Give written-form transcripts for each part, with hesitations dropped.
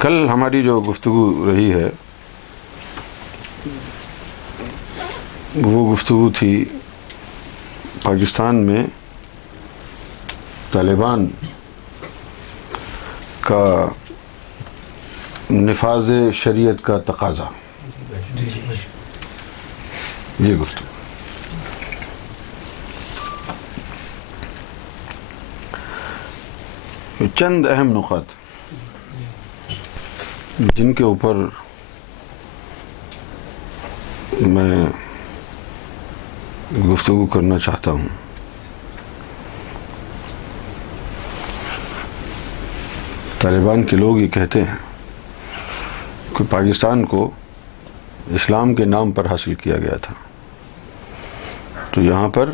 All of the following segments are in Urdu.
کل ہماری جو گفتگو رہی ہے وہ گفتگو تھی پاکستان میں طالبان کا نفاذ شریعت کا تقاضا، یہ گفتگو۔ چند اہم نکات جن کے اوپر میں گفتگو کرنا چاہتا ہوں۔ طالبان کے لوگ یہ کہتے ہیں کہ پاکستان کو اسلام کے نام پر حاصل کیا گیا تھا، تو یہاں پر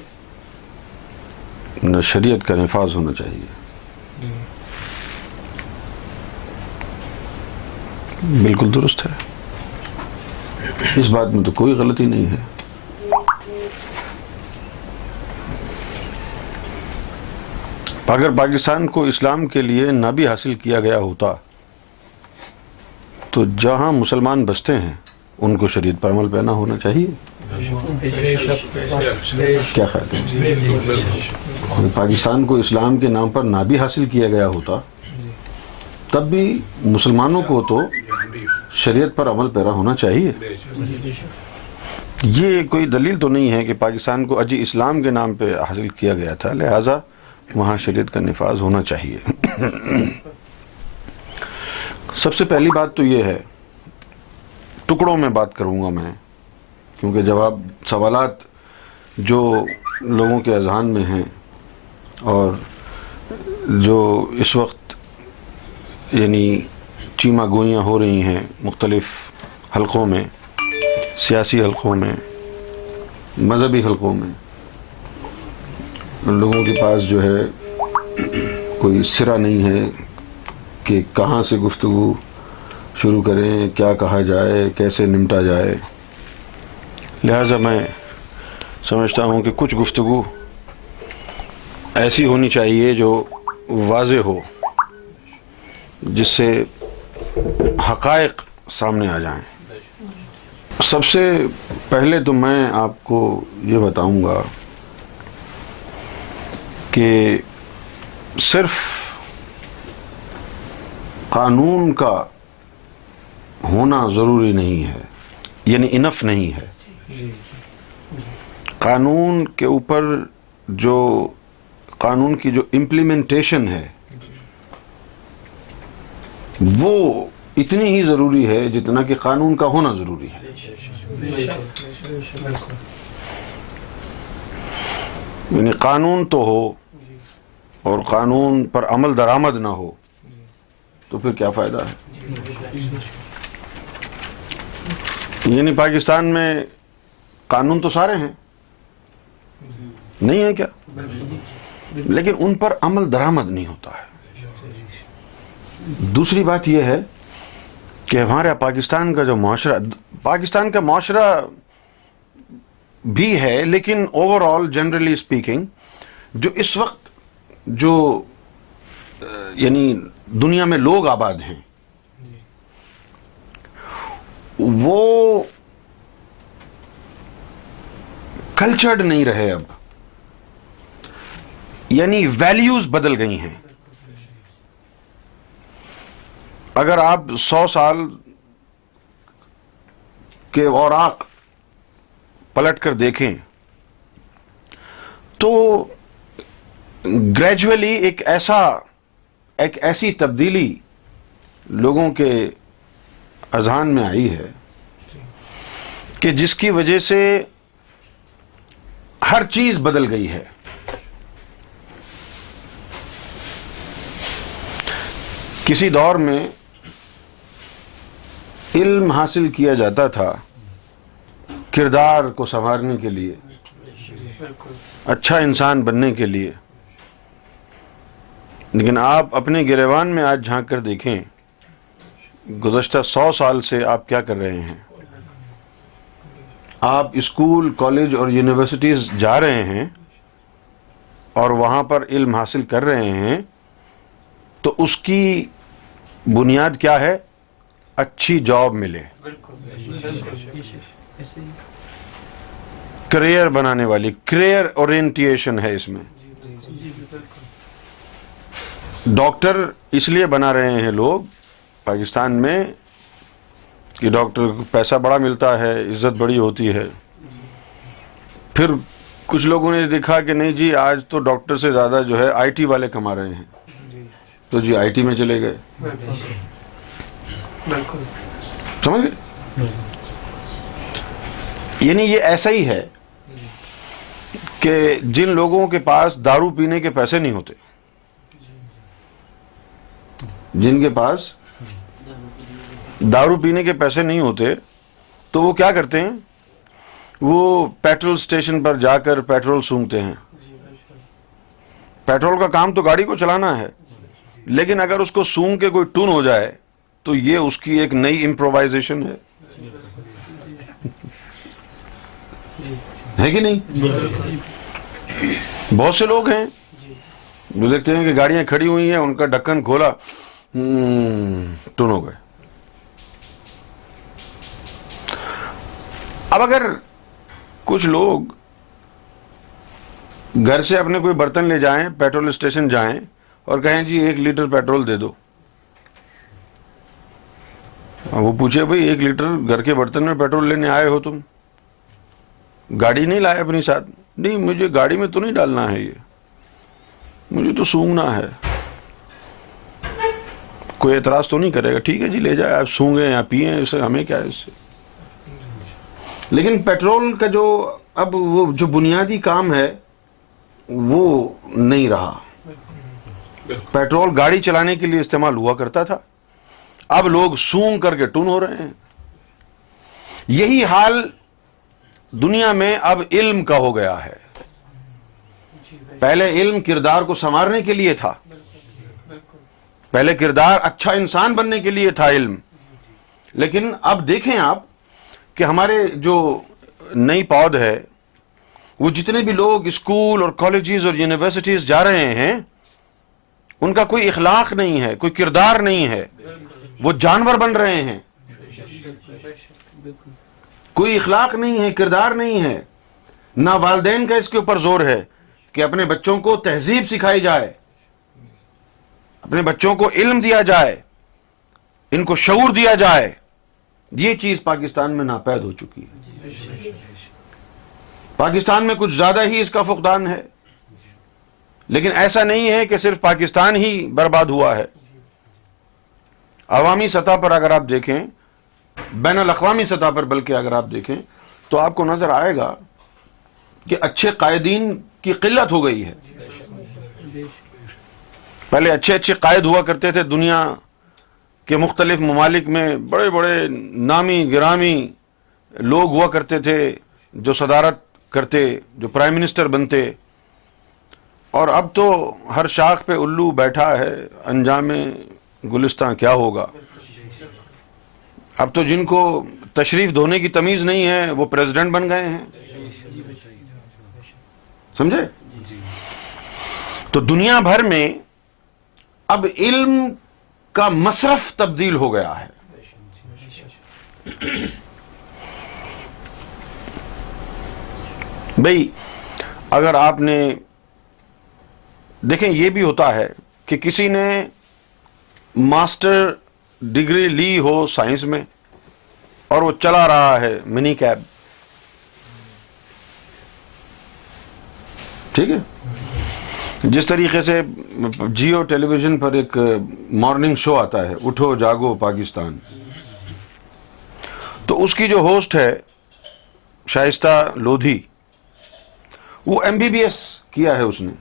شریعت کا نفاذ ہونا چاہیے۔ بالکل درست ہے، اس بات میں تو کوئی غلطی نہیں ہے۔ اگر پاکستان کو اسلام کے لیے نہ بھی حاصل کیا گیا ہوتا تو جہاں مسلمان بستے ہیں ان کو شریعت پر عمل پیرا ہونا چاہیے۔ کیا خیال ہے؟ اگر پاکستان کو اسلام کے نام پر نہ بھی حاصل کیا گیا ہوتا تب بھی مسلمانوں کو تو شریعت پر عمل پیرا ہونا چاہیے۔ یہ کوئی دلیل تو نہیں ہے کہ پاکستان کو اجی اسلام کے نام پہ حاصل کیا گیا تھا لہذا وہاں شریعت کا نفاذ ہونا چاہیے۔ سب سے پہلی بات تو یہ ہے، ٹکڑوں میں بات کروں گا میں، کیونکہ جواب سوالات جو لوگوں کے اذہان میں ہیں اور جو اس وقت یعنی چیمہ گوئیاں ہو رہی ہیں مختلف حلقوں میں، سیاسی حلقوں میں، مذہبی حلقوں میں، لوگوں کے پاس جو ہے کوئی سرا نہیں ہے کہ کہاں سے گفتگو شروع کریں، کیا کہا جائے، کیسے نمٹا جائے۔ لہٰذا میں سمجھتا ہوں کہ کچھ گفتگو ایسی ہونی چاہیے جو واضح ہو، جس سے حقائق سامنے آ جائیں۔ سب سے پہلے تو میں آپ کو یہ بتاؤں گا کہ صرف قانون کا ہونا ضروری نہیں ہے، یعنی انف نہیں ہے۔ قانون کے اوپر جو قانون کی جو امپلیمنٹیشن ہے وہ اتنی ہی ضروری ہے جتنا کہ قانون کا ہونا ضروری ہے۔ یعنی قانون تو ہو اور قانون پر عمل درآمد نہ ہو تو پھر کیا فائدہ ہے؟ یعنی پاکستان میں قانون تو سارے ہیں، نہیں ہے کیا؟ لیکن ان پر عمل درآمد نہیں ہوتا ہے۔ دوسری بات یہ ہے کہ ہمارا پاکستان کا جو معاشرہ، پاکستان کا معاشرہ بھی ہے لیکن اوور آل جنرلی اسپیکنگ جو اس وقت جو یعنی دنیا میں لوگ آباد ہیں وہ کلچرڈ نہیں رہے اب، یعنی ویلیوز بدل گئی ہیں۔ اگر آپ 100 سال کے اوراق پلٹ کر دیکھیں تو گریجولی ایک ایسی تبدیلی لوگوں کے اذہان میں آئی ہے کہ جس کی وجہ سے ہر چیز بدل گئی ہے۔ کسی دور میں علم حاصل کیا جاتا تھا کردار کو سنوارنے کے لیے، اچھا انسان بننے کے لیے، لیکن آپ اپنے گریبان میں آج جھانک کر دیکھیں گزشتہ 100 سال سے آپ کیا کر رہے ہیں۔ آپ اسکول، کالج اور یونیورسٹیز جا رہے ہیں اور وہاں پر علم حاصل کر رہے ہیں تو اس کی بنیاد کیا ہے؟ اچھی جاب ملے، کریئر بنانے والی، کریئر اورینٹیشن ہے اس میں. ڈاکٹر اس لیے بنا رہے ہیں لوگ پاکستان میں کہ ڈاکٹر کو پیسہ بڑا ملتا ہے، عزت بڑی ہوتی ہے. پھر کچھ لوگوں نے دیکھا کہ نہیں جی آج تو ڈاکٹر سے زیادہ جو ہے آئی ٹی والے کما رہے ہیں، تو جی آئی ٹی میں چلے گئے. سمجھ گئے؟ یعنی یہ ایسا ہی ہے کہ جن لوگوں کے پاس دارو پینے کے پیسے نہیں ہوتے، جن کے پاس دارو پینے کے پیسے نہیں ہوتے، تو وہ کیا کرتے ہیں، وہ پیٹرول سٹیشن پر جا کر پیٹرول سونگھتے ہیں. پیٹرول کا کام تو گاڑی کو چلانا ہے، لیکن اگر اس کو سونگ کے کوئی ٹون ہو جائے تو یہ اس کی ایک نئی امپرووائزیشن ہے کہ نہیں؟ بہت سے لوگ ہیں جو دیکھتے ہیں کہ گاڑیاں کھڑی ہوئی ہیں، ان کا ڈھکن کھولا، ٹون ہو گئے. اب اگر کچھ لوگ گھر سے اپنے کوئی برتن لے جائیں، پیٹرول اسٹیشن جائیں اور کہیں جی 1 لیٹر پیٹرول دے دو، وہ پوچھے بھئی 1 لیٹر گھر کے برتن میں پیٹرول لینے آئے ہو تم، گاڑی نہیں لائے اپنی ساتھ؟ نہیں مجھے گاڑی میں تو نہیں ڈالنا ہے، یہ مجھے تو سونگنا ہے. کوئی اعتراض تو نہیں کرے گا، ٹھیک ہے جی لے جائے، آپ سونگیں یا پیئیں، اسے ہمیں کیا ہے اس سے. لیکن پیٹرول کا جو اب وہ جو بنیادی کام ہے وہ نہیں رہا. پیٹرول گاڑی چلانے کے لیے استعمال ہوا کرتا تھا، اب لوگ سونگ کر کے ٹون ہو رہے ہیں. یہی حال دنیا میں اب علم کا ہو گیا ہے. پہلے علم کردار کو سنوارنے کے لیے تھا، پہلے کردار اچھا انسان بننے کے لیے تھا علم. لیکن اب دیکھیں آپ کہ ہمارے جو نئی پود ہے، وہ جتنے بھی لوگ اسکول اور کالجز اور یونیورسٹیز جا رہے ہیں، ان کا کوئی اخلاق نہیں ہے، کوئی کردار نہیں ہے، وہ جانور بن رہے ہیں. کوئی اخلاق نہیں ہے، کردار نہیں ہے. نہ والدین کا اس کے اوپر زور ہے کہ اپنے بچوں کو تہذیب سکھائی جائے، اپنے بچوں کو علم دیا جائے، ان کو شعور دیا جائے. یہ چیز پاکستان میں ناپید ہو چکی ہے. پاکستان میں کچھ زیادہ ہی اس کا فقدان ہے. لیکن ایسا نہیں ہے کہ صرف پاکستان ہی برباد ہوا ہے. عوامی سطح پر اگر آپ دیکھیں، بین الاقوامی سطح پر بلکہ اگر آپ دیکھیں، تو آپ کو نظر آئے گا کہ اچھے قائدین کی قلت ہو گئی ہے. پہلے اچھے اچھے قائد ہوا کرتے تھے، دنیا کے مختلف ممالک میں بڑے بڑے نامی گرامی لوگ ہوا کرتے تھے جو صدارت کرتے، جو پرائم منسٹر بنتے. اور اب تو ہر شاخ پہ الو بیٹھا ہے، انجام گلستاں کیا ہوگا. اب تو جن کو تشریف دھونے کی تمیز نہیں ہے وہ پریزیڈنٹ بن گئے ہیں. سمجھے؟ تو دنیا بھر میں اب علم کا مصرف تبدیل ہو گیا ہے. بھئی اگر آپ نے دیکھیں، یہ بھی ہوتا ہے کہ کسی نے ماسٹر ڈگری لی ہو سائنس میں اور وہ چلا رہا ہے منی کیب، ٹھیک ہے. جس طریقے سے جیو ٹیلی ویژن پر ایک مارننگ شو آتا ہے، اٹھو جاگو پاکستان، تو اس کی جو ہوسٹ ہے شائستہ لودھی، وہ MBBS کیا ہے اس نے،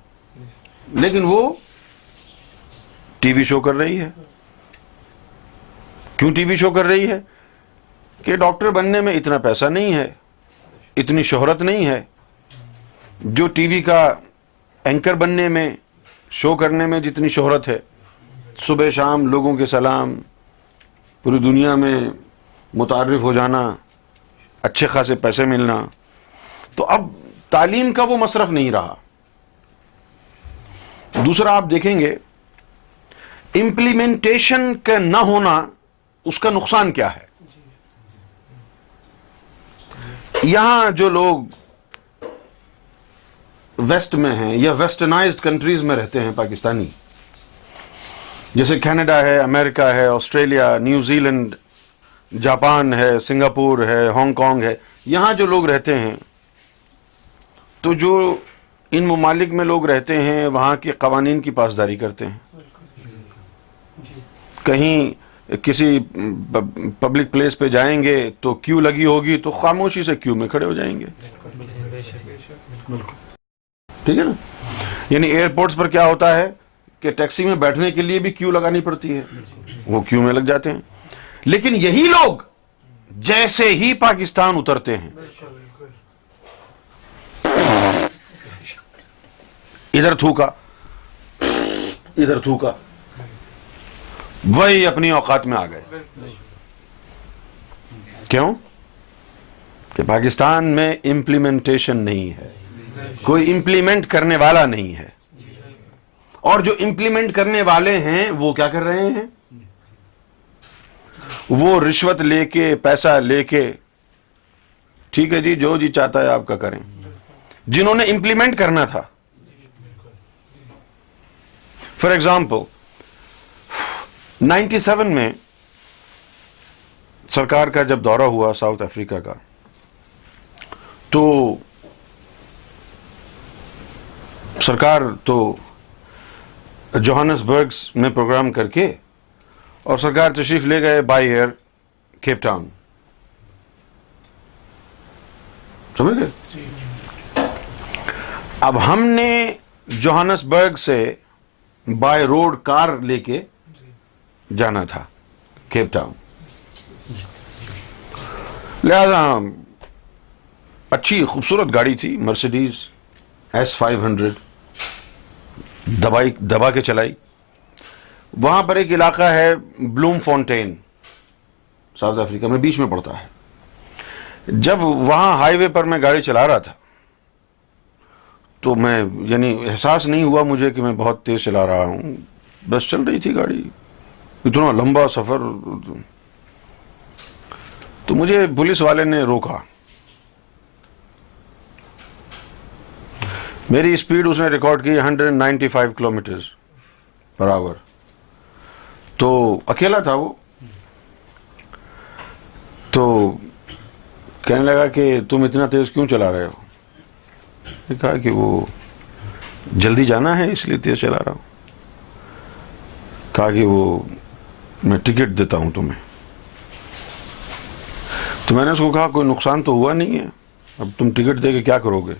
لیکن وہ ٹی وی شو کر رہی ہے. کیوں ٹی وی شو کر رہی ہے؟ کہ ڈاکٹر بننے میں اتنا پیسہ نہیں ہے، اتنی شہرت نہیں ہے جو ٹی وی کا اینکر بننے میں، شو کرنے میں جتنی شہرت ہے. صبح شام لوگوں کے سلام، پوری دنیا میں متعارف ہو جانا، اچھے خاصے پیسے ملنا. تو اب تعلیم کا وہ مصرف نہیں رہا. دوسرا آپ دیکھیں گے امپلیمنٹیشن کا نہ ہونا اس کا نقصان کیا ہے. یہاں جو لوگ ویسٹ میں ہیں یا ویسٹرنائزڈ کنٹریز میں رہتے ہیں پاکستانی، جیسے کینیڈا ہے، امریکہ ہے، آسٹریلیا، نیوزی لینڈ، جاپان ہے، سنگاپور ہے، ہانگ کانگ ہے، یہاں جو لوگ رہتے ہیں، تو جو ان ممالک میں لوگ رہتے ہیں وہاں کے قوانین کی پاسداری کرتے ہیں. کہیں کسی پبلک پلیس پہ جائیں گے تو کیو لگی ہوگی تو خاموشی سے کیو میں کھڑے ہو جائیں گے. ٹھیک ہے نا؟ یعنی ایئرپورٹس پر کیا ہوتا ہے کہ ٹیکسی میں بیٹھنے کے لیے بھی کیو لگانی پڑتی ہے، وہ کیو میں لگ جاتے ہیں. لیکن یہی لوگ جیسے ہی پاکستان اترتے ہیں، ادھر تھوکا ادھر تھوکا، وہی اپنی اوقات میں آ گئے. کیوں؟ کہ پاکستان میں امپلیمنٹیشن نہیں ہے، کوئی امپلیمنٹ کرنے والا نہیں ہے. اور جو امپلیمنٹ کرنے والے ہیں وہ کیا کر رہے ہیں؟ وہ رشوت لے کے، پیسہ لے کے، ٹھیک ہے جی جو جی چاہتا ہے آپ کا کریں. جنہوں نے امپلیمنٹ کرنا تھا، فار ایگزامپل 97 میں سرکار کا جب دورہ ہوا ساؤتھ افریقہ کا، تو سرکار تو جوہانسبرگ میں پروگرام کر کے اور سرکار تشریف لے گئے بائی ایئر کیپ ٹاؤن. سمجھ گئے؟ اب ہم نے جوہانسبرگ سے بائی روڈ کار لے کے جانا تھا کیپ ٹاؤن، لہذا اچھی خوبصورت گاڑی تھی، مرسیڈیز S500 دبا کے چلائی. وہاں پر ایک علاقہ ہے بلوم فونٹین، ساؤتھ افریقہ میں بیچ میں پڑتا ہے. جب وہاں ہائی وے پر میں گاڑی چلا رہا تھا تو میں یعنی احساس نہیں ہوا مجھے کہ میں بہت تیز چلا رہا ہوں، بس چل رہی تھی گاڑی، اتنا لمبا سفر. تو مجھے پولیس والے نے روکا، میری اسپیڈ اس نے ریکارڈ کی 195 کلومیٹر پر آور. تو اکیلا تھا وہ، تو کہنے لگا کہ تم اتنا تیز کیوں چلا رہے ہو؟ میں نے کہا کہ وہ جلدی جانا ہے اس لیے تیز چلا رہا ہوں. کہا کہ وہ میں ٹکٹ دیتا ہوں تمہیں. تو میں نے اس کو کہا کوئی نقصان تو ہوا نہیں ہے، اب تم ٹکٹ دے کے کیا کرو گے؟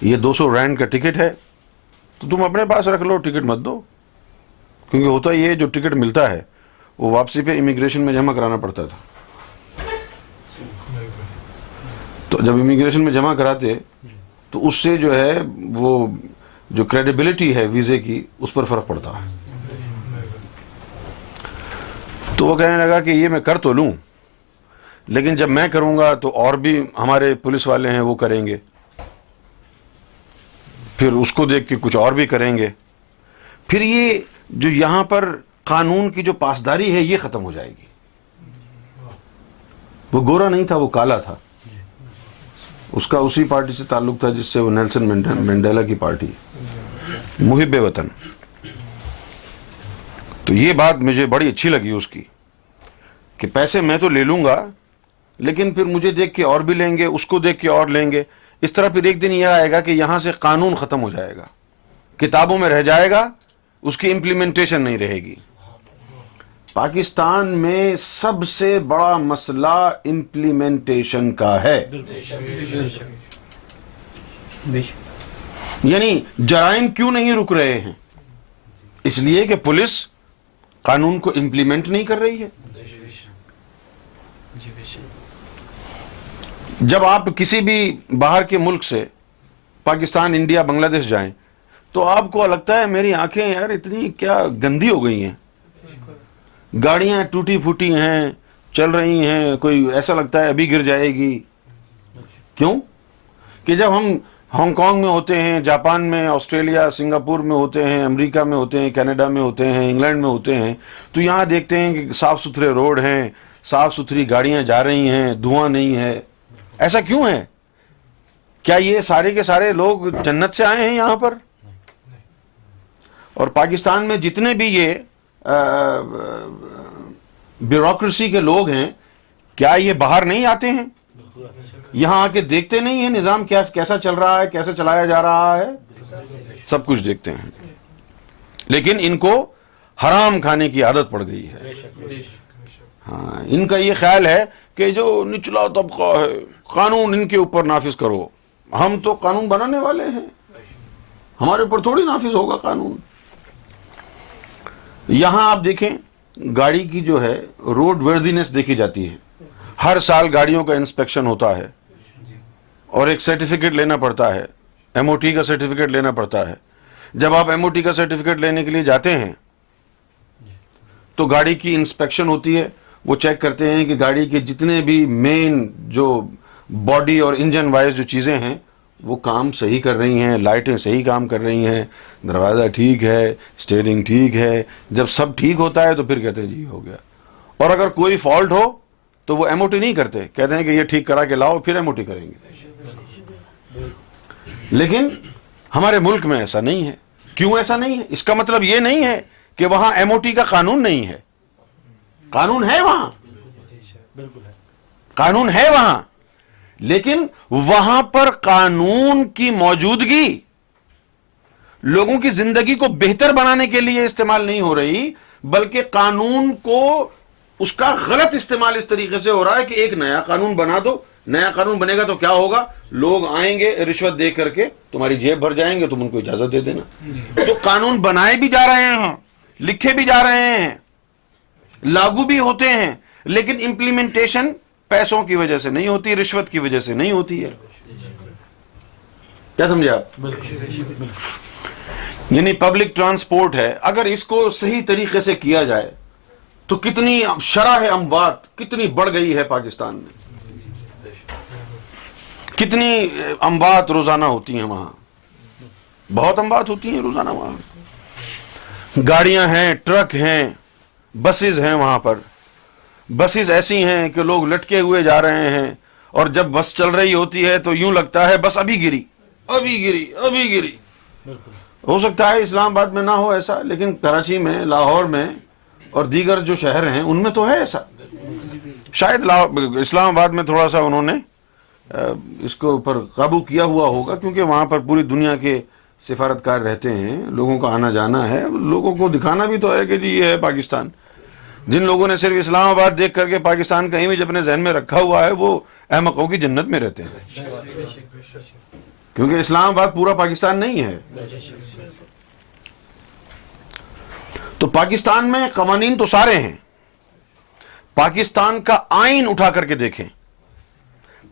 یہ 200 رینڈ کا ٹکٹ ہے تو تم اپنے پاس رکھ لو، ٹکٹ مت دو. کیونکہ ہوتا یہ جو ٹکٹ ملتا ہے وہ واپسی پہ امیگریشن میں جمع کرانا پڑتا تھا. تو جب امیگریشن میں جمع کراتے تو اس سے جو ہے وہ جو کریڈیبلٹی ہے ویزے کی اس پر فرق پڑتا ہے. تو وہ کہنے لگا کہ یہ میں کر تو لوں لیکن جب میں کروں گا تو اور بھی ہمارے پولیس والے ہیں وہ کریں گے، پھر اس کو دیکھ کے کچھ اور بھی کریں گے، پھر یہ جو یہاں پر قانون کی جو پاسداری ہے یہ ختم ہو جائے گی. وہ گورا نہیں تھا، وہ کالا تھا. اس کا اسی پارٹی سے تعلق تھا جس سے وہ نیلسن منڈیلا کی پارٹی، محب وطن. تو یہ بات مجھے بڑی اچھی لگی اس کی کہ پیسے میں تو لے لوں گا لیکن پھر مجھے دیکھ کے اور بھی لیں گے، اس کو دیکھ کے اور لیں گے. اس طرح پھر ایک دن یہ آئے گا کہ یہاں سے قانون ختم ہو جائے گا، کتابوں میں رہ جائے گا، اس کی امپلیمنٹیشن نہیں رہے گی. پاکستان میں سب سے بڑا مسئلہ امپلیمنٹیشن کا ہے. یعنی جرائم کیوں نہیں رک رہے ہیں؟ اس لیے کہ پولیس قانون کو امپلیمنٹ نہیں کر رہی ہے. جب آپ کسی بھی باہر کے ملک سے پاکستان، انڈیا، بنگلہ دیش جائیں تو آپ کو لگتا ہے میری آنکھیں یار اتنی کیا گندی ہو گئی ہیں، گاڑیاں ٹوٹی پھوٹی ہیں، چل رہی ہیں، کوئی ایسا لگتا ہے ابھی گر جائے گی. کیوں؟ کہ جب ہم ہانگ کانگ میں ہوتے ہیں، جاپان میں، آسٹریلیا، سنگاپور میں ہوتے ہیں، امریکہ میں ہوتے ہیں، کینیڈا میں ہوتے ہیں، انگلینڈ میں ہوتے ہیں، تو یہاں دیکھتے ہیں کہ صاف ستھرے روڈ ہیں، صاف ستھری گاڑیاں جا رہی ہیں، دھواں نہیں ہے. ایسا کیوں ہے؟ کیا یہ سارے کے سارے لوگ جنت سے آئے ہیں یہاں پر؟ اور پاکستان میں جتنے بھی یہ بیوروکریسی کے لوگ ہیں، کیا یہ باہر نہیں آتے ہیں؟ یہاں آ کے دیکھتے نہیں ہیں نظام کیسا چل رہا ہے، کیسے چلایا جا رہا ہے؟ سب کچھ دیکھتے ہیں، لیکن ان کو حرام کھانے کی عادت پڑ گئی ہے. ہاں، ان کا یہ خیال ہے کہ جو نچلا طبقہ ہے، قانون ان کے اوپر نافذ کرو. ہم تو قانون بنانے والے ہیں، ہمارے اوپر تھوڑی نافذ ہوگا قانون. یہاں آپ دیکھیں، گاڑی کی جو ہے روڈ وردینس دیکھی جاتی ہے. ہر سال گاڑیوں کا انسپیکشن ہوتا ہے اور ایک سرٹیفکیٹ لینا پڑتا ہے، ایم او ٹی کا سرٹیفکیٹ لینا پڑتا ہے. جب آپ ایم او ٹی کا سرٹیفکیٹ لینے کے لیے جاتے ہیں تو گاڑی کی انسپیکشن ہوتی ہے. وہ چیک کرتے ہیں کہ گاڑی کے جتنے بھی مین جو باڈی اور انجن وائز جو چیزیں ہیں وہ کام صحیح کر رہی ہیں، لائٹیں صحیح کام کر رہی ہیں، دروازہ ٹھیک ہے، اسٹیئرنگ ٹھیک ہے. جب سب ٹھیک ہوتا ہے تو پھر کہتے ہیں جی ہو گیا. اور اگر کوئی فالٹ ہو تو وہ ایم او ٹی نہیں کرتے، کہتے ہیں کہ یہ ٹھیک کرا کے لاؤ پھر ایم او ٹی کریں گے. لیکن ہمارے ملک میں ایسا نہیں ہے. کیوں ایسا نہیں ہے؟ اس کا مطلب یہ نہیں ہے کہ وہاں ایم او ٹی کا قانون نہیں ہے. قانون ہے وہاں، قانون ہے وہاں، لیکن وہاں پر قانون کی موجودگی لوگوں کی زندگی کو بہتر بنانے کے لیے استعمال نہیں ہو رہی، بلکہ قانون کو اس کا غلط استعمال اس طریقے سے ہو رہا ہے کہ ایک نیا قانون بنا دو. نیا قانون بنے گا تو کیا ہوگا؟ لوگ آئیں گے رشوت دے کر کے تمہاری جیب بھر جائیں گے، تم ان کو اجازت دے دینا. تو قانون بنائے بھی جا رہے ہیں، لکھے بھی جا رہے ہیں، لاگو بھی ہوتے ہیں، لیکن امپلیمنٹیشن پیسوں کی وجہ سے نہیں ہوتی، رشوت کی وجہ سے نہیں ہوتی ہے. کیا سمجھے آپ؟ یعنی پبلک ٹرانسپورٹ ہے، اگر اس کو صحیح طریقے سے کیا جائے تو کتنی شرح اموات کتنی بڑھ گئی ہے پاکستان میں. کتنی اموات روزانہ ہوتی ہیں وہاں، بہت اموات ہوتی ہیں روزانہ وہاں. گاڑیاں ہیں، ٹرک ہیں، بسز ہیں. وہاں پر بسز ایسی ہیں کہ لوگ لٹکے ہوئے جا رہے ہیں، اور جب بس چل رہی ہوتی ہے تو یوں لگتا ہے بس ابھی گری، ابھی گری، ابھی گری. ہو سکتا ہے اسلام آباد میں نہ ہو ایسا، لیکن کراچی میں، لاہور میں اور دیگر جو شہر ہیں ان میں تو ہے ایسا. شاید اسلام آباد میں تھوڑا سا انہوں نے اس کو اوپر قابو کیا ہوا ہوگا، کیونکہ وہاں پر پوری دنیا کے سفارتکار رہتے ہیں، لوگوں کا آنا جانا ہے، لوگوں کو دکھانا بھی تو ہے کہ جی یہ ہے پاکستان. جن لوگوں نے صرف اسلام آباد دیکھ کر کے پاکستان کا امیج اپنے ذہن میں رکھا ہوا ہے وہ احمقوں کی جنت میں رہتے ہیں، کیونکہ اسلام آباد پورا پاکستان نہیں ہے. تو پاکستان میں قوانین تو سارے ہیں. پاکستان کا آئین اٹھا کر کے دیکھیں،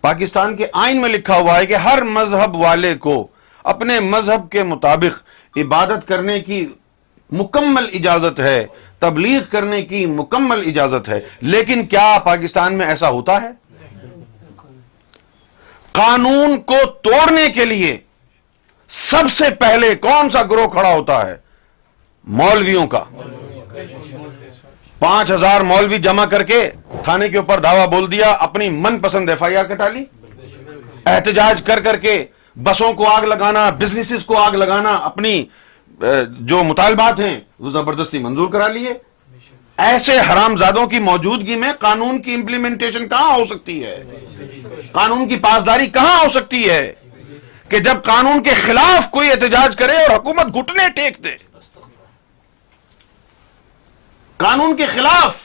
پاکستان کے آئین میں لکھا ہوا ہے کہ ہر مذہب والے کو اپنے مذہب کے مطابق عبادت کرنے کی مکمل اجازت ہے، تبلیغ کرنے کی مکمل اجازت ہے. لیکن کیا پاکستان میں ایسا ہوتا ہے؟ قانون کو توڑنے کے لیے سب سے پہلے کون سا گروہ کھڑا ہوتا ہے؟ مولویوں کا. 5000 مولوی جمع کر کے تھانے کے اوپر دعویٰ بول دیا، اپنی من پسند ایف آئی آر کٹا لی. احتجاج کر کر کے بسوں کو آگ لگانا، بزنسز کو آگ لگانا، اپنی جو مطالبات ہیں وہ زبردستی منظور کرا لیے. ایسے حرامزادوں کی موجودگی میں قانون کی امپلیمنٹیشن کہاں ہو سکتی ہے؟ قانون کی پاسداری کہاں ہو سکتی ہے کہ جب قانون کے خلاف کوئی احتجاج کرے اور حکومت گھٹنے ٹیک دے؟ قانون کے خلاف،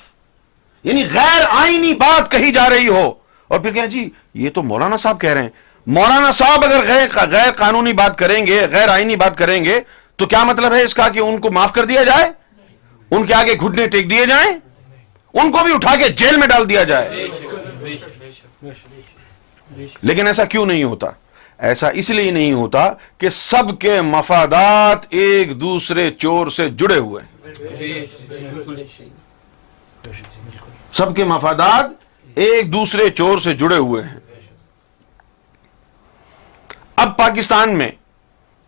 یعنی غیر آئینی بات کہی جا رہی ہو اور پھر کہا جی یہ تو مولانا صاحب کہہ رہے ہیں. مولانا صاحب اگر غیر قانونی بات کریں گے، غیر آئینی بات کریں گے تو کیا مطلب ہے اس کا کہ ان کو معاف کر دیا جائے، ان کے آگے گھٹنے ٹیک دیے جائیں، ان کو بھی اٹھا کے جیل میں ڈال دیا جائے؟ لیکن ایسا کیوں نہیں ہوتا؟ ایسا اس لیے نہیں ہوتا کہ سب کے مفادات ایک دوسرے چور سے جڑے ہوئے ہیں. سب کے مفادات ایک دوسرے چور سے جڑے ہوئے ہیں. اب پاکستان میں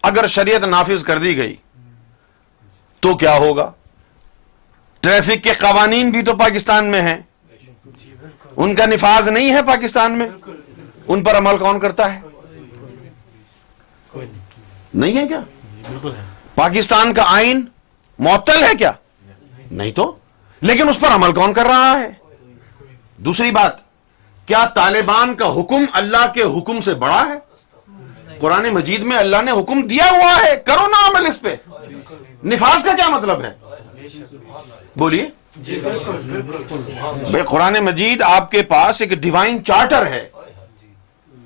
اگر شریعت نافذ کر دی گئی تو کیا ہوگا؟ ٹریفک کے قوانین بھی تو پاکستان میں ہیں، ان کا نفاذ نہیں ہے پاکستان میں، ان پر عمل کون کرتا ہے؟ نہیں ہے کیا؟ پاکستان کا آئین معطل ہے کیا؟ نہیں تو، لیکن اس پر عمل کون کر رہا ہے؟ دوسری بات، کیا طالبان کا حکم اللہ کے حکم سے بڑا ہے؟ قرآن مجید میں اللہ نے حکم دیا ہوا ہے، کرو نا عمل اس پہ، نفاذ کا کیا مطلب ہے؟ بولیے بھئی، قرآن مجید آپ کے پاس ایک ڈیوائن چارٹر ہے،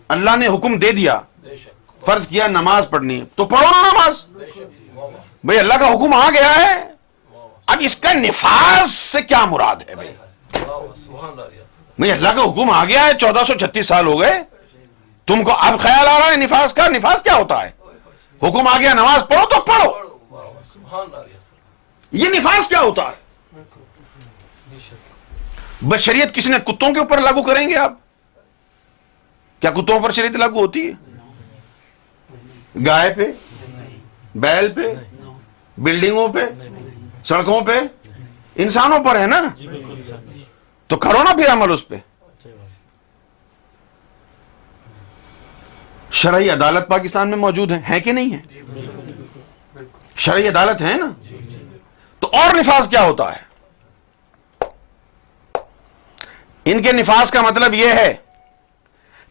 اللہ نے حکم دے دیا، فرض کیا نماز پڑھنی ہے تو پڑھو نا نماز، بھئی اللہ کا حکم آ گیا ہے، اب اس کا نفاذ سے کیا مراد ہے؟ بھئی اللہ کا حکم آ گیا ہے، 1436 سال ہو گئے، تم کو اب خیال آ رہا ہے نفاذ کا؟ نفاذ کیا ہوتا ہے؟ حکم آ گیا نماز پڑھو تو پڑھو، یہ نفاذ کیا ہوتا ہے؟ بس شریعت کسی نے کتوں کے اوپر لاگو کریں گے آپ؟ کیا کتوں پر شریعت لاگو ہوتی ہے؟ گائے پہ، بیل پہ، بلڈنگوں پہ، سڑکوں پہ، انسانوں پر ہے نا، تو کرو نا پھر عمل اس پہ۔ شرعی عدالت پاکستان میں موجود ہے کہ نہیں ہے؟ شرعی عدالت ہے نا، تو اور نفاذ کیا ہوتا ہے؟ ان کے نفاذ کا مطلب یہ ہے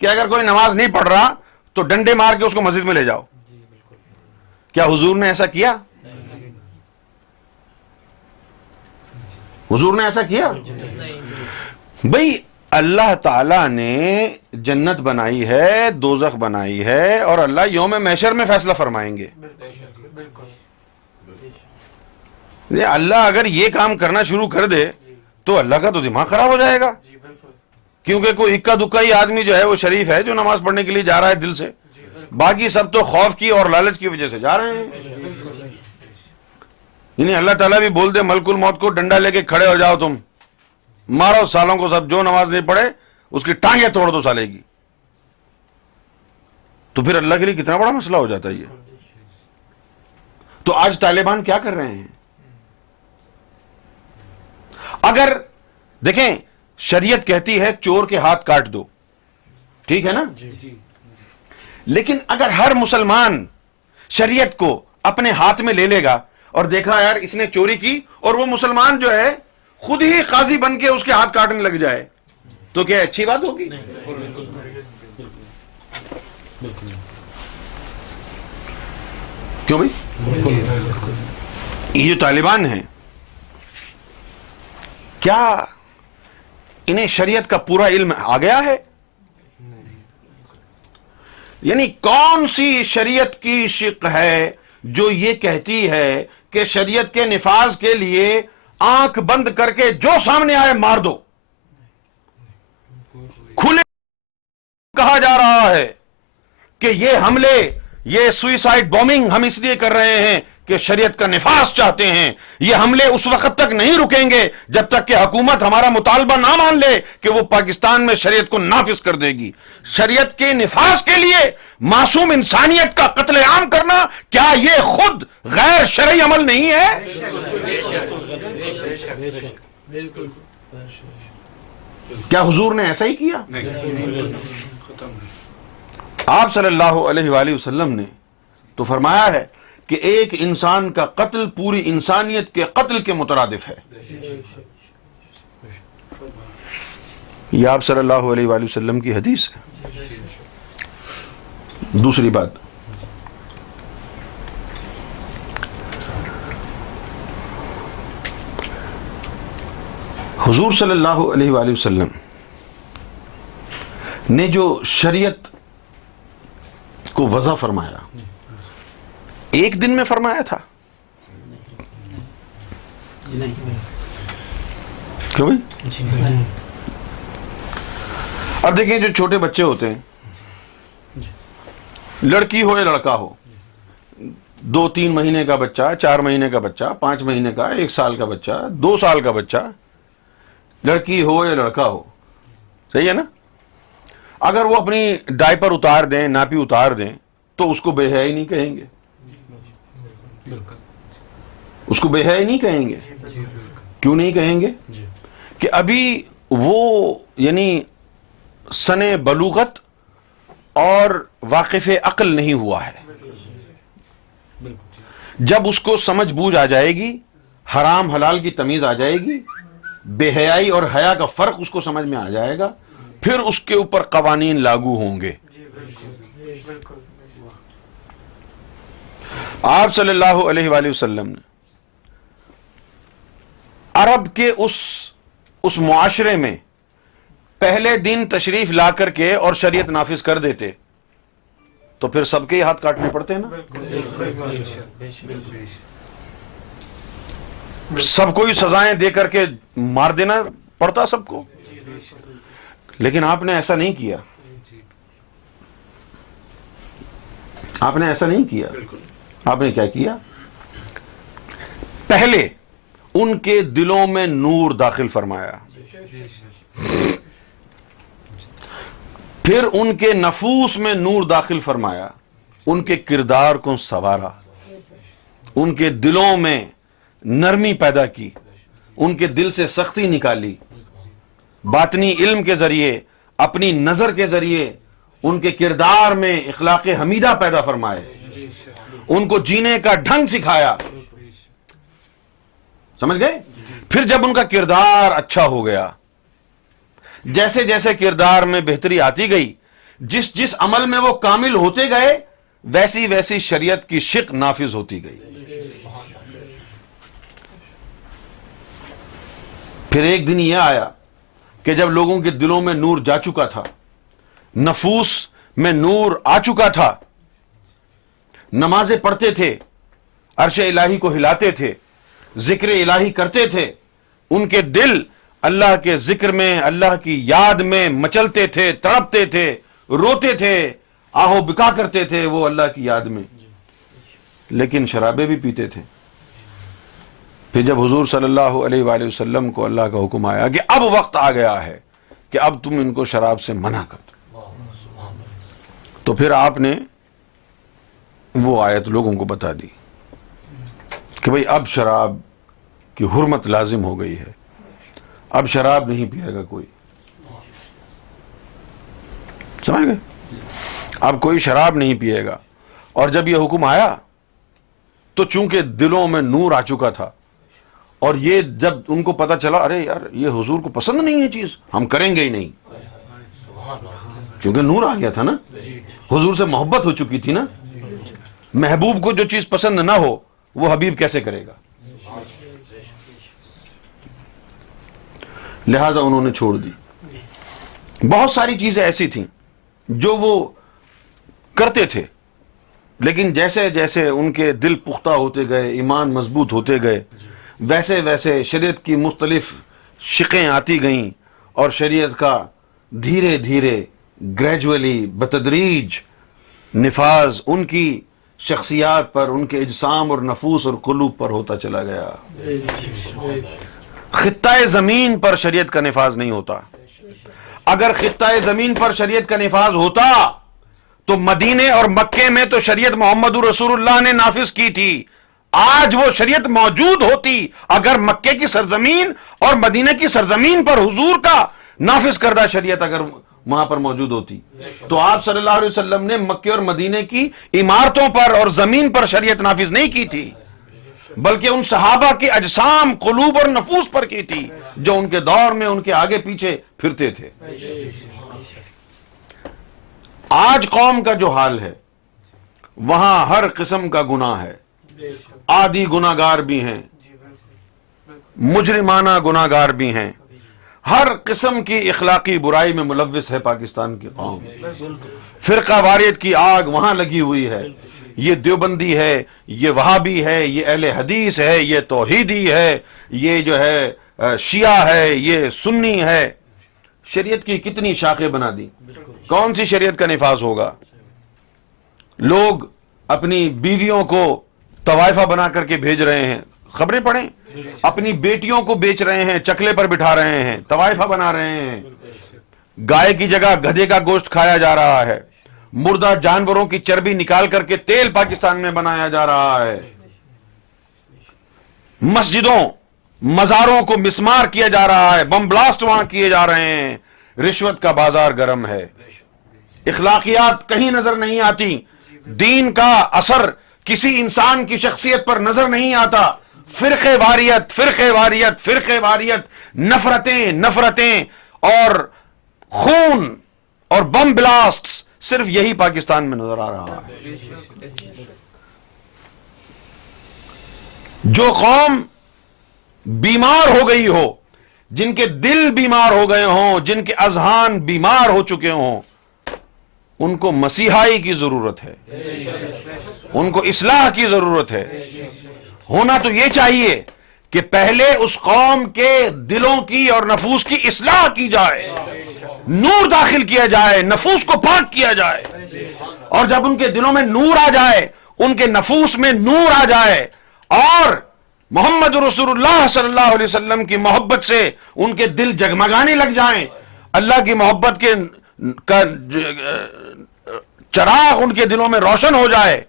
کہ اگر کوئی نماز نہیں پڑھ رہا تو ڈنڈے مار کے اس کو مسجد میں لے جاؤ۔ کیا حضور نے ایسا کیا؟ حضور نے ایسا کیا؟ بھئی اللہ تعالیٰ نے جنت بنائی ہے، دوزخ بنائی ہے، اور اللہ یوم محشر میں فیصلہ فرمائیں گے۔ اللہ اگر یہ کام کرنا شروع کر دے تو اللہ کا تو دماغ خراب ہو جائے گا، کیونکہ کوئی اکا دکا ہی آدمی جو ہے وہ شریف ہے جو نماز پڑھنے کے لیے جا رہا ہے دل سے، باقی سب تو خوف کی اور لالچ کی وجہ سے جا رہے ہیں۔ یعنی اللہ تعالیٰ بھی بول دے ملک الموت کو، ڈنڈا لے کے کھڑے ہو جاؤ، تم مارو سالوں کو سب، جو نماز نہیں پڑھے اس کی ٹانگیں توڑ دو سالے کی، تو پھر اللہ کے لیے کتنا بڑا مسئلہ ہو جاتا ہے یہ۔ تو آج طالبان کیا کر رہے ہیں؟ اگر دیکھیں شریعت کہتی ہے چور کے ہاتھ کاٹ دو، ٹھیک ہے نا، لیکن اگر ہر مسلمان شریعت کو اپنے ہاتھ میں لے لے گا اور دیکھا یار اس نے چوری کی اور وہ مسلمان جو ہے خود ہی قاضی بن کے اس کے ہاتھ کاٹنے لگ جائے تو کیا اچھی بات ہوگی؟ کیوں بھائی؟ یہ جو طالبان ہیں کیا انہیں شریعت کا پورا علم آ گیا ہے؟ یعنی کون سی شریعت کی شق ہے جو یہ کہتی ہے کہ شریعت کے نفاذ کے لیے آنکھ بند کر کے جو سامنے آئے مار دو؟ کھلے کہا جا رہا ہے کہ یہ حملے، یہ سوئسائڈ بومنگ ہم اس لیے کر رہے ہیں کہ شریعت کا نفاذ چاہتے ہیں۔ یہ حملے اس وقت تک نہیں رکیں گے جب تک کہ حکومت ہمارا مطالبہ نہ مان لے کہ وہ پاکستان میں شریعت کو نافذ کر دے گی۔ شریعت کے نفاذ کے لیے معصوم انسانیت کا قتل عام کرنا، کیا یہ خود غیر شرعی عمل نہیں ہے؟ کیا حضور نے ایسا ہی کیا؟ آپ صلی اللہ علیہ وآلہ وسلم نے تو فرمایا ہے کہ ایک انسان کا قتل پوری انسانیت کے قتل کے مترادف ہے۔ یہ آپ صلی اللہ علیہ وآلہ وسلم کی حدیث ہے۔ دوسری بات، حضور صلی اللہ علیہ وآلہ وسلم نے جو شریعت کو وضع فرمایا، ایک دن میں فرمایا تھا؟ کیوں بھائی؟ اب دیکھیں جو چھوٹے بچے ہوتے ہیں، لڑکی ہو یا لڑکا ہو، 2-3 مہینے کا بچہ، 4 مہینے کا بچہ، 5 مہینے کا، 1 سال کا بچہ، 2 سال کا بچہ، لڑکی ہو یا لڑکا ہو، صحیح ہے نا؟ اگر وہ اپنی ڈائپر اتار دیں، ناپی اتار دیں تو اس کو بے حیائی نہیں کہیں گے، اس کو بے حیائی نہیں کہیں گے. کیوں نہیں کہیں گے؟ کہ ابھی وہ یعنی سن بلوغت اور واقف عقل نہیں ہوا ہے. جب اس کو سمجھ بوجھ آ جائے گی، حرام حلال کی تمیز آ جائے گی، بے حیائی اور حیا کا فرق اس کو سمجھ میں آ جائے گا، پھر اس کے اوپر قوانین لاگو ہوں گے. آپ صلی اللہ علیہ وآلہ وسلم نے عرب کے اس معاشرے میں پہلے دن تشریف لا کر کے اور شریعت نافذ کر دیتے تو پھر سب کے ہاتھ کاٹنے پڑتے ہیں نا. سب کو ہی سزائیں دے کر کے مار دینا پڑتا سب کو. لیکن آپ نے ایسا نہیں کیا، آپ نے ایسا نہیں کیا. آپ نے کیا کیا؟ پہلے ان کے دلوں میں نور داخل فرمایا، پھر ان کے نفوس میں نور داخل فرمایا، ان کے کردار کو سنوارا، ان کے دلوں میں نرمی پیدا کی، ان کے دل سے سختی نکالی، باطنی علم کے ذریعے، اپنی نظر کے ذریعے ان کے کردار میں اخلاق حمیدہ پیدا فرمائے، ان کو جینے کا ڈھنگ سکھایا. سمجھ گئے؟ پھر جب ان کا کردار اچھا ہو گیا، جیسے جیسے کردار میں بہتری آتی گئی، جس جس عمل میں وہ کامل ہوتے گئے، ویسی ویسی شریعت کی شق نافذ ہوتی گئی. پھر ایک دن یہ آیا کہ جب لوگوں کے دلوں میں نور جا چکا تھا، نفوس میں نور آ چکا تھا، نمازیں پڑھتے تھے، عرش الہی کو ہلاتے تھے، ذکر الہی کرتے تھے، ان کے دل اللہ کے ذکر میں، اللہ کی یاد میں مچلتے تھے، تڑپتے تھے، روتے تھے، آہو بکا کرتے تھے وہ اللہ کی یاد میں، لیکن شرابیں بھی پیتے تھے. پھر جب حضور صلی اللہ علیہ وآلہ وسلم کو اللہ کا حکم آیا کہ اب وقت آ گیا ہے کہ اب تم ان کو شراب سے منع کر دو، تو پھر آپ نے وہ آیت لوگوں کو بتا دی کہ بھئی اب شراب کی حرمت لازم ہو گئی ہے، اب شراب نہیں پیے گا کوئی. سمجھ گئے؟ اب کوئی شراب نہیں پیے گا. اور جب یہ حکم آیا تو چونکہ دلوں میں نور آ چکا تھا، اور یہ جب ان کو پتا چلا ارے یار یہ حضور کو پسند نہیں ہے چیز، ہم کریں گے ہی نہیں، کیونکہ نور آ گیا تھا نا، حضور سے محبت ہو چکی تھی نا. محبوب کو جو چیز پسند نہ ہو وہ حبیب کیسے کرے گا؟ لہذا انہوں نے چھوڑ دی. بہت ساری چیزیں ایسی تھیں جو وہ کرتے تھے، لیکن جیسے جیسے ان کے دل پختہ ہوتے گئے، ایمان مضبوط ہوتے گئے، ویسے ویسے شریعت کی مختلف شقیں آتی گئیں، اور شریعت کا دھیرے دھیرے گریجولی بتدریج نفاذ ان کی شخصیات پر، ان کے اجسام اور نفوس اور قلوب پر ہوتا چلا گیا. خطہ زمین پر شریعت کا نفاذ نہیں ہوتا. اگر خطہ زمین پر شریعت کا نفاذ ہوتا تو مدینے اور مکے میں تو شریعت محمد رسول اللہ نے نافذ کی تھی. آج وہ شریعت موجود ہوتی اگر مکے کی سرزمین اور مدینے کی سرزمین پر حضور کا نافذ کردہ شریعت اگر وہاں پر موجود ہوتی، تو آپ صلی اللہ علیہ وسلم نے مکے اور مدینے کی عمارتوں پر اور زمین پر شریعت نافذ نہیں کی تھی، بلکہ ان صحابہ کے اجسام، قلوب اور نفوس پر کی تھی جو ان کے دور میں ان کے آگے پیچھے پھرتے تھے. آج قوم کا جو حال ہے وہاں ہر قسم کا گناہ ہے. عادی گناہگار بھی ہیں، مجرمانہ گناہگار بھی ہیں، ہر قسم کی اخلاقی برائی میں ملوث ہے پاکستان کی قوم. فرقہ واریت کی آگ وہاں لگی ہوئی ہے. یہ دیوبندی ہے، یہ وہابی ہے، یہ اہل حدیث ہے، یہ توحیدی ہے، یہ جو ہے شیعہ ہے، یہ سنی ہے. شریعت کی کتنی شاخیں بنا دی، کون سی شریعت کا نفاذ ہوگا؟ لوگ اپنی بیویوں کو طوائفہ بنا کر کے بھیج رہے ہیں، خبریں پڑھیں. اپنی بیٹیوں کو بیچ رہے ہیں، چکلے پر بٹھا رہے ہیں، طوائفہ بنا رہے ہیں. گائے کی جگہ گدھے کا گوشت کھایا جا رہا ہے. مردہ جانوروں کی چربی نکال کر کے تیل پاکستان میں بنایا جا رہا ہے، مسجدوں مزاروں کو مسمار کیا جا رہا ہے، بم بلاسٹ وہاں کیے جا رہے ہیں، رشوت کا بازار گرم ہے، اخلاقیات کہیں نظر نہیں آتی، دین کا اثر کسی انسان کی شخصیت پر نظر نہیں آتا، فرقے واریت فرقے واریت فرقے واریت، نفرتیں اور خون اور بم بلاسٹ، صرف یہی پاکستان میں نظر آ رہا ہے۔ جو قوم بیمار ہو گئی ہو، جن کے دل بیمار ہو گئے ہوں، جن کے اذہان بیمار ہو چکے ہوں، ان کو مسیحائی کی ضرورت ہے، ان کو اصلاح کی ضرورت ہے۔ ہونا تو یہ چاہیے کہ پہلے اس قوم کے دلوں کی اور نفوس کی اصلاح کی جائے، نور داخل کیا جائے، نفوس کو پاک کیا جائے، اور جب ان کے دلوں میں نور آ جائے، ان کے نفوس میں نور آ جائے، اور محمد رسول اللہ صلی اللہ علیہ وسلم کی محبت سے ان کے دل جگمگانے لگ جائیں، اللہ کی محبت کے چراغ ان کے دلوں میں روشن ہو جائے،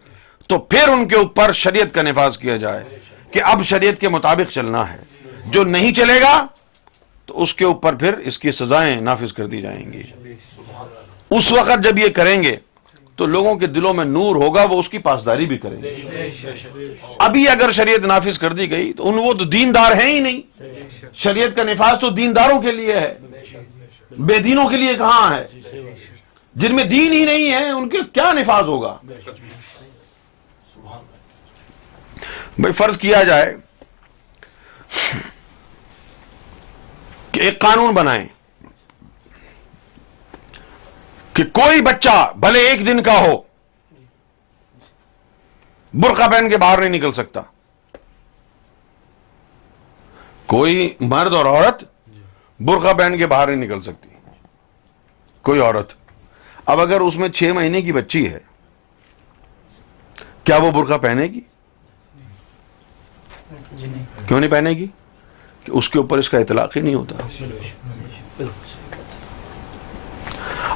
تو پھر ان کے اوپر شریعت کا نفاذ کیا جائے کہ اب شریعت کے مطابق چلنا ہے، جو نہیں چلے گا تو اس کے اوپر پھر اس کی سزائیں نافذ کر دی جائیں گی۔ اس وقت جب یہ کریں گے تو لوگوں کے دلوں میں نور ہوگا، وہ اس کی پاسداری بھی کریں گے۔ ابھی اگر شریعت نافذ کر دی گئی تو وہ تو دیندار ہیں ہی نہیں، شریعت کا نفاذ تو دینداروں کے لیے ہے، بے دینوں کے لیے کہاں ہے؟ جن میں دین ہی نہیں ہے ان کے کیا نفاذ ہوگا؟ بھئی فرض کیا جائے کہ ایک قانون بنائیں کہ کوئی بچہ بھلے ایک دن کا ہو برقع پہن کے باہر نہیں نکل سکتا، کوئی مرد اور عورت برقع پہن کے باہر نہیں نکل سکتی، کوئی عورت۔ اب اگر اس میں 6 مہینے کی بچی ہے، کیا وہ برقع پہنے گی؟ کیوں نہیں پہنے گی؟ کہ اس کے اوپر اس کا اطلاق ہی نہیں ہوتا۔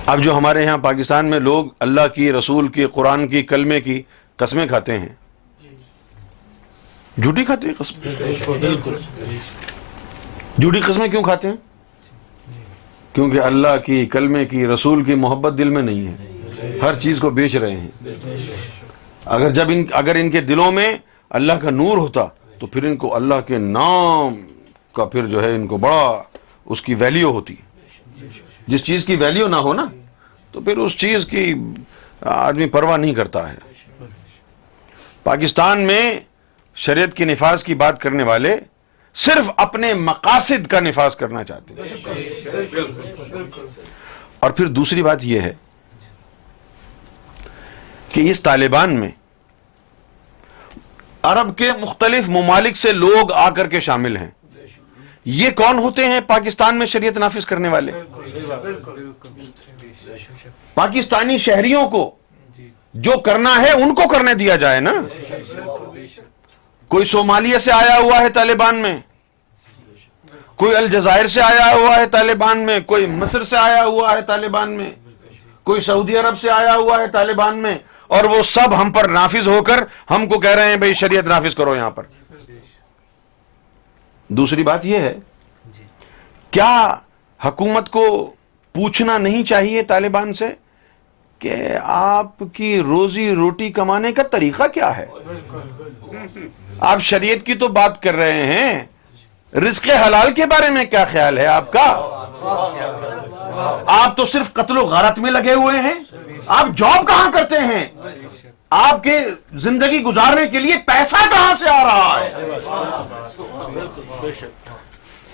اب جو ہمارے یہاں پاکستان میں لوگ اللہ کی، رسول کی، قرآن کی، کلمے کی قسمیں کھاتے ہیں، جھوٹی کھاتے ہیں قسم۔ جھوٹی قسمیں کیوں کھاتے ہیں؟ کیونکہ اللہ کی، کلمے کی، رسول کی محبت دل میں نہیں ہے، ہر چیز کو بیچ رہے ہیں۔ اگر ان کے دلوں میں اللہ کا نور ہوتا تو پھر ان کو اللہ کے نام کا پھر جو ہے ان کو بڑا اس کی ویلیو ہوتی۔ جس چیز کی ویلیو نہ ہو نا تو پھر اس چیز کی آدمی پرواہ نہیں کرتا ہے۔ پاکستان میں شریعت کے نفاذ کی بات کرنے والے صرف اپنے مقاصد کا نفاذ کرنا چاہتے ہیں۔ اور پھر دوسری بات یہ ہے کہ اس طالبان میں عرب کے مختلف ممالک سے لوگ آ کر کے شامل ہیں۔ یہ کون ہوتے ہیں پاکستان میں شریعت نافذ کرنے والے؟ پاکستانی شہریوں کو جو کرنا ہے ان کو کرنے دیا جائے نا۔ کوئی صومالیہ سے آیا ہوا ہے طالبان میں، کوئی الجزائر سے آیا ہوا ہے طالبان میں، کوئی مصر سے آیا ہوا ہے طالبان میں، کوئی سعودی عرب سے آیا ہوا ہے طالبان میں، اور وہ سب ہم پر نافذ ہو کر ہم کو کہہ رہے ہیں بھئی شریعت نافذ کرو یہاں پر۔ دوسری بات یہ ہے، کیا حکومت کو پوچھنا نہیں چاہیے طالبان سے کہ آپ کی روزی روٹی کمانے کا طریقہ کیا ہے؟ آپ شریعت کی تو بات کر رہے ہیں، رزق حلال کے بارے میں کیا خیال ہے آپ کا؟ آپ تو صرف قتل و غارت میں لگے ہوئے ہیں، آپ جاب کہاں کرتے ہیں؟ آپ کے زندگی گزارنے کے لیے پیسہ کہاں سے آ رہا ہے؟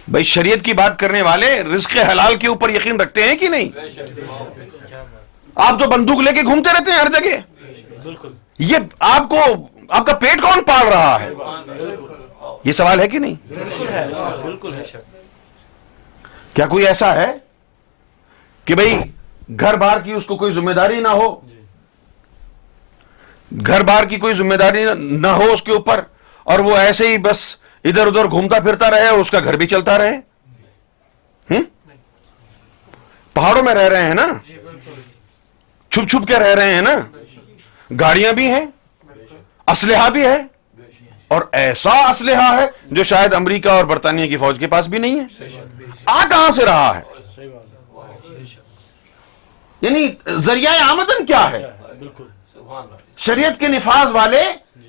بھائی شریعت کی بات کرنے والے رزق حلال کے اوپر یقین رکھتے ہیں کہ نہیں؟ آپ تو بندوق لے کے گھومتے رہتے ہیں ہر جگہ، یہ آپ کو آپ کا پیٹ کون پال رہا ہے؟ یہ سوال ہے کہ نہیں؟ بالکل ہے۔ کیا کوئی ایسا ہے کہ بھئی گھر بار کی اس کو کوئی ذمہ داری نہ ہو، گھر بار کی کوئی ذمہ داری نہ ہو اس کے اوپر، اور وہ ایسے ہی بس ادھر ادھر گھومتا پھرتا رہے اور اس کا گھر بھی چلتا رہے؟ پہاڑوں میں رہ رہے ہیں نا، چھپ چھپ کے رہ رہے ہیں نا. گاڑیاں بھی ہیں, اسلحہ بھی ہے, اور ایسا اسلحہ ہے جو شاید امریکہ اور برطانیہ کی فوج کے پاس بھی نہیں ہے. آ کہاں سے رہا ہے؟ یعنی ذریعہ آمدن کیا ہے؟ شریعت کے نفاذ والے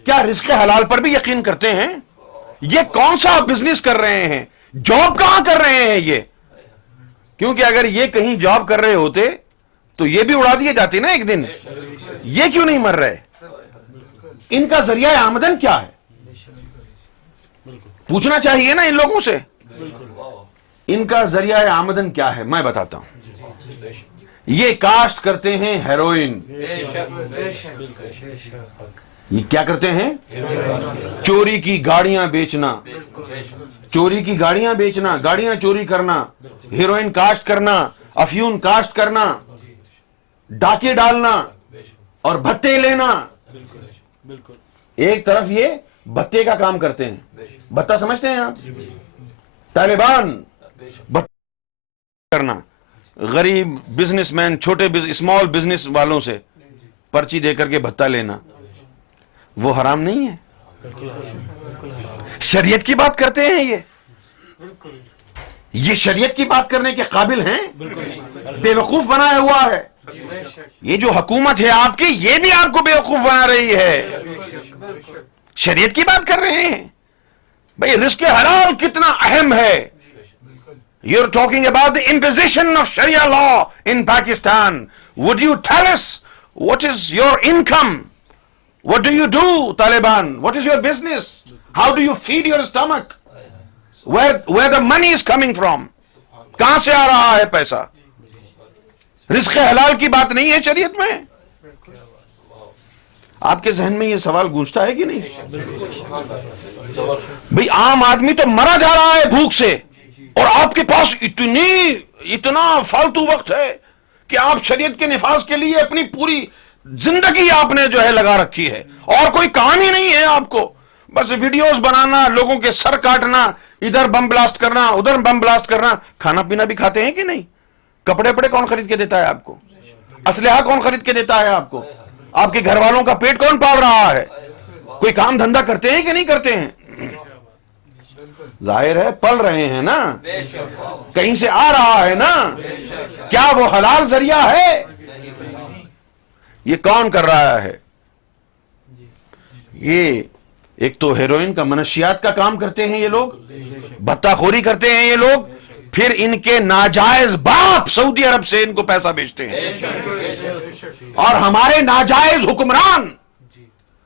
کیا رزق حلال پر بھی یقین کرتے ہیں؟ یہ کون سا بزنس کر رہے ہیں؟ جاب کہاں کر رہے ہیں یہ؟ کیونکہ اگر یہ کہیں جاب کر رہے ہوتے تو یہ بھی اڑا دیے جاتے نا ایک دن. یہ کیوں نہیں مر رہے؟ ان کا ذریعہ آمدن کیا ہے؟ پوچھنا چاہیے نا ان لوگوں سے. ان کا ذریعہ آمدن کیا ہے میں بتاتا ہوں. یہ کاشت کرتے ہیں ہیروئن. یہ کیا کرتے ہیں؟ چوری کی گاڑیاں بیچنا, چوری کی گاڑیاں بیچنا, گاڑیاں چوری کرنا, ہیروئن کاشت کرنا, افیون کاشت کرنا, ڈاکے ڈالنا اور بھتے لینا. ایک طرف یہ بھتے کا کام کرتے ہیں. بھتا سمجھتے ہیں آپ؟ طالبان بھتا کرنا, غریب بزنس مین, چھوٹے اسمال بزنس والوں سے پرچی دے کر کے بھتا لینا, وہ حرام نہیں ہے؟ شریعت کی بات کرتے ہیں یہ شریعت کی بات کرنے کے قابل ہیں؟ بے وقوف بنایا ہوا ہے. یہ جو حکومت ہے آپ کی, یہ بھی آپ کو بے وقوف بنا رہی ہے. شریعت کی بات کر رہے ہیں بھئی. رزق حلال کتنا اہم ہے. You're talking about the imposition of Sharia law in Pakistan. Would you tell us what is your income? What do you do, Taliban? What is your business? How do you feed your stomach? Where the money is coming from? کہاں سے آ رہا ہے پیسہ؟ رزق حلال کی بات نہیں ہے شریعت میں. آپ کے ذہن میں یہ سوال گونجتا ہے کہ نہیں؟ بھئی عام آدمی تو مرا جا رہا ہے بھوک سے, اور آپ کے پاس اتنا فالتو وقت ہے کہ آپ شریعت کے نفاذ کے لیے اپنی پوری زندگی آپ نے جو ہے لگا رکھی ہے, اور کوئی کام ہی نہیں ہے آپ کو. بس ویڈیوز بنانا, لوگوں کے سر کاٹنا, ادھر بم بلاسٹ کرنا, ادھر بم بلاسٹ کرنا. کھانا پینا بھی کھاتے ہیں کہ نہیں؟ کپڑے پڑے کون خرید کے دیتا ہے آپ کو؟ اسلحہ کون خرید کے دیتا ہے آپ کو؟ آپ کے گھر والوں کا پیٹ کون پال رہا ہے؟ کوئی کام دھندا کرتے ہیں کہ نہیں کرتے ہیں؟ ظاہر ہے پل رہے ہیں نا, کہیں سے آ رہا ہے نا. کیا وہ حلال ذریعہ ہے؟ یہ کون کر رہا ہے؟ یہ ایک تو ہیروئن کا, منشیات کا کام کرتے ہیں یہ لوگ, بھتہ خوری کرتے ہیں یہ لوگ, پھر ان کے ناجائز باپ سعودی عرب سے ان کو پیسہ بیچتے ہیں. اور ہمارے ناجائز حکمران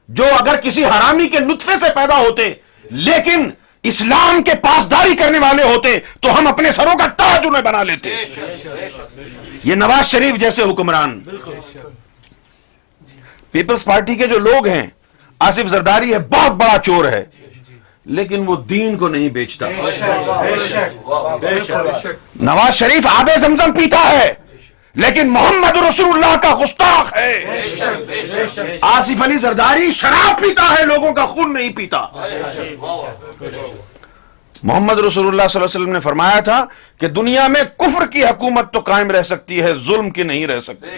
جو اگر کسی حرامی کے نطفے سے پیدا ہوتے لیکن اسلام کے پاسداری کرنے والے ہوتے تو ہم اپنے سروں کا تاج انہیں بنا لیتے. یہ نواز شریف جیسے حکمران. پیپلز پارٹی کے جو لوگ ہیں, آصف زرداری ہے بہت بڑا چور ہے, لیکن وہ دین کو نہیں بیچتا. نواز شریف آب زمزم پیتا ہے لیکن محمد رسول اللہ کا گستاخ ہے. آصف علی زرداری شراب پیتا ہے, لوگوں کا خون نہیں پیتا. محمد رسول اللہ صلی اللہ علیہ وسلم نے فرمایا تھا کہ دنیا میں کفر کی حکومت تو قائم رہ سکتی ہے, ظلم کی نہیں رہ سکتی.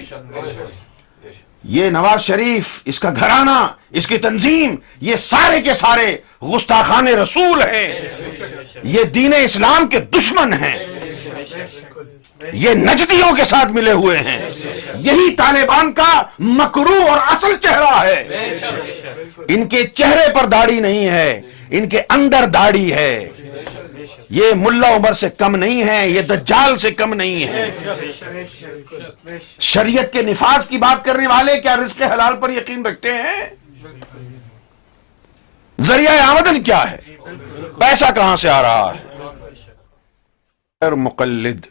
یہ نواز شریف, اس کا گھرانہ, اس کی تنظیم, یہ سارے کے سارے گستاخان رسول ہیں. یہ دین اسلام کے دشمن ہیں. یہ نجدیوں کے ساتھ ملے ہوئے ہیں. یہی طالبان کا مکرو اور اصل چہرہ ہے. ان کے چہرے پر داڑھی نہیں ہے, ان کے اندر داڑھی ہے. یہ ملا عمر سے کم نہیں ہے, یہ دجال سے کم نہیں ہے. شریعت کے نفاذ کی بات کرنے والے کیا رزق حلال پر یقین رکھتے ہیں؟ ذریعہ آمدن کیا ہے؟ پیسہ کہاں سے آ رہا ہے؟ غیر مقلد,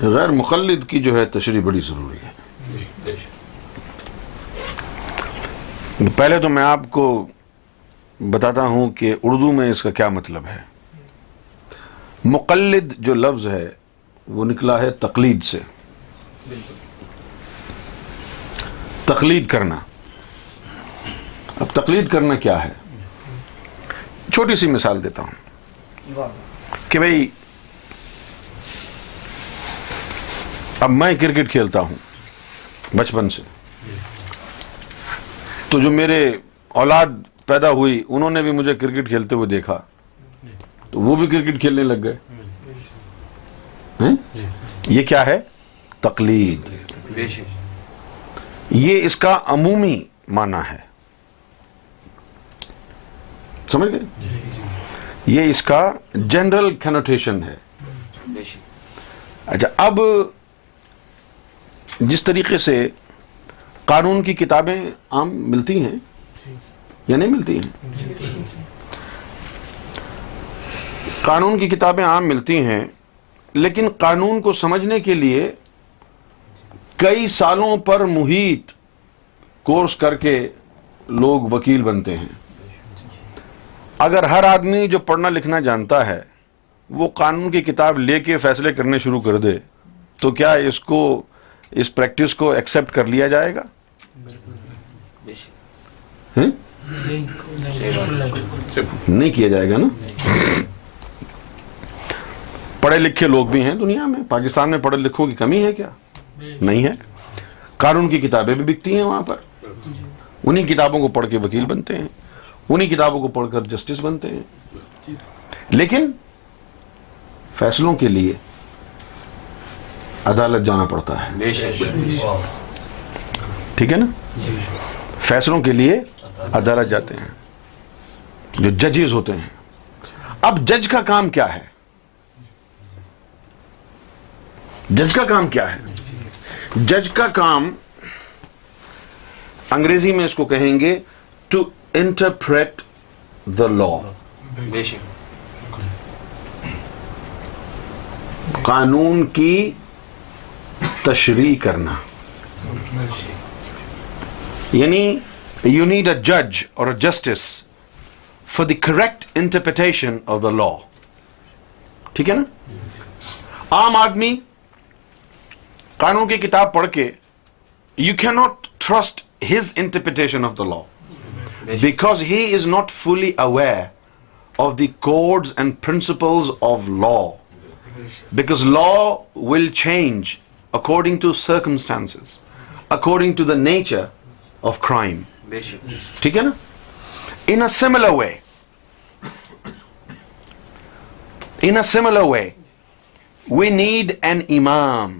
غیر مقلد کی جو ہے تشریح بڑی ضروری ہے. پہلے تو میں آپ کو بتاتا ہوں کہ اردو میں اس کا کیا مطلب ہے. مقلد جو لفظ ہے وہ نکلا ہے تقلید سے. تقلید کرنا. اب تقلید کرنا کیا ہے؟ چھوٹی سی مثال دیتا ہوں کہ بھئی اب میں کرکٹ کھیلتا ہوں بچپن سے، تو جو میرے اولاد پیدا ہوئی انہوں نے بھی مجھے کرکٹ کھیلتے ہوئے دیکھا، تو وہ بھی کرکٹ کھیلنے لگ گئے. یہ کیا ہے؟ تقلید. یہ اس کا عمومی معنی ہے، سمجھ گئے؟ یہ اس کا جنرل کنوٹیشن ہے. اچھا، اب جس طریقے سے قانون کی کتابیں عام ملتی ہیں یا نہیں ملتی ہیں؟ قانون کی کتابیں عام ملتی ہیں، لیکن قانون کو سمجھنے کے لیے کئی سالوں پر محیط کورس کر کے لوگ وکیل بنتے ہیں. اگر ہر آدمی جو پڑھنا لکھنا جانتا ہے وہ قانون کی کتاب لے کے فیصلے کرنے شروع کر دے تو کیا اس پریکٹس کو ایکسپٹ کر لیا جائے گا؟ نہیں کیا جائے گا نا. پڑھے لکھے لوگ بھی ہیں دنیا میں، پاکستان میں پڑھے لکھوں کی کمی ہے کیا؟ نہیں ہے. قانون کی کتابیں بھی بکتی ہیں وہاں پر، انہی کتابوں کو پڑھ کے وکیل بنتے ہیں، انہی کتابوں کو پڑھ کر جسٹس بنتے ہیں. لیکن فیصلوں کے لیے عدالت جانا پڑتا ہے. ٹھیک ہے نا؟ فیصلوں کے لیے عدالت جاتے ہیں جو ججز ہوتے ہیں. اب جج کا کام کیا ہے؟ جج کا کام کیا ہے؟ جج کا کام انگریزی میں اس کو کہیں گے ٹو انٹرپریٹ دا لا. قانون کی تشریح کرنا. یعنی you need a judge or a justice for the correct interpretation of the law. ٹھیک ہے نا؟ عام آدمی قانون کی کتاب پڑھ کے you cannot trust his interpretation of the law because he is not fully aware of the codes and principles of law, because law will change according to circumstances, according to the nature of crime. ٹھیک ہے نا؟ In a similar way, we need an imam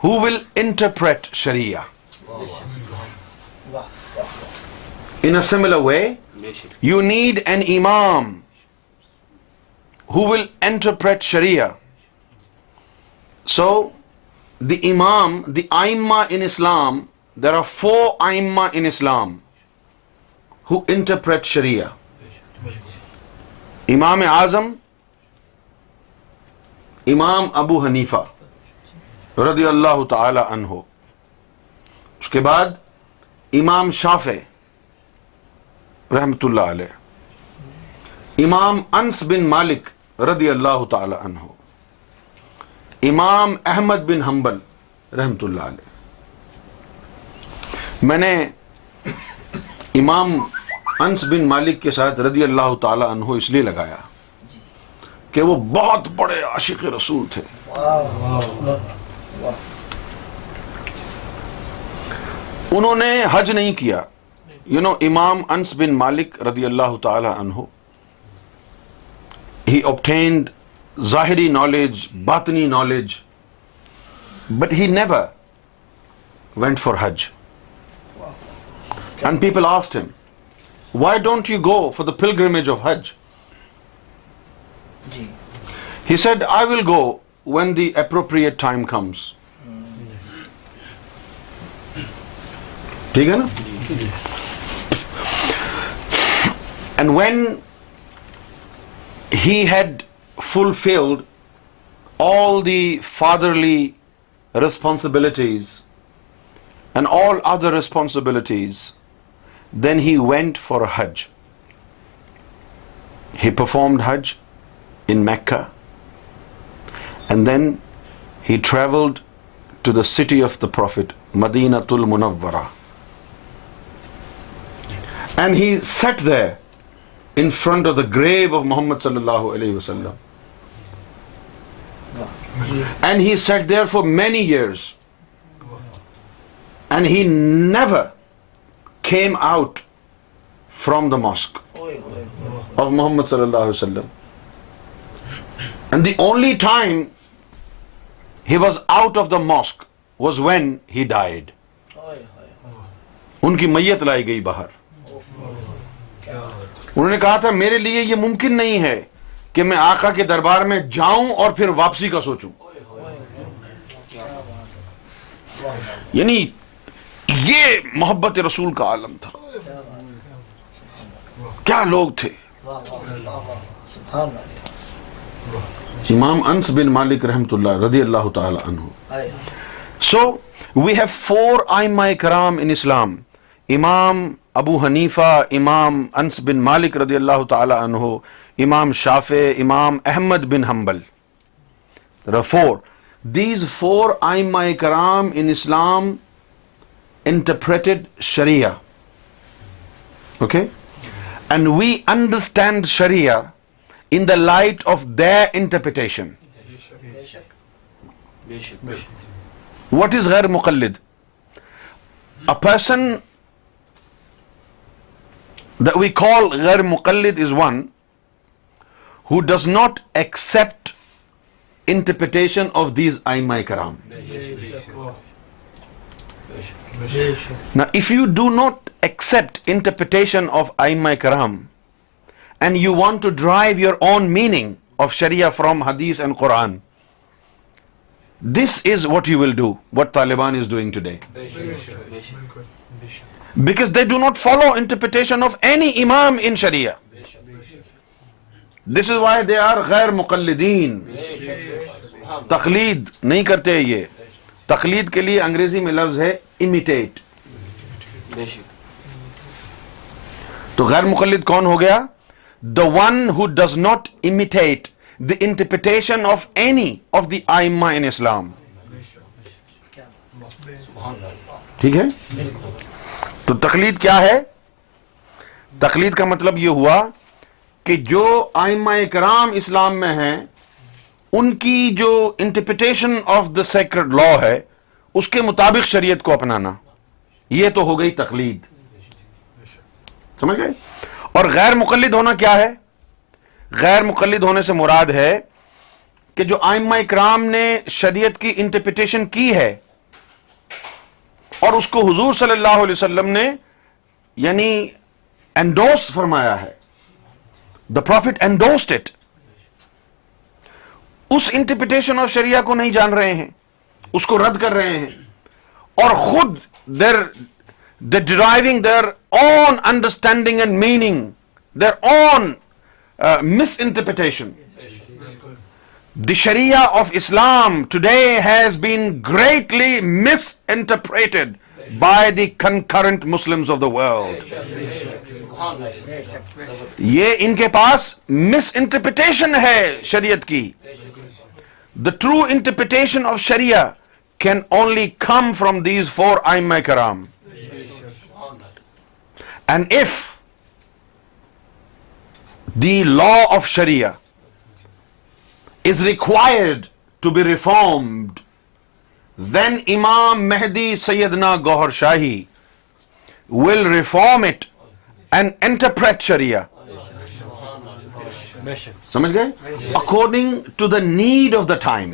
who will interpret Sharia. In a similar way, you need an imam who will interpret Sharia. So, the imam, the aimma in Islam, there are 4 aimma in Islam who interpret Sharia. Imam Azam, Imam Abu Hanifa رضی اللہ تعالی عنہ. اس کے بعد امام شافعی رحمت اللہ علیہ، امام انس بن مالک رضی اللہ تعالی عنہ، امام احمد بن حنبل رحمت اللہ علیہ. میں نے امام انس بن مالک کے ساتھ رضی اللہ تعالی عنہ اس لیے لگایا کہ وہ بہت بڑے عاشق رسول تھے. انہوں نے حج نہیں کیا. امام انس بن مالک رضی اللہ تعالی عنہ، he obtained ظاہری knowledge, باطنی knowledge, but he never went for Hajj. And people asked him, why don't you go for the pilgrimage of Hajj? He said, I will go when the appropriate time comes. ٹھیک ہے نا؟ And when he had fulfilled all the fatherly responsibilities and all other responsibilities, then he went for Hajj. He performed Hajj in Mecca, and then he traveled to the city of the Prophet, Madinatul Munawwara, and he sat there in front of the grave of Muhammad sallallahu alayhi wasallam. And he sat there for many years. And he never came out from the mosque of Muhammad sallallahu alaihi wasallam. And the only time he was out of the mosque was when he died. ان کی میت لائی گئی باہر. انہوں نے کہا تھا میرے لیے یہ ممکن نہیں ہے کہ میں آقا کے دربار میں جاؤں اور پھر واپسی کا سوچوں. یعنی یہ محبت رسول کا عالم تھا. کیا لوگ تھے. امام انس بن مالک رحمۃ اللہ رضی اللہ تعالی عنہ. So we have 4 ائمہ کرام in Islam. امام ابو حنیفہ, امام انس بن مالک رضی اللہ تعالی عنہ, امام شافعی, امام احمد بن حنبل. There are 4. These 4 ائمہ کرام in Islam interpreted Sharia. Okay? And we understand Sharia in the light of their interpretation. What is غیر مقلد? A person that we call غیر مقلد is one who does not accept interpretation of these ائمہ کرام. Now if you do not accept interpretation of ائمہ کرام and you want to drive your own meaning of Sharia from Hadith and Quran, this is what you will do, what Taliban is doing today. Because they do not follow interpretation of any imam in Sharia. This is why they are غیر مقلدین. تقلید نہیں کرتے. یہ تقلید کے لیے انگریزی میں لفظ ہے imitate. تو غیر مقلد کون ہو گیا؟ The one who does not imitate the interpretation of any of the ائمہ in Islam. ٹھیک ہے. تو تقلید کیا ہے؟ تقلید کا مطلب یہ ہوا کہ جو ائمہ کرام اسلام میں ہیں ان کی جو انٹرپریٹیشن آف دا سیکرڈ لا ہے اس کے مطابق شریعت کو اپنانا. یہ تو ہو گئی تقلید. سمجھ گئے؟ اور غیر مقلد ہونا کیا ہے؟ غیر مقلد ہونے سے مراد ہے کہ جو ائمہ کرام نے شریعت کی انٹرپریٹیشن کی ہے اور اس کو حضور صلی اللہ علیہ وسلم نے یعنی انڈورس فرمایا ہے. The Prophet endorsed it. اس انٹرپریٹیشن آف شریعہ کو نہیں جان رہے ہیں, اس کو رد کر رہے ہیں اور خود they're deriving their own understanding and meaning, their own misinterpretation. The Sharia of Islam today has been greatly misinterpreted by the concurrent Muslims of the world. یہ ان کے پاس misinterpretation ہے شریعت کی. The true interpretation of Sharia can only come from these 4 ائمہ کرام. And if the law of Sharia is required to be reformed, then Imam Mahdi Sayyidina Gohar Shahi will reform it and interpret Sharia. سمجھ گئے؟ According to the need of the time.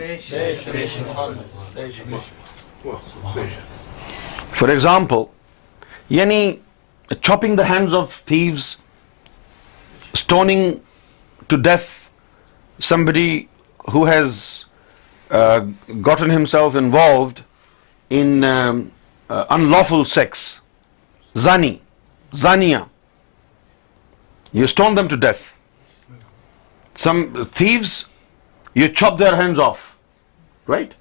For example, یعنی chopping the hands of thieves, stoning to death somebody who has gotten himself involved in unlawful sex, zaniya, you stone them to death. Some thieves, you chop their hands off, right?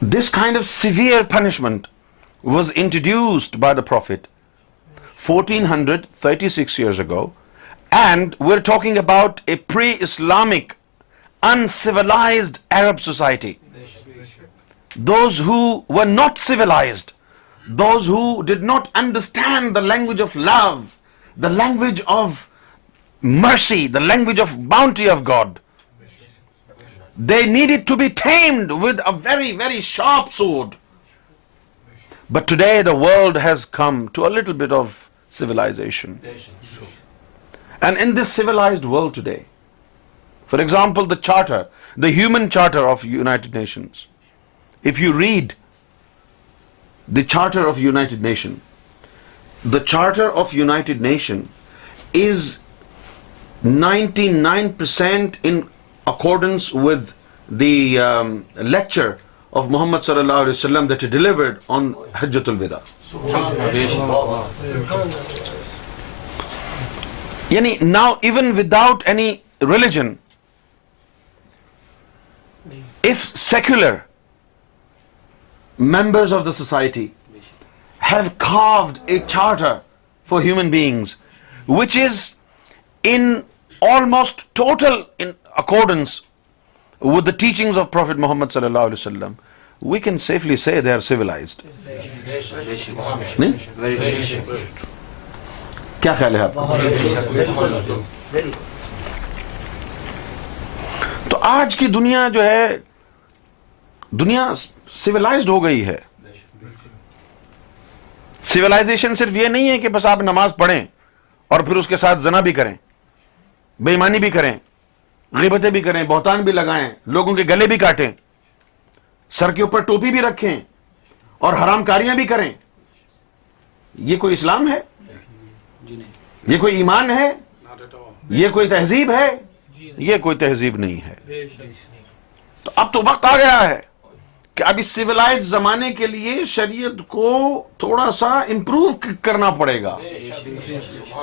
This kind of severe punishment was introduced by the Prophet 1436 years ago, and we're talking about a pre-Islamic, uncivilized Arab society. Those who were not civilized, those who did not understand the language of love, the language of mercy, the language of bounty of God. They needed to be tamed with a very, very sharp sword. But today the world has come to a little bit of civilization. And in this civilized world today, for example, the charter, the human charter of United Nations, if you read the charter of United Nations, the charter of United Nations is 99% in accordance with the lecture of Muhammad sallallahu alaihi wasallam that he delivered on Hajjatul Wada. Yani now, even without any religion, if secular members of the society have carved a charter for human beings which is in almost total in accordance with the teachings of Prophet Muhammad sallallahu alaihi wasallam, we can safely say they are civilized. نہیں؟ کیا خیال ہے آپ؟ تو آج کی دنیا جو ہے، دنیا سویلائزڈ ہو گئی ہے. سویلائزیشن صرف یہ نہیں ہے کہ بس آپ نماز پڑھیں اور پھر اس کے ساتھ زنا بھی کریں، بے ایمانی بھی کریں، غیبتیں بھی کریں، بہتان بھی لگائیں، لوگوں کے گلے بھی کاٹیں، سر کے اوپر ٹوپی بھی رکھیں اور حرام کاریاں بھی کریں. یہ کوئی اسلام ہے؟ یہ کوئی ایمان ہے؟ یہ کوئی تہذیب ہے؟ یہ کوئی تہذیب نہیں ہے. تو اب تو وقت آ گیا ہے کہ اب اس سویلائز زمانے کے لیے شریعت کو تھوڑا سا امپروو کرنا پڑے گا.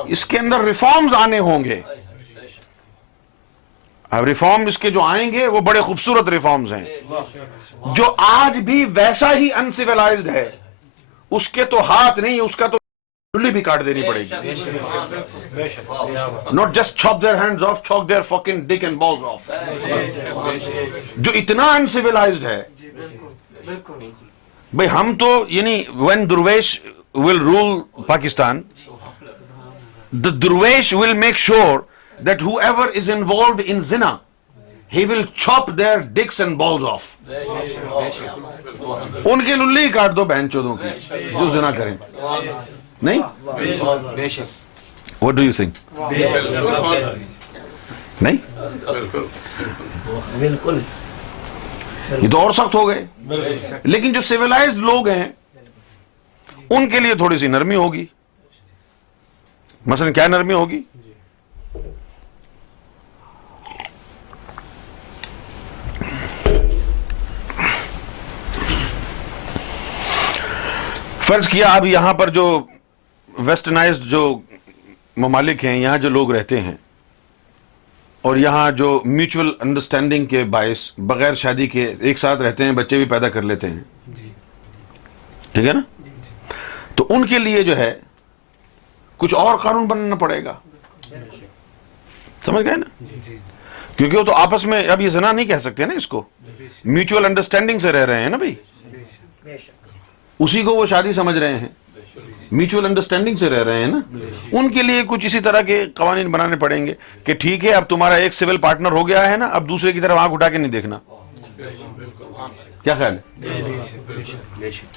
اس کے اندر ریفارمز آنے ہوں گے. اب ریفارم اس کے جو آئیں گے وہ بڑے خوبصورت ریفارمز ہیں. جو آج بھی ویسا ہی انسیولائزڈ ہے اس کے تو ہاتھ نہیں، اس کا تو ڈلی بھی کاٹ دینی پڑے گی. Not just chop their hands off, chop their fucking dick and balls off. جو اتنا انسیولائزڈ ہے بھئی، ہم تو یعنی when Durvesh will rule Pakistan, the Durvesh will make sure that whoever is involved in zina, he will chop their dicks and balls off. ان کے للی کاٹ دو بہن چودوں کی جو زنا کریں. نہیں؟ What do you think? نہیں؟ بالکل. یہ تو اور سخت ہو گئے. لیکن جو سیولائزڈ لوگ ہیں ان کے لیے تھوڑی سی نرمی ہوگی. مثلا کیا نرمی ہوگی؟ فرض کیا اب یہاں پر جو ویسٹرنائزڈ جو ممالک ہیں، یہاں جو لوگ رہتے ہیں اور یہاں جو میوچول انڈرسٹینڈنگ کے باعث بغیر شادی کے ایک ساتھ رہتے ہیں، بچے بھی پیدا کر لیتے ہیں، ٹھیک ہے نا؟ تو ان کے لیے جو ہے کچھ اور قانون بننا پڑے گا. سمجھ گئے نا؟ کیونکہ وہ تو آپس میں اب یہ زنا نہیں کہہ سکتے نا، اس کو میوچول انڈرسٹینڈنگ سے رہ رہے ہیں نا بھائی، اسی کو وہ شادی سمجھ رہے ہیں، میوچول انڈرسٹینڈنگ سے رہ رہے ہیں نا. ان کے لیے کچھ اسی طرح کے قوانین بنانے پڑیں گے کہ ٹھیک ہے اب تمہارا ایک سول پارٹنر ہو گیا ہے نا، اب دوسرے کی طرف آنکھ اٹھا کے نہیں دیکھنا. کیا خیال ہے؟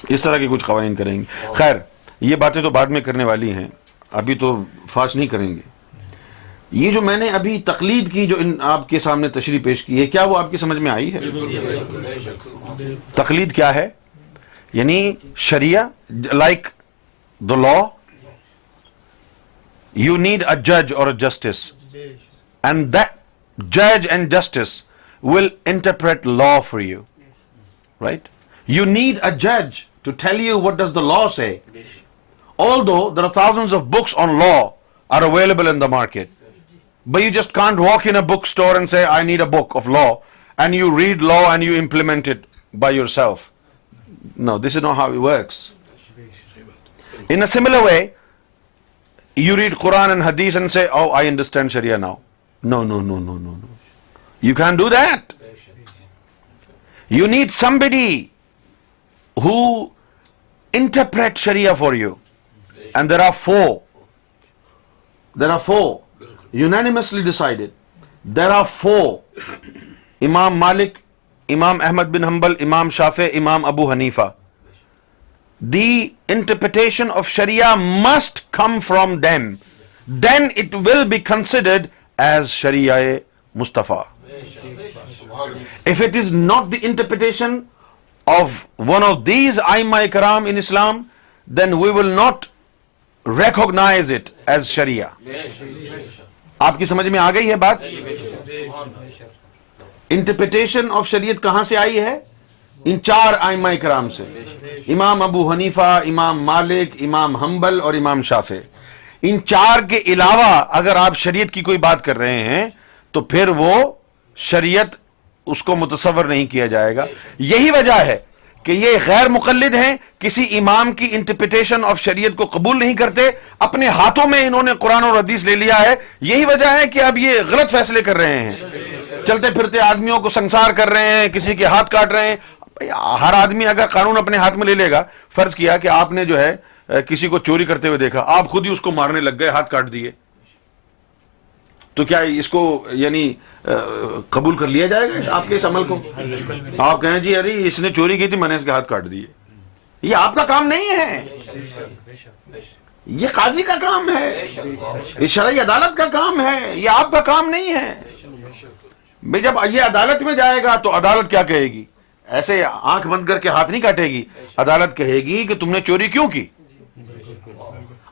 اس طرح کے کچھ قوانین کریں گے. خیر، یہ باتیں تو بعد میں کرنے والی ہیں، ابھی تو فاش نہیں کریں گے. یہ جو میں نے ابھی تقلید کی جو آپ کے سامنے تشریح پیش کی ہے، کیا وہ آپ کی سمجھ میں آئی ہے؟ تقلید کیا ہے؟ یعنی شریعہ like the law, you need a judge or a justice, and that judge and justice will interpret law for you, right? You need a judge to tell you what does the law say. Although there are thousands of books on law are available in the market, but you just can't walk in a bookstore and say I need a book of law and you read law and you implement it by yourself. No, this is not how it works. In a similar way, you read Quran and Hadith and say, oh, I understand Sharia now. No. You can't do that. You need somebody who interprets Sharia for you. And there are four. Unanimously decided. There are four امام مالک, امام احمد بن حنبل, امام شافعی, امام ابو حنیفہ. The interpretation of Sharia must come from them. Then it will be considered as Sharia Mustafa. If it is not the interpretation of one of these Aimma Ikram in Islam, then we will not recognize it as Sharia. آپ کی سمجھ میں آ گئی ہے بات؟ انٹرپریٹیشن آف شریعت کہاں سے آئی ہے؟ ان چار ائمہ کرام سے, امام ابو حنیفہ, امام مالک, امام حنبل اور امام شافعی. ان چار کے علاوہ اگر آپ شریعت کی کوئی بات کر رہے ہیں تو پھر وہ شریعت اس کو متصور نہیں کیا جائے گا. یہی وجہ ہے کہ یہ غیر مقلد ہیں, کسی امام کی انٹرپریٹیشن آف شریعت کو قبول نہیں کرتے, اپنے ہاتھوں میں انہوں نے قرآن اور حدیث لے لیا ہے. یہی وجہ ہے کہ اب یہ غلط فیصلے کر رہے ہیں, چلتے پھرتے آدمیوں کو سنسار کر رہے ہیں, کسی کے ہاتھ کاٹ رہے ہیں. ہر آدمی اگر قانون اپنے ہاتھ میں لے لے گا, فرض کیا کہ آپ نے جو ہے کسی کو چوری کرتے ہوئے دیکھا, آپ خود ہی اس کو مارنے لگ گئے, ہاتھ کاٹ دیے, تو کیا اس کو یعنی قبول کر لیا جائے گا آپ کے اس عمل کو؟ آپ کہیں جی ارے اس نے چوری کی تھی, میں نے اس کے ہاتھ کاٹ دیے. یہ آپ کا کام نہیں ہے, یہ قاضی کا کام ہے, یہ شرعی عدالت کا کام ہے, یہ آپ کا کام نہیں ہے. بھئی جب یہ عدالت میں جائے گا تو عدالت کیا کہے گی؟ ایسے آنکھ بند کر کے ہاتھ نہیں کاٹے گی. عدالت کہے گی کہ تم نے چوری کیوں کی.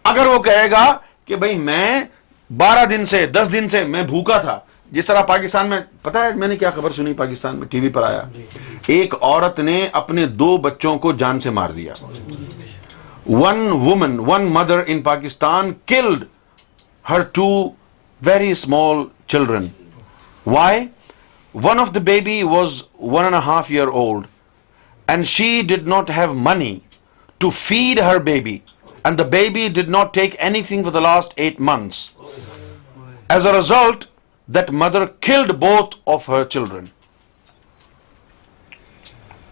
اگر وہ کہے گا کہ بھئی میں 12 دن سے 10 دن سے میں بھوکا تھا, جس طرح پاکستان میں, پتا ہے میں نے کیا خبر سنی, پاکستان میں ٹی وی پر آیا, ایک عورت نے اپنے 2 بچوں کو جان سے مار دیا. one mother in Pakistan killed her 2 very small children. Why? One of the baby was 1.5 years old and she did not have money to feed her baby, and the baby did not take anything for the last 8 months. As a result, that mother killed both of her children.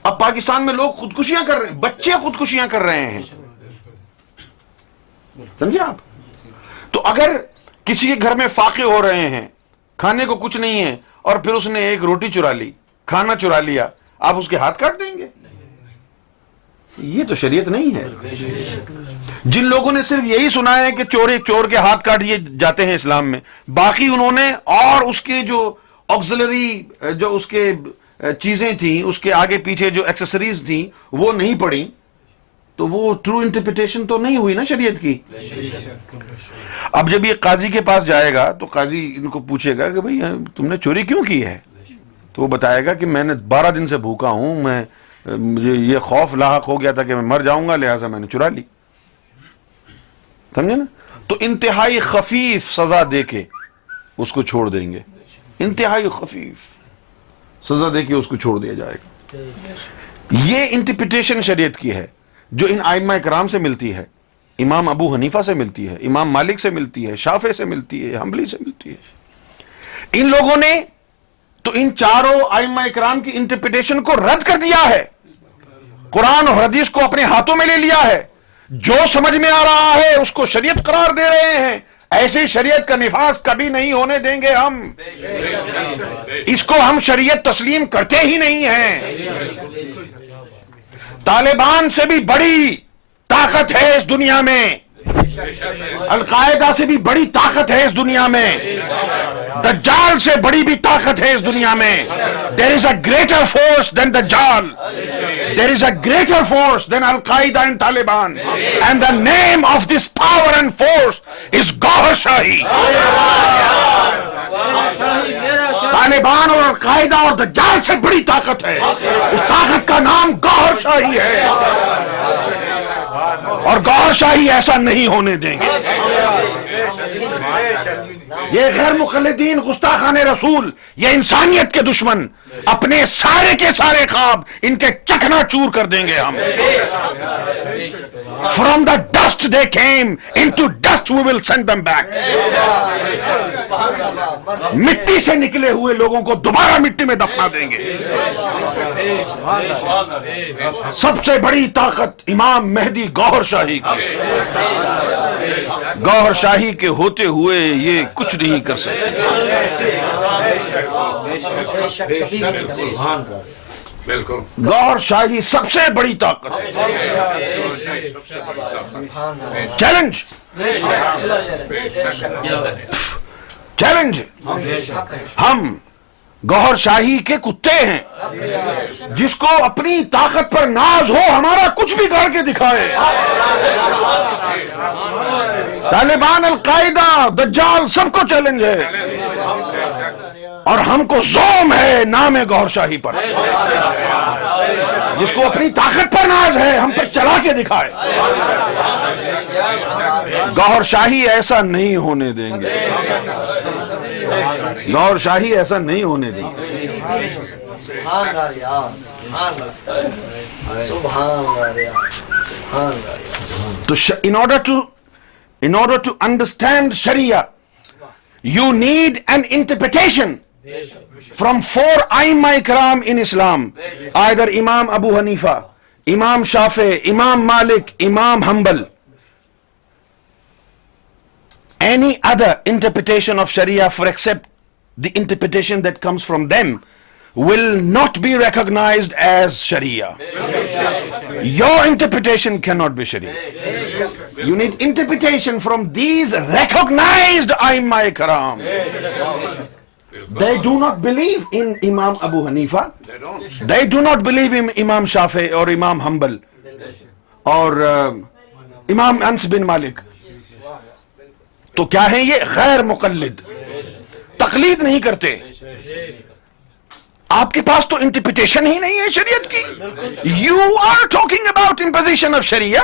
اب پاکستان میں لوگ خودکشیاں کر رہے ہیں, بچے خودکشیاں کر رہے ہیں, سمجھے آپ؟ تو اگر کسی کے گھر میں فاقے ہو رہے ہیں, کھانے کو کچھ نہیں ہے, اور پھر اس نے ایک روٹی چرا لی, کھانا چرا لیا, آپ اس کے ہاتھ کاٹ دیں گے؟ یہ تو شریعت نہیں ہے. جن لوگوں نے صرف یہی سنا ہے کہ چور کے ہاتھ کاٹ دیے جاتے ہیں اسلام میں, باقی انہوں نے اور اس کے جو آکسیلری جو اس کے چیزیں تھیں, اس کے آگے پیچھے جو ایکسیسریز تھیں وہ نہیں پڑھی, تو وہ ٹرو انٹرپریٹیشن تو نہیں ہوئی نا شریعت کی. اب جب یہ قاضی کے پاس جائے گا تو قاضی ان کو پوچھے گا کہ بھئی تم نے چوری کیوں کی ہے, تو وہ بتائے گا کہ میں نے 12 دن سے بھوکا ہوں, مجھے یہ خوف لاحق ہو گیا تھا کہ میں مر جاؤں گا, لہٰذا میں نے چرا لی. سمجھے نا؟ تو انتہائی خفیف سزا دے کے اس کو چھوڑ دیں گے, انتہائی خفیف سزا دے کے اس کو چھوڑ دیا جائے گا. یہ انٹرپریٹیشن شریعت کی ہے جو ان ائمہ کرام سے ملتی ہے, امام ابو حنیفہ سے ملتی ہے, امام مالک سے ملتی ہے, شافعی سے ملتی ہے, حنبلی سے ملتی ہے. ان لوگوں نے تو ان چاروں ائمہ کرام کی انٹرپریٹیشن کو رد کر دیا ہے, قرآن اور حدیث کو اپنے ہاتھوں میں لے لیا ہے, جو سمجھ میں آ رہا ہے اس کو شریعت قرار دے رہے ہیں. ایسی شریعت کا نفاذ کبھی نہیں ہونے دیں گے ہم, اس کو ہم شریعت تسلیم کرتے ہی نہیں ہیں. طالبان سے بھی بڑی طاقت ہے اس دنیا میں, القاعدہ سے بھی بڑی طاقت ہے اس دنیا میں, دجال سے بڑی بھی طاقت ہے اس دنیا میں. There is a greater force than Dajjal. There is a greater force than Al-Qaeda and Taliban. And the name of this power and force is Gauhar Shahi. Taliban اور القاعدہ اور دجال سے بڑی طاقت ہے, اس طاقت کا نام گوہر شاہی ہے, اور گوہر شاہی ایسا نہیں ہونے دیں گے. یہ غیر مقلدین, گستاخان رسول, یہ انسانیت کے دشمن اپنے سارے کے سارے خواب ان کے چکنا چور کر دیں گے ہم. From the dust they came, into dust we will send them back. مٹی سے نکلے ہوئے لوگوں کو دوبارہ مٹی میں دفنا دیں گے. سب سے بڑی طاقت امام مہدی گوہر شاہی کی, گوہر شاہی کے ہوتے ہوئے یہ کچھ نہیں کر سکتے. بالکل گور شاہی سب سے بڑی طاقت ہے. Challenge challenge. ہم گوہر شاہی کے کتے ہیں. جس کو اپنی طاقت پر ناز ہو ہمارا کچھ بھی کر کے دکھائے. طالبان، القاعدہ، دجال سب کو چیلنج ہے. اور ہم کو زوم ہے نام گوہر شاہی پر. جس کو اپنی طاقت پر ناز ہے ہم پر چلا کے دکھائے. گوہر شاہی ایسا نہیں ہونے دیں گے. گوہر شاہی ایسا نہیں ہونے دیں گے. تو in order to understand Sharia, you need an interpretation from four Aimma Ikram in Islam. Either Imam Abu Hanifa, Imam Shafi, Imam Malik, Imam Hanbal. Any other interpretation of Sharia, for except the interpretation that comes from them, will not be recognized as Sharia. Your interpretation cannot be Sharia. You need interpretation from these recognized Aimma Ikram. They do not believe in Imam Abu Hanifa. They do not believe in Imam Shafi or Imam Hanbal or Imam Anas bin Malik. تو کیا ہیں یہ؟ غیر مقلد، تقلید نہیں کرتے. آپ کے پاس تو انٹرپریٹیشن ہی نہیں ہے شریعت کی. You are talking about imposition of Sharia.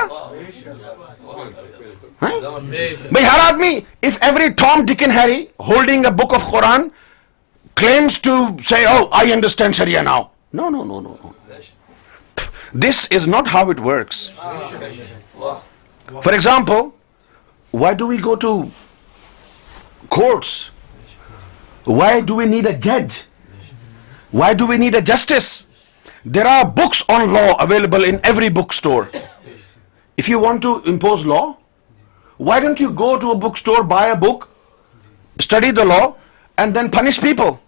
بھئی ہر آدمی, if every Tom, Dick and Harry holding a book of Quran claims to say, oh, I understand Sharia now. No. This is not how it works. For example, why do we go to courts? Why do we need a judge? Why do we need a justice? There are books on law available in every bookstore. If you want to impose law, why don't you go to a bookstore, buy a book, study the law, and then punish people?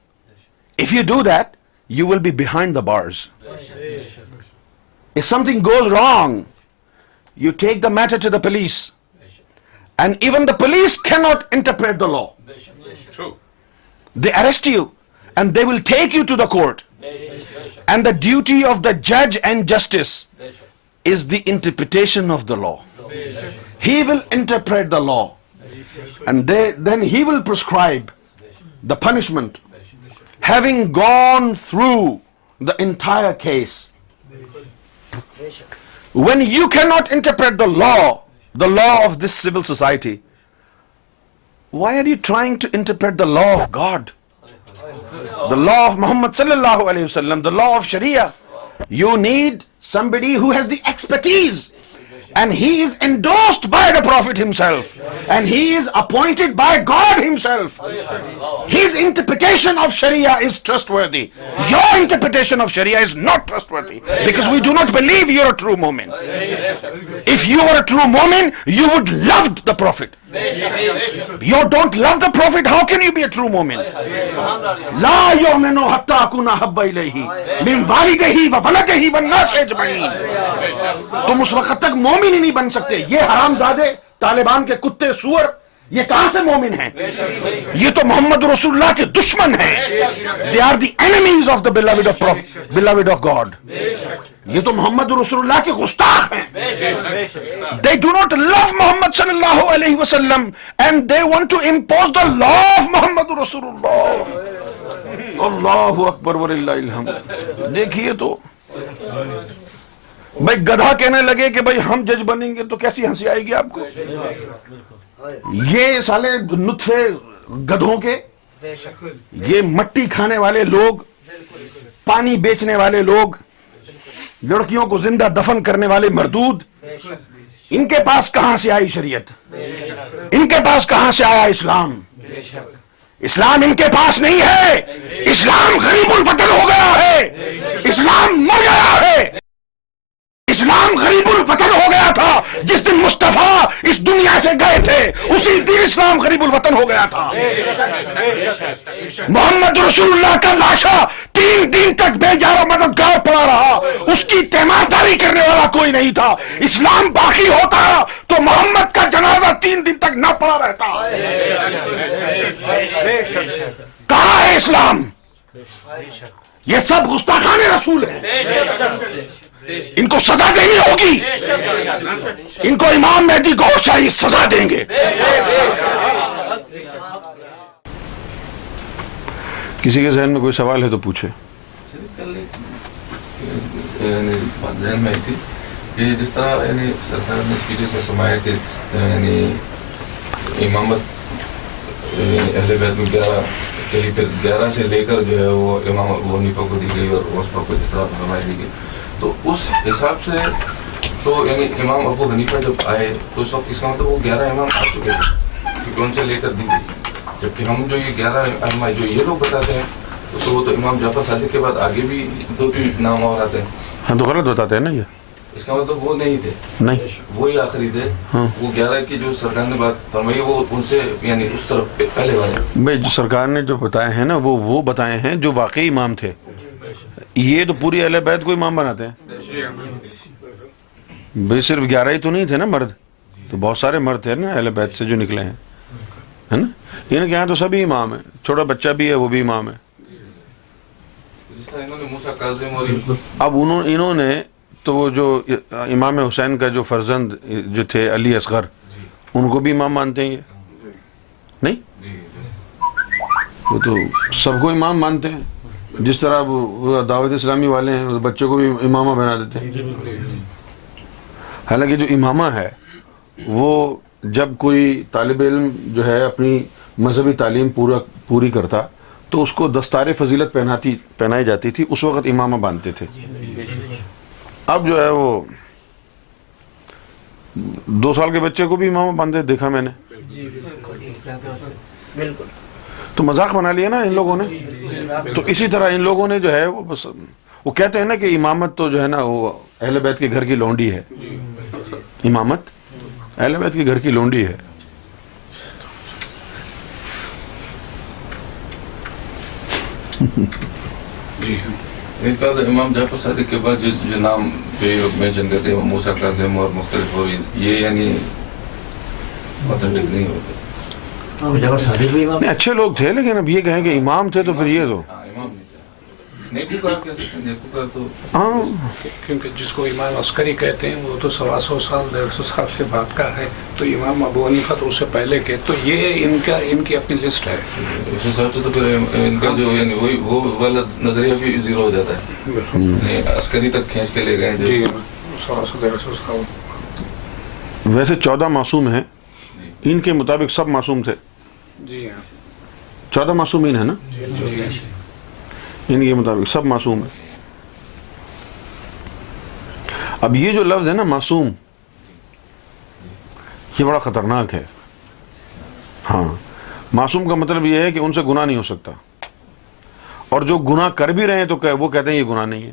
If you do that, you will be behind the bars. If something goes wrong, you take the matter to the police, and even the police cannot interpret the law. True. They arrest you, and they will take you to the court. And the duty of the judge and justice is the interpretation of the law. He will interpret the law, and then he will prescribe the punishment, having gone through the entire case. When you cannot interpret the law of this civil society, why are you trying to interpret the law of God? The law of Muhammad sallallahu alayhi wasallam, the law of Sharia. You need somebody who has the expertise, and he is endorsed by the Prophet himself, and he is appointed by God himself. His interpretation of Sharia is trustworthy. Your interpretation of Sharia is not trustworthy, because we do not believe you're a true mu'min. If you were a true mu'min, you would love the Prophet. You don't love the Prophet, how can you be a true mu'min? La yu'minu hatta akuna habba ilayhi min walidihi wa waladihi wan nas ajma'in. تم اس وقت تک مومن ہی نہیں بن سکتے. یہ حرام زادے طالبان کے کتے سور یہ کہاں سے مومن ہیں؟ یہ تو محمد رسول اللہ کے دشمن ہیں. They are the enemies of the beloved of God. یہ تو محمد رسول اللہ کے گستاخ ہیں. They do not love Muhammad sallallahu alayhi wasallam, and they want to impose the law of Muhammad Rasulullah. Allahu Akbar walillahil hamd. دیکھیے تو بھائی گدھا کہنے لگے کہ بھائی ہم جج بنیں گے تو کیسی ہنسی آئے گی آپ کو. یہ سالے نطفے گدھوں کے, یہ مٹی کھانے والے لوگ, پانی بیچنے والے لوگ, لڑکیوں کو زندہ دفن کرنے والے مردود, ان کے پاس کہاں سے آئی شریعت؟ ان کے پاس کہاں سے آیا اسلام؟ اسلام ان کے پاس نہیں ہے. اسلام غریب الوطن ہو گیا ہے. اسلام مر گیا ہے. اسلام غریب الوطن ہو گیا تھا. جس دن مصطفیٰ اس دنیا سے گئے تھے اسی دن اسلام غریب الوطن ہو گیا تھا. محمد رسول اللہ کا لاشا 3 دن تک بے جار و مددگار پڑا رہا, اس کی تیمارداری کرنے والا کوئی نہیں تھا. اسلام باقی ہوتا تو محمد کا جنازہ 3 دن تک نہ پڑا رہتا. کہاں ہے اسلام؟ یہ سب گستاخان رسول ہیں, ان کو سزا دینی ہوگی. ان کو امام مہدی گور شاہی سزا دیں گے. کسی کے ذہن میں کوئی سوال ہے تو پوچھے. ذہن میں تھی کہ جس طرح سرکار نے اسپیچز میں فرمایا کہ امامت اہل بیت میں 11 سے لے کر جو ہے وہ امام ابو حنیفہ کو دی گئی اور اس پر کو جس طرح فرمائی دی گئی, تو اس حساب سے تو امام ابو حنیفہ جب آئے تو اس وقت اس کا مطلب وہ 11 امام آ چکے تھے کیونکہ ان سے لے کر دی گئی. جبکہ ہم جو یہ 11 امام جو یہ لوگ بتاتے ہیں تو وہ تو امام جعفر صادق کے بعد آگے بھی 2-3 نام اور آتے ہیں. ہاں تو غلط بتاتے ہیں نا, یہ اس کا مطلب وہ نہیں تھے, نہیں, وہی آخری تھے. وہ 11 کی جو سرکار نے بات فرمائی وہ ان سے یعنی اس طرف پہلے والے بھائی جو سرکار نے جو بتائے ہیں نا وہ بتائے ہیں جو واقعی امام تھے. یہ تو پوری اہل بیت کو امام بناتے ہیں بھائی. صرف 11 ہی تو نہیں تھے نا مرد, تو بہت سارے مرد تھے نا اہل بیت سے جو نکلے ہیں, ہے نا. ان کے یہاں تو سبھی امام ہیں, چھوٹا بچہ بھی ہے وہ بھی امام ہے. جس طرح انہوں نے موسیٰ کاظم اور اب انہوں نے تو وہ جو امام حسین کا جو فرزند جو تھے علی اصغر, ان کو بھی امام مانتے ہیں یہ نہیں؟ وہ تو سب کو امام مانتے ہیں. جس طرح وہ دعوت اسلامی والے ہیں بچوں کو بھی امامہ بنا دیتے ہیں. حالانکہ جو امامہ ہے وہ جب کوئی طالب علم جو ہے اپنی مذہبی تعلیم پوری کرتا تو اس کو دستار فضیلت پہنائی جاتی تھی, اس وقت امامہ باندھتے تھے. اب جو ہے وہ 2 سال کے بچے کو بھی امامہ باندھے دیکھا میں نے. تو مذاق بنا لیا نا ان لوگوں نے. تو اسی طرح ان لوگوں نے جو ہے وہ بس وہ کہتے ہیں نا کہ امامت تو جو ہے نا وہ اہل بیت کے گھر کی لونڈی ہے. امامت اہل بیت کے گھر کی لونڈی ہے. جی اس کا امام جعفر صادق کے بعد جو نام جو مینشن کرتے ہیں موسیٰ کاظم اور مختلف اور یہ یعنی اوتھینٹک نہیں ہوتے. نہیں, اچھے لوگ تھے لیکن اب یہ کہیں کہ امام تھے تو پھر یہ تو امام نہیں تھا. نیکوکار کہہ سکتے ہیں, نیکوکار تو ہاں, کیونکہ جس کو امام عسکری کہتے ہیں وہ تو 125 سال 150 سال کے بعد کا ہے, تو امام ابو حنیفہ تو اس سے پہلے کے, تو یہ ان کی اپنی لسٹ ہے. اس حساب سے تو پھر ان کا جو یعنی وہ والا نظریہ بھی زیرو ہو جاتا ہے. عسکری تک کھینچ کے لے گئے جی 125 سال. ویسے 14 معصوم ہیں, ان کے مطابق سب معصوم تھے. جی ہاں 14 معصومین ہیں نا, ان کے مطابق سب معصوم ہیں. اب یہ جو لفظ ہے نا معصوم, یہ بڑا خطرناک ہے. ہاں, معصوم کا مطلب یہ ہے کہ ان سے گناہ نہیں ہو سکتا, اور جو گناہ کر بھی رہے ہیں تو وہ کہتے ہیں یہ گناہ نہیں ہے.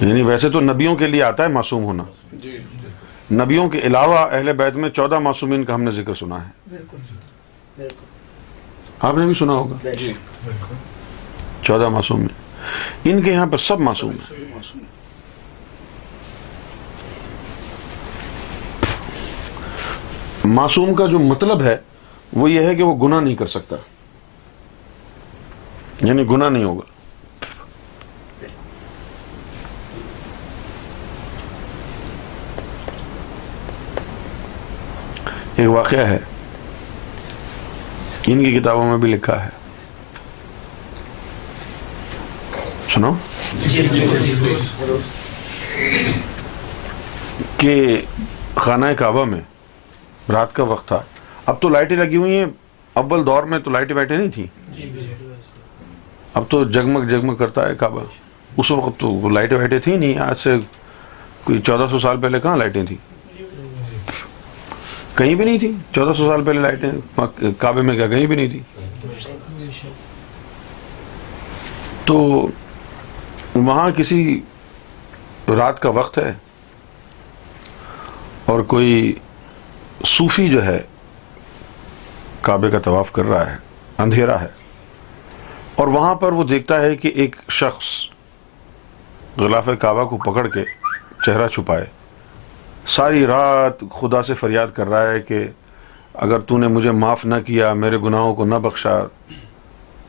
یعنی ویسے تو نبیوں کے لیے آتا ہے معصوم ہونا, نبیوں کے علاوہ اہل بیت میں 14 معصومین کا ہم نے ذکر سنا ہے. آپ نے بھی سنا ہوگا 14 معصوم. ان کے یہاں پر سب معصوم ہیں. معصوم کا جو مطلب ہے وہ یہ ہے کہ وہ گناہ نہیں کر سکتا, یعنی گناہ نہیں ہوگا. ایک واقعہ ہے, ان کی کتابوں میں بھی لکھا ہے, سنو. کہ خانہ کعبہ میں رات کا وقت تھا. اب تو لائٹیں لگی ہوئی ہیں, اول دور میں تو لائٹیں وائٹیں نہیں تھیں, اب تو جگمگ جگمگ کرتا ہے کعبہ. اس وقت تو لائٹیں وائٹیں تھیں نہیں, آج سے کوئی 1400 سال پہلے کہاں لائٹیں تھیں, کہیں بھی نہیں تھی. 1400 سال پہلے لائٹیں کعبے میں کیا کہیں بھی نہیں تھی. تو وہاں کسی رات کا وقت ہے اور کوئی صوفی جو ہے کعبے کا طواف کر رہا ہے، اندھیرا ہے، اور وہاں پر وہ دیکھتا ہے کہ ایک شخص غلاف کعبہ کو پکڑ کے چہرہ چھپائے ساری رات خدا سے فریاد کر رہا ہے کہ اگر تو نے مجھے معاف نہ کیا، میرے گناہوں کو نہ بخشا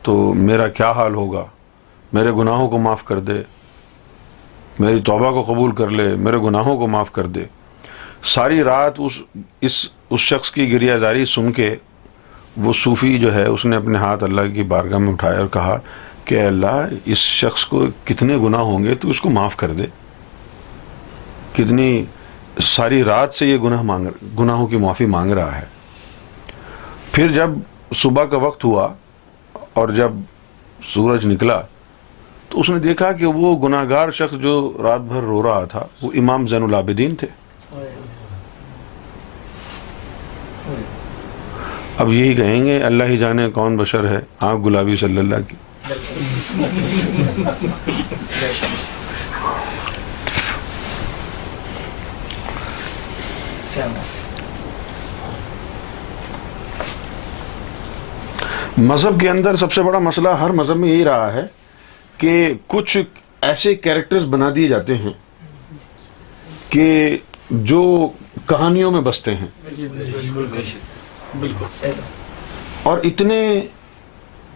تو میرا کیا حال ہوگا، میرے گناہوں کو معاف کر دے، میری توبہ کو قبول کر لے، میرے گناہوں کو معاف کر دے۔ ساری رات اس شخص کی گریہ زاری سن کے وہ صوفی جو ہے اس نے اپنے ہاتھ اللہ کی بارگاہ میں اٹھائے اور کہا کہ اے اللہ، اس شخص کو کتنے گناہ ہوں گے، تو اس کو معاف کر دے، کتنی ساری رات سے یہ گناہوں کی معافی مانگ رہا ہے۔ پھر جب صبح کا وقت ہوا اور جب سورج نکلا تو اس نے دیکھا کہ وہ گناہگار شخص جو رات بھر رو رہا تھا وہ امام زین العابدین تھے۔ اب یہی کہیں گے اللہ ہی جانے کون بشر ہے، آنکھ گلابی صلی اللہ کی۔ مذہب کے اندر سب سے بڑا مسئلہ ہر مذہب میں یہی رہا ہے کہ کچھ ایسے کیریکٹرز بنا دیے جاتے ہیں کہ جو کہانیوں میں بستے ہیں، اور اتنے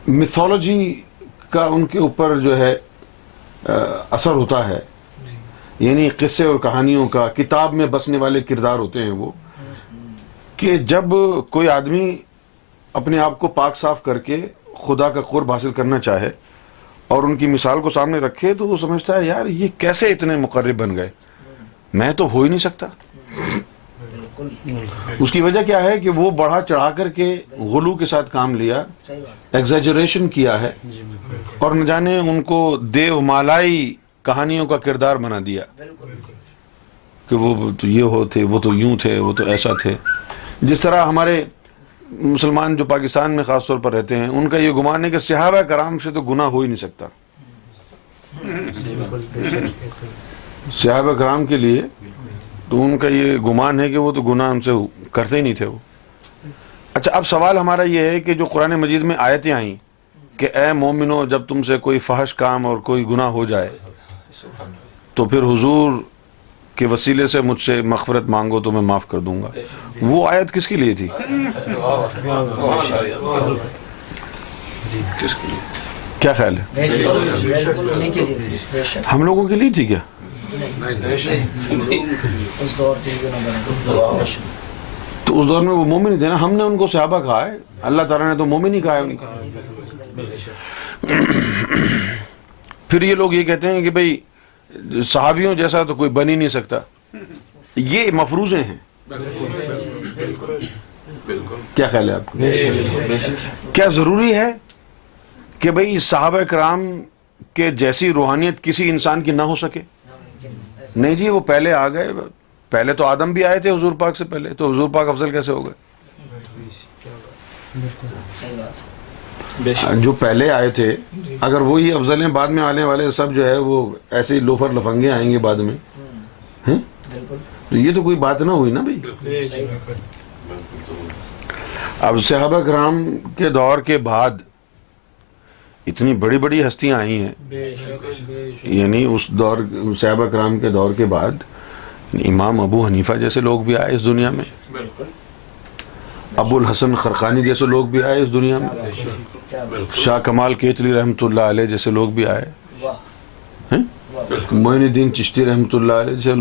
میتھولوجی کا ان کے اوپر جو ہے اثر ہوتا ہے، یعنی قصے اور کہانیوں کا کتاب میں بسنے والے کردار ہوتے ہیں وہ، کہ جب کوئی آدمی اپنے آپ کو پاک صاف کر کے خدا کا قرب حاصل کرنا چاہے اور ان کی مثال کو سامنے رکھے تو وہ سمجھتا ہے یار یہ کیسے اتنے مقرب بن گئے، میں تو ہو ہی نہیں سکتا۔ اس کی وجہ کیا ہے کہ وہ بڑھا چڑھا کر کے غلو کے ساتھ کام لیا، ایگزیجریشن کیا ہے، اور نہ جانے ان کو دیو مالائی کہانیوں کا کردار بنا دیا کہ وہ تو یہ ہو تھے، وہ تو یوں تھے، وہ تو ایسا تھے۔ جس طرح ہمارے مسلمان جو پاکستان میں خاص طور پر رہتے ہیں ان کا یہ گمان ہے کہ صحابہ کرام سے تو گناہ ہو ہی نہیں سکتا۔ صحابہ کرام کے لیے تو ان کا یہ گمان ہے کہ وہ تو گناہ ان سے کرتے ہی نہیں تھے وہ۔ اچھا، اب سوال ہمارا یہ ہے کہ جو قرآن مجید میں آیتیں آئیں کہ اے مومنو جب تم سے کوئی فحش کام اور کوئی گناہ ہو جائے تو پھر حضور کے وسیلے سے مجھ سے مغفرت مانگو تو میں معاف کر دوں گا، وہ آیت کس کے لیے تھی؟ کیا خیال ہے؟ ہم لوگوں کے لیے تھی کیا؟ تو اس دور میں وہ مومن تھے نا، ہم نے ان کو صحابہ کہا ہے، اللہ تعالیٰ نے تو مومن ہی کہا ہے ان کو۔ پھر یہ لوگ یہ کہتے ہیں کہ بھئی صحابیوں جیسا تو کوئی بن ہی نہیں سکتا، یہ مفروضے ہیں۔ کیا خیال ہے آپ کو؟ کیا ضروری ہے کہ بھئی صحابہ کرام کے جیسی روحانیت کسی انسان کی نہ ہو سکے؟ نہیں جی، وہ پہلے آ گئے، پہلے تو آدم بھی آئے تھے حضور پاک سے پہلے، تو حضور پاک افضل کیسے ہو گئے؟ جو پہلے آئے تھے اگر وہی افضل ہیں، بعد میں آنے والے سب جو ہے وہ ایسے ہی لوفر لفنگے آئیں گے بعد میں، تو یہ تو کوئی بات نہ ہوئی نا بھائی۔ اب صحابہ کرام کے دور کے بعد اتنی بڑی بڑی ہستیاں آئی ہیں، یعنی اس دور صحابہ کرام کے دور کے بعد امام ابو حنیفہ جیسے لوگ بھی آئے اس دنیا میں، ابو الحسن خرقانی جیسے لوگ بھی آئے اس دنیا میں، شاہ کمال کیتلی رحمۃ اللہ علیہ جیسے لوگ بھی آئے، معین الدین چشتی رحمۃ اللہ علیہ جیسے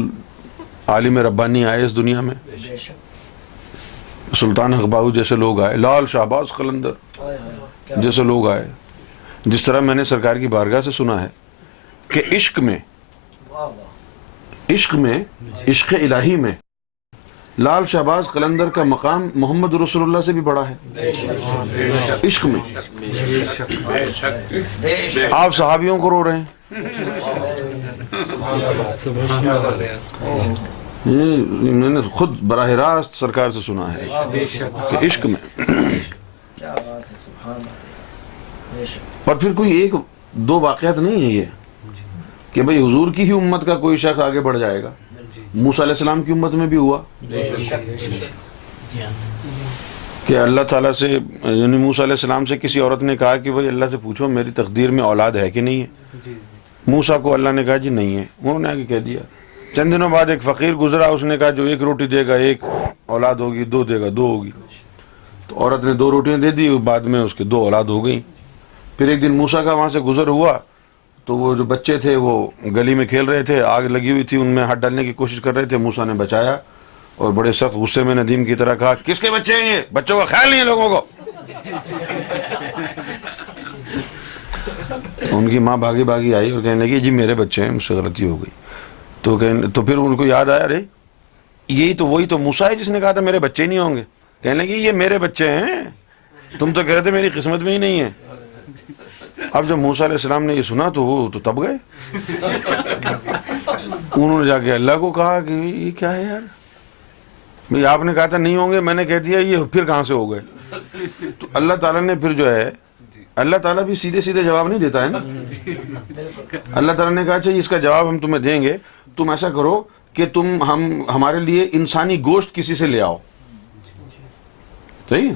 عالم ربانی آئے اس دنیا میں، سلطان حق باہو جیسے لوگ آئے، لال شہباز قلندر جیسے لوگ آئے۔ جس طرح میں نے سرکار کی بارگاہ سے سنا ہے کہ عشق میں عشق الہی میں لال شہباز قلندر کا مقام محمد رسول اللہ سے بھی بڑا ہے۔ عشق میں آپ صحابیوں کو رو رہے ہیں، میں نے خود براہ راست سرکار سے سنا ہے کہ عشق میں۔ اور پھر کوئی ایک دو واقعات نہیں ہے یہ، کہ بھئی حضور کی ہی امت کا کوئی شخص آگے بڑھ جائے گا. موسیٰ علیہ السلام کی امت میں بھی ہوا کہ اللہ تعالیٰ سے یعنی موسیٰ علیہ السلام سے کسی عورت نے کہا کہ بھئی اللہ سے پوچھو میری تقدیر میں اولاد ہے کہ نہیں ہے. موسیٰ کو اللہ نے کہا جی نہیں ہے. انہوں نے آگے کہہ دیا. چند دنوں بعد ایک فقیر گزرا, اس نے کہا جو ایک روٹی دے گا ایک اولاد ہوگی, دو دے گا دو ہوگی. تو عورت نے 2 روٹیاں دے دی, بعد میں اس کے 2 اولاد ہو گئیں. پھر ایک دن موسیٰ کا وہاں سے گزر ہوا تو وہ جو بچے تھے وہ گلی میں کھیل رہے تھے, آگ لگی ہوئی تھی, ان میں ہاتھ ڈالنے کی کوشش کر رہے تھے. موسیٰ نے بچایا اور بڑے سخت غصے میں ندیم کی طرح کہا کس کے بچے ہیں یہ, بچوں کا خیال نہیں ہے لوگوں کو. ان کی ماں بھاگی بھاگی آئی اور کہنے لگی جی میرے بچے ہیں, مجھ سے غلطی ہو گئی. تو پھر ان کو یاد آیا ارے یہی تو وہی تو موسیٰ ہے جس نے کہا تھا میرے بچے نہیں ہوں گے. کہنے لگی یہ میرے بچے ہیں, تم تو کہہ رہے تھے میری قسمت میں ہی نہیں ہے. اب جب موسیٰ علیہ السلام نے یہ سنا تو وہ تو تب گئے. انہوں نے جا کے اللہ کو کہا کہ یہ کیا ہے یار, بھئی آپ نے کہا تھا نہیں ہوں گے, میں نے کہہ دیا, یہ پھر کہاں سے ہو گئے. تو اللہ تعالیٰ نے پھر جو ہے, اللہ تعالیٰ بھی سیدھے سیدھے جواب نہیں دیتا ہے نا. اللہ تعالیٰ نے کہا اچھا اس کا جواب ہم تمہیں دیں گے, تم ایسا کرو کہ تم ہمارے لیے انسانی گوشت کسی سے لے آؤ. صحیح.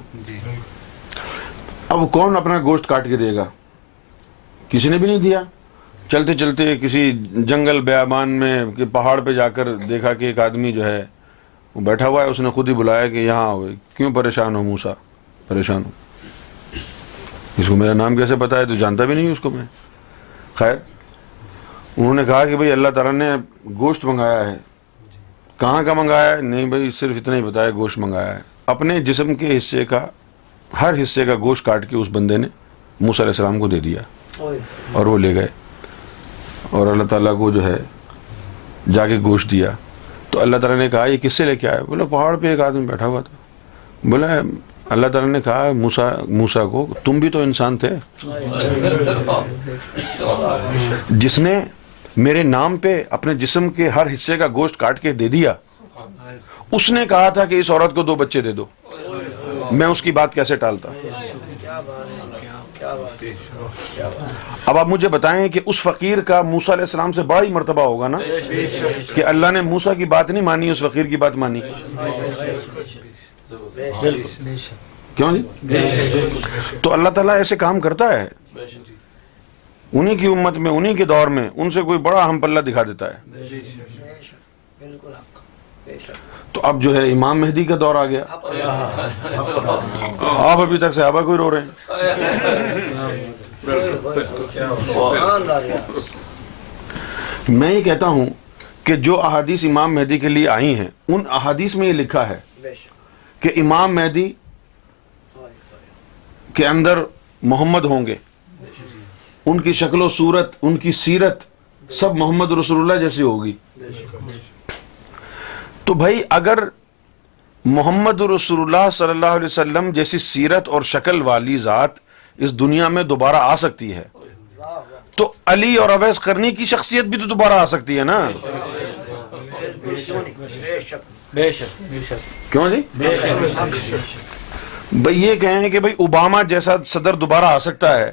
اب کون اپنا گوشت کاٹ کے دے گا, کسی نے بھی نہیں دیا. چلتے چلتے کسی جنگل بیابان میں کہ پہاڑ پہ جا کر دیکھا کہ ایک آدمی جو ہے وہ بیٹھا ہوا ہے, اس نے خود ہی بلایا کہ یہاں آؤ, کیوں پریشان ہو موسیٰ, پریشان ہو, اس کو میرا نام کیسے پتا ہے, تو جانتا بھی نہیں اس کو میں. خیر انہوں نے کہا کہ بھئی اللہ تعالیٰ نے گوشت منگایا ہے. کہاں کا منگایا ہے, نہیں بھئی صرف اتنا ہی بتایا گوشت منگایا ہے. اپنے جسم کے حصے کا, ہر حصے کا گوشت کاٹ کے اس بندے نے موسیٰ علیہ السلام کو دے دیا اور وہ لے گئے. اور اللہ تعالیٰ کو جو ہے جا کے گوشت دیا. تو اللہ تعالیٰ نے کہا یہ کس سے لے کے آیا, بولا پہاڑ پہ ایک آدمی بیٹھا ہوا تھا. بولا اللہ تعالیٰ نے کہا موسیٰ کو تم بھی تو انسان تھے, جس نے میرے نام پہ اپنے جسم کے ہر حصے کا گوشت کاٹ کے دے دیا, اس نے کہا تھا کہ اس عورت کو 2 بچے دے دو, میں اس کی بات کیسے ٹالتا. اب آپ مجھے بتائیں کہ اس فقیر کا موسیٰ علیہ السلام سے بڑا ہی مرتبہ ہوگا نا, کہ اللہ نے موسیٰ کی بات نہیں مانی, اس فقیر کی بات مانی. کیوں جی؟ تو اللہ تعالیٰ ایسے کام کرتا ہے, انہی کی امت میں, انہی کے دور میں ان سے کوئی بڑا ہم پلہ دکھا دیتا ہے. تو اب جو ہے امام مہدی کا دور آ گیا. آپ ابھی تک صحابہ کوئی رو رہے ہیں. میں یہ کہتا ہوں کہ جو احادیث امام مہدی کے لیے آئی ہیں, ان احادیث میں یہ لکھا ہے کہ امام مہدی کے اندر محمد ہوں گے, ان کی شکل و صورت, ان کی سیرت سب محمد رسول اللہ جیسی ہوگی. تو بھائی اگر محمد رسول اللہ صلی اللہ علیہ وسلم جیسی سیرت اور شکل والی ذات اس دنیا میں دوبارہ آ سکتی ہے, تو علی اور اویس قرنی کی شخصیت بھی تو دوبارہ آ سکتی ہے نا. کیوں جی؟ بھئی یہ کہیں کہ بھئی اوباما جیسا صدر دوبارہ آ سکتا ہے,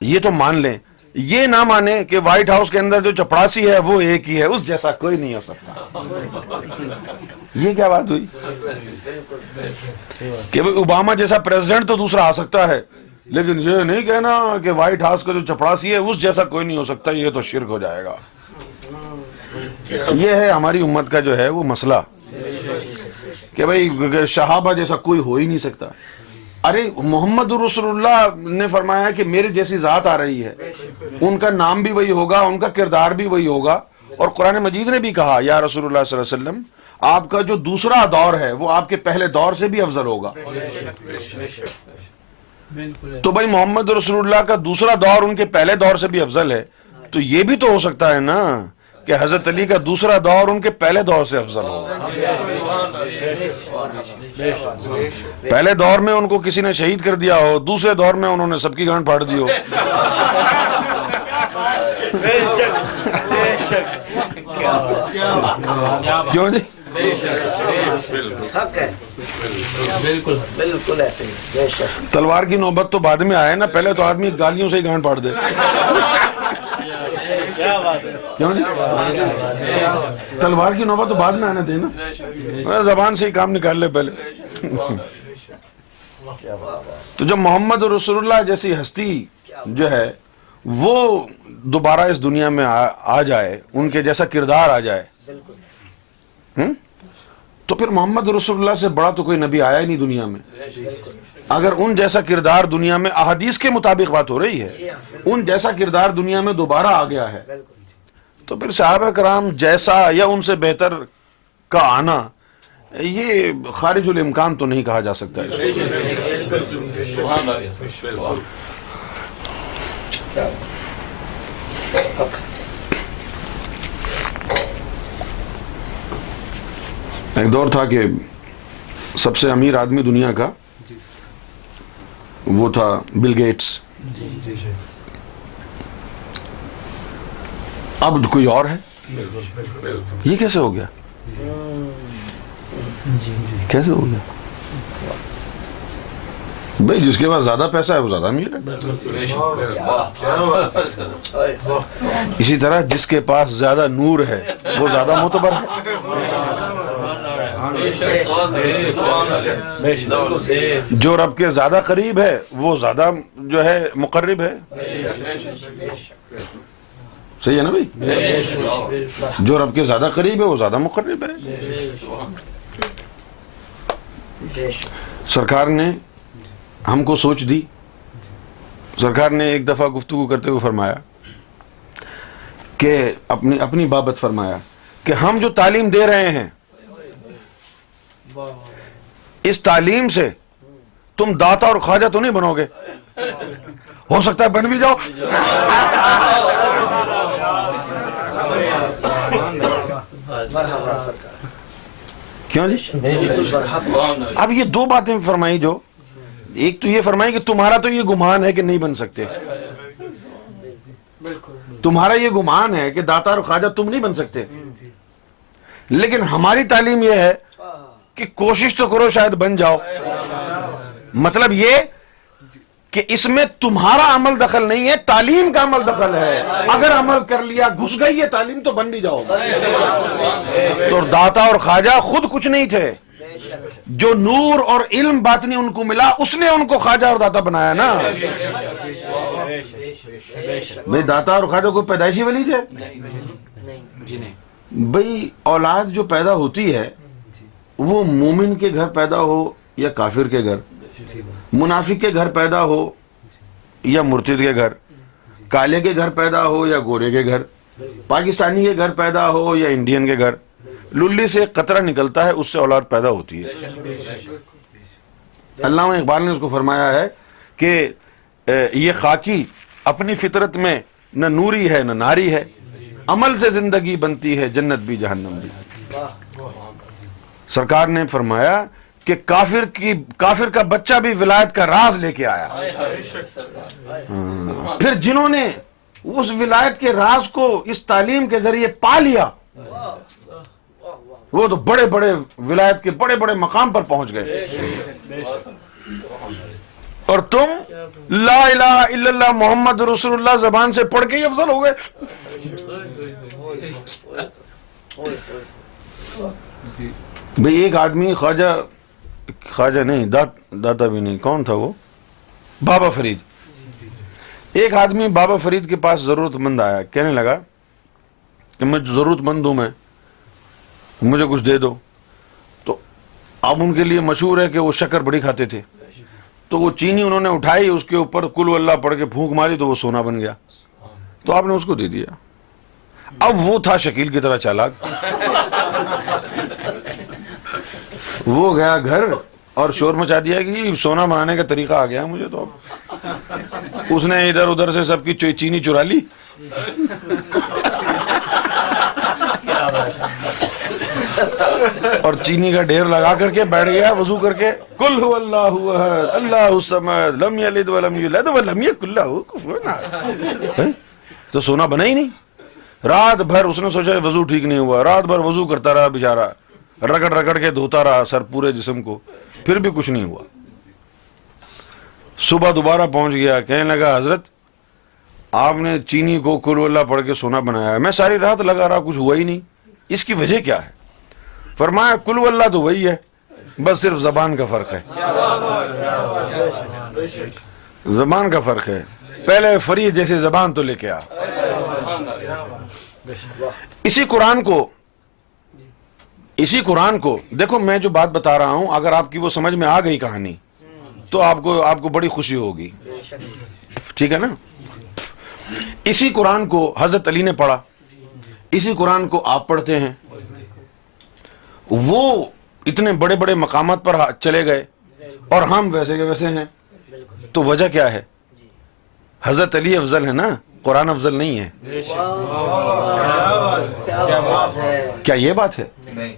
یہ تو مان لیں. یہ نہ مانے کہ وائٹ ہاؤس کے اندر جو چپڑاسی ہے وہ ایک ہی ہے, اس جیسا کوئی نہیں ہو سکتا. یہ کیا بات ہوئی کہ بھئی اوباما جیسا پریزیڈنٹ تو دوسرا آ سکتا ہے, لیکن یہ نہیں کہنا کہ وائٹ ہاؤس کا جو چپڑاسی ہے اس جیسا کوئی نہیں ہو سکتا, یہ تو شرک ہو جائے گا. یہ ہے ہماری امت کا جو ہے وہ مسئلہ کہ بھئی صحابہ جیسا کوئی ہو ہی نہیں سکتا. ارے محمد رسول اللہ نے فرمایا کہ میرے جیسی ذات آ رہی ہے, ان کا نام بھی وہی ہوگا, ان کا کردار بھی وہی ہوگا. اور قرآن مجید نے بھی کہا یا رسول اللہ صلی اللہ علیہ وسلم آپ کا جو دوسرا دور ہے وہ آپ کے پہلے دور سے بھی افضل ہوگا. تو بھائی محمد رسول اللہ کا دوسرا دور ان کے پہلے دور سے بھی افضل ہے, تو یہ بھی تو ہو سکتا ہے نا کہ حضرت علی کا دوسرا دور ان کے پہلے دور سے افضل ہوگا. پہلے دور میں ان کو کسی نے شہید کر دیا ہو, دوسرے دور میں انہوں نے سب کی گانٹ پھاڑ دی ہو. کیوں جی؟ تلوار کی نوبت تو بعد میں آئے نا, پہلے تو آدمی گالیوں سے ہی گانٹ پھاڑ دے. کیوں جی؟ تلوار کی نوبت تو بعد میں آنے دینا، زبان سے ہی کام نکال لے پہلے۔ تو جب محمد رسول اللہ جیسی ہستی جو ہے وہ دوبارہ اس دنیا میں آ جائے، ان کے جیسا کردار آ جائے، تو پھر محمد رسول اللہ سے بڑا تو کوئی نبی آیا ہی نہیں دنیا میں۔ اگر ان جیسا کردار دنیا میں، احادیث کے مطابق بات ہو رہی ہے، ان جیسا کردار دنیا میں دوبارہ آ گیا ہے، تو پھر صحابہ کرام جیسا یا ان سے بہتر کا آنا یہ خارج الامکان تو نہیں کہا جا سکتا ہے۔ ایک دور تھا کہ سب سے امیر آدمی دنیا کا وہ تھا بل گیٹس، اب کوئی اور ہے۔ یہ کیسے ہو گیا؟ کیسے ہو گیا؟ بھائی جس کے پاس زیادہ پیسہ ہے وہ زیادہ امیر ہے، اسی طرح جس کے پاس زیادہ نور ہے وہ زیادہ معتبر ہے، جو رب کے زیادہ قریب ہے وہ زیادہ جو ہے مقرب ہے۔ صحیح ہے نا بھائی؟ جو رب کے زیادہ قریب ہے وہ زیادہ مقرب ہے۔ سرکار نے ہم کو سوچ دی، سرکار نے ایک دفعہ گفتگو کرتے ہوئے فرمایا کہ اپنی بابت فرمایا کہ ہم جو تعلیم دے رہے ہیں اس تعلیم سے تم داتا اور خواجہ تو نہیں بنو گے، ہو سکتا ہے بن بھی جاؤ۔ کیوں جی؟ اب یہ دو باتیں فرمائی، جو ایک تو یہ فرمائی کہ تمہارا تو یہ گمان ہے کہ نہیں بن سکتے، تمہارا یہ گمان ہے کہ داتا اور خواجہ تم نہیں بن سکتے، لیکن ہماری تعلیم یہ ہے کہ کوشش تو کرو شاید بن جاؤ۔ مطلب یہ کہ اس میں تمہارا عمل دخل نہیں ہے، تعلیم کا عمل دخل ہے۔ اگر عمل کر لیا، گھس گئی یہ تعلیم، تو بن بھی جاؤ۔ تو داتا اور خواجہ خود کچھ نہیں تھے، جو نور اور علم باطنی ان کو ملا اس نے ان کو خواجہ اور داتا بنایا نا۔ بھئی داتا اور خواجہ کوئی پیدائشی ولی تھے؟ بھئی اولاد جو پیدا ہوتی ہے وہ مومن کے گھر پیدا ہو یا کافر کے گھر، منافق کے گھر پیدا ہو یا مرتد کے گھر، کالے کے گھر پیدا ہو یا گورے کے گھر، پاکستانی کے گھر پیدا ہو یا انڈین کے گھر، للی سے ایک قطرہ نکلتا ہے، اس سے اولاد پیدا ہوتی ہے۔ علامہ اقبال نے اس کو فرمایا ہے کہ یہ خاکی اپنی فطرت میں نہ نوری ہے نہ ناری ہے، عمل سے زندگی بنتی ہے جنت بھی جہنم بھی۔ سرکار نے فرمایا کہ کافر کا بچہ بھی ولایت کا راز لے کے آیا، پھر جنہوں نے اس ولایت کے راز کو اس تعلیم کے ذریعے پا لیا وہ تو بڑے بڑے ولایت کے بڑے بڑے مقام پر پہنچ گئے، اور تم لا الہ الا اللہ محمد رسول اللہ زبان سے پڑھ کے ہی افضل ہو گئے۔ بھئی ایک آدمی خواجہ نہیں، داتا بھی نہیں، کون تھا وہ؟ بابا فرید۔ ایک آدمی بابا فرید کے پاس ضرورت مند آیا، کہنے لگا کہ میں ضرورت مند ہوں، میں مجھے کچھ دے دو۔ تو اب ان کے لیے مشہور ہے کہ وہ شکر بڑی کھاتے تھے، تو وہ چینی انہوں نے اٹھائی، اس کے اوپر کل واللہ پڑھ کے پھونک ماری تو وہ سونا بن گیا، تو آپ نے اس کو دے دیا۔ اب وہ تھا شکیل کی طرح چالاک، وہ گیا گھر اور شور مچا دیا کہ سونا بنانے کا طریقہ آ گیا مجھے، تو اس نے ادھر ادھر سے سب کی چینی چرا لی، اور چینی کا ڈھیر لگا کر کے بیٹھ گیا وضو کر کے، قل هو اللہ احد اللہ الصمد لم یلد ولم یولد ولم یکن لہ کفوا احد۔ تو سونا بنا ہی نہیں۔ رات بھر اس نے سوچا وضو ٹھیک نہیں ہوا، رات بھر وضو کرتا رہا بیچارہ، رگڑ رگڑ کے دھوتا رہا سر پورے جسم کو، پھر بھی کچھ نہیں ہوا۔ صبح دوبارہ پہنچ گیا، کہنے لگا حضرت آپ نے چینی کو کل واللہ پڑھ کے سونا بنایا ہے، میں ساری رات لگا رہا کچھ ہوا ہی نہیں، اس کی وجہ کیا ہے؟ فرمایا کل واللہ تو وہی ہے، بس صرف زبان کا فرق ہے، زبان کا فرق ہے، پہلے فرید جیسے زبان تو لے کے آ۔ اسی قرآن کو دیکھو، میں جو بات بتا رہا ہوں اگر آپ کی وہ سمجھ میں آ گئی کہانی تو آپ کو بڑی خوشی ہوگی، ٹھیک ہے نا؟ اسی قرآن کو حضرت علی نے پڑھا، اسی قرآن کو آپ پڑھتے ہیں، وہ اتنے بڑے بڑے مقامات پر چلے گئے اور ہم ویسے کے ویسے ہیں، تو وجہ کیا ہے؟ حضرت علی افضل ہے نا، قرآن افضل نہیں ہے۔ کیا یہ بات ہے؟ نہیں،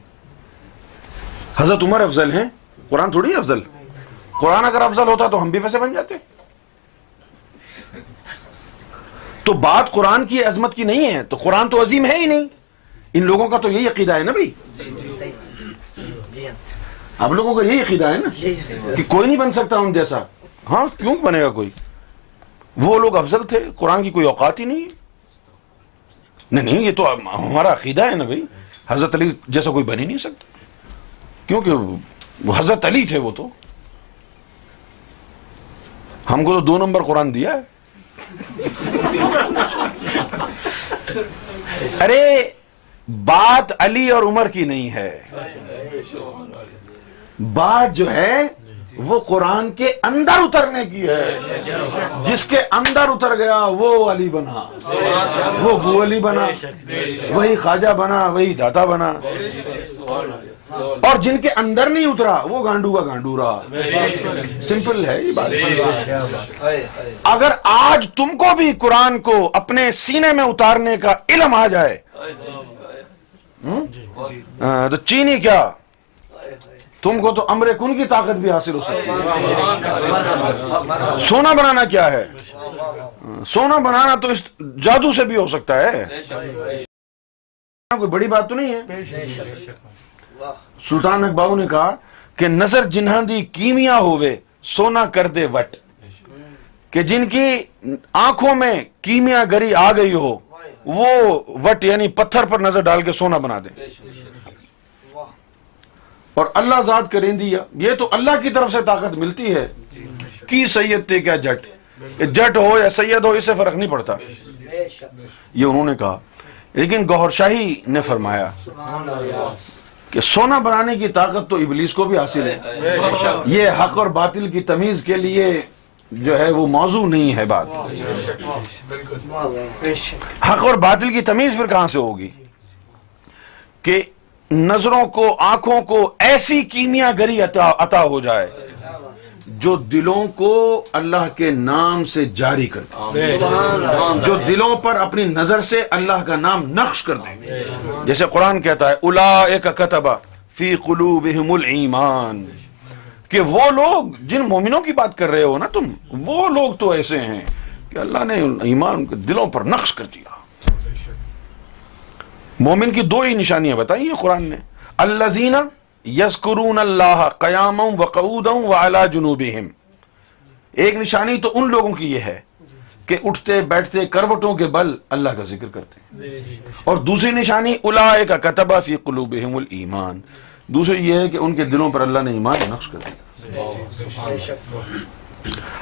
حضرت عمر افضل ہیں، قرآن تھوڑی افضل۔ قرآن اگر افضل ہوتا تو ہم بھی ویسے بن جاتے۔ تو بات قرآن کی عظمت کی نہیں ہے، تو قرآن تو عظیم ہے ہی نہیں۔ ان لوگوں کا تو یہی عقیدہ ہے نا بھائی، آپ لوگوں کا یہی عقیدہ ہے نا کہ کوئی نہیں بن سکتا ان جیسا۔ ہاں، کیوں بنے گا کوئی؟ وہ لوگ افضل تھے، قرآن کی کوئی اوقات ہی نہیں۔ نہیں، یہ تو ہمارا عقیدہ ہے نا بھائی، حضرت علی جیسا کوئی بن ہی نہیں سکتا، کیونکہ وہ حضرت علی تھے، وہ تو ہم کو تو 2 نمبر قرآن دیا ہے۔ ارے بات علی اور عمر کی نہیں ہے، بات جو ہے وہ قرآن کے اندر اترنے کی ہے۔ جس کے اندر اتر گیا وہ علی بنا، وہ ابو علی بنا، وہی خواجہ بنا، وہی داتا بنا۔ اور جن کے اندر نہیں اترا وہ گانڈو کا گانڈو رہا۔ سمپل ہے یہ بات۔ اگر آج تم کو بھی قرآن کو اپنے سینے میں اتارنے کا علم آ جائے تو چینی کیا، تم کو تو امر کن کی طاقت بھی حاصل ہو سکتی ہے۔ سونا بنانا کیا ہے؟ سونا بنانا تو اس جادو سے بھی ہو سکتا ہے، کوئی بڑی بات تو نہیں ہے۔ سلطان اقباؤ نے کہا کہ نظر جنہاں دی کیمیا ہوئے سونا کر دے وٹ، کہ جن کی آنکھوں میں کیمیا گری آ گئی ہو وہ وٹ یعنی پتھر پر نظر ڈال کے سونا بنا دے۔ اور اللہ ذات کریں دیا، یہ تو اللہ کی طرف سے طاقت ملتی ہے۔ کی سید تے کیا جٹ، جٹ ہو یا سید ہو اس سے فرق نہیں پڑتا، یہ انہوں نے کہا۔ لیکن گوہر شاہی نے فرمایا کہ سونا بنانے کی طاقت تو ابلیس کو بھی حاصل ہے، یہ حق اور باطل کی تمیز کے لیے جو ہے وہ موضوع نہیں ہے بات۔ حق اور باطل کی تمیز پھر کہاں سے ہوگی کہ نظروں کو، آنکھوں کو ایسی کیمیا گری عطا ہو جائے جو دلوں کو اللہ کے نام سے جاری کر دے، جو دلوں پر اپنی نظر سے اللہ کا نام نقش کر دے۔ جیسے قرآن کہتا ہے اولئک کتب فی قلوبہم الایمان، کہ وہ لوگ جن مومنوں کی بات کر رہے ہو نا تم، وہ لوگ تو ایسے ہیں کہ اللہ نے ایمان کے دلوں پر نقش کر دیا۔ مومن کی 2 ہی نشانیاں بتائی ہیں قرآن نے، الذین یذکرون اللہ قیاما وقعودا وعلی جنوبہم۔ ایک نشانی تو ان لوگوں کی یہ ہے کہ اٹھتے بیٹھتے کروٹوں کے بل اللہ کا ذکر کرتے ہیں، اور دوسری نشانی اولئک کتب فی قلوبہم الایمان، دوسری یہ ہے کہ ان کے دلوں پر اللہ نے ایمان نقش کر دیا۔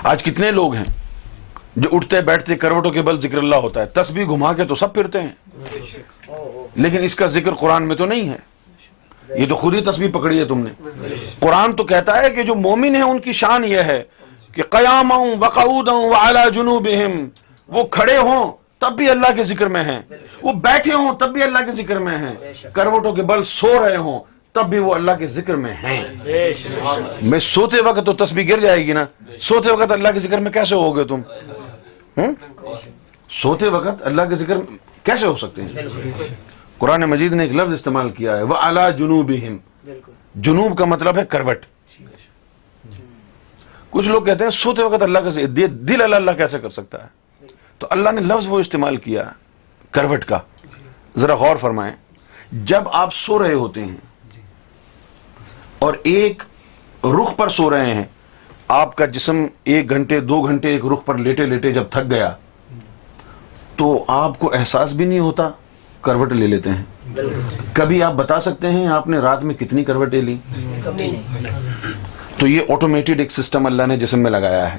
آج کتنے لوگ ہیں جو اٹھتے بیٹھتے کروٹوں کے بل ذکر اللہ ہوتا ہے، تسبیح گھما کے تو سب پھرتے ہیں، لیکن اس کا ذکر قرآن میں تو نہیں ہے۔ یہ تو خود ہی تسبیح پکڑی ہے تم نے۔ قرآن تو کہتا ہے کہ جو مومن ہیں ان کی شان یہ ہے کہ قیاما وقعودا وعلی جنوبہم، وہ کھڑے ہوں تب بھی اللہ کے ذکر میں ہیں، وہ بیٹھے ہوں تب بھی اللہ کے ذکر میں ہیں، کروٹوں کے بل سو رہے ہوں تب بھی وہ اللہ کے ذکر میں ہیں۔ میں سوتے وقت تو تسبیح گر جائے گی نا، سوتے وقت اللہ کے ذکر میں کیسے ہوگے تم؟ سوتے وقت اللہ کے ذکر کیسے ہو سکتے ہیں؟ قرآن مجید نے ایک لفظ استعمال کیا ہے وَعَلَى جُنُوبِهِمْ، جنوب کا مطلب ہے کروٹ۔ کچھ لوگ کہتے ہیں سوتے وقت اللہ کا دل اللہ کیسے کر سکتا ہے؟ تو اللہ نے لفظ وہ استعمال کیا کروٹ کا۔ ذرا غور فرمائیں، جب آپ سو رہے ہوتے ہیں اور ایک رخ پر سو رہے ہیں، آپ کا جسم 1 گھنٹے 2 گھنٹے ایک رخ پر لیٹے لیٹے جب تھک گیا تو آپ کو احساس بھی نہیں ہوتا، کروٹ لے لیتے ہیں. کبھی آپ بتا سکتے ہیں آپ نے رات میں کتنی کروٹیں لی؟ تو یہ آٹومیٹڈ ایک سسٹم اللہ نے جسم میں لگایا ہے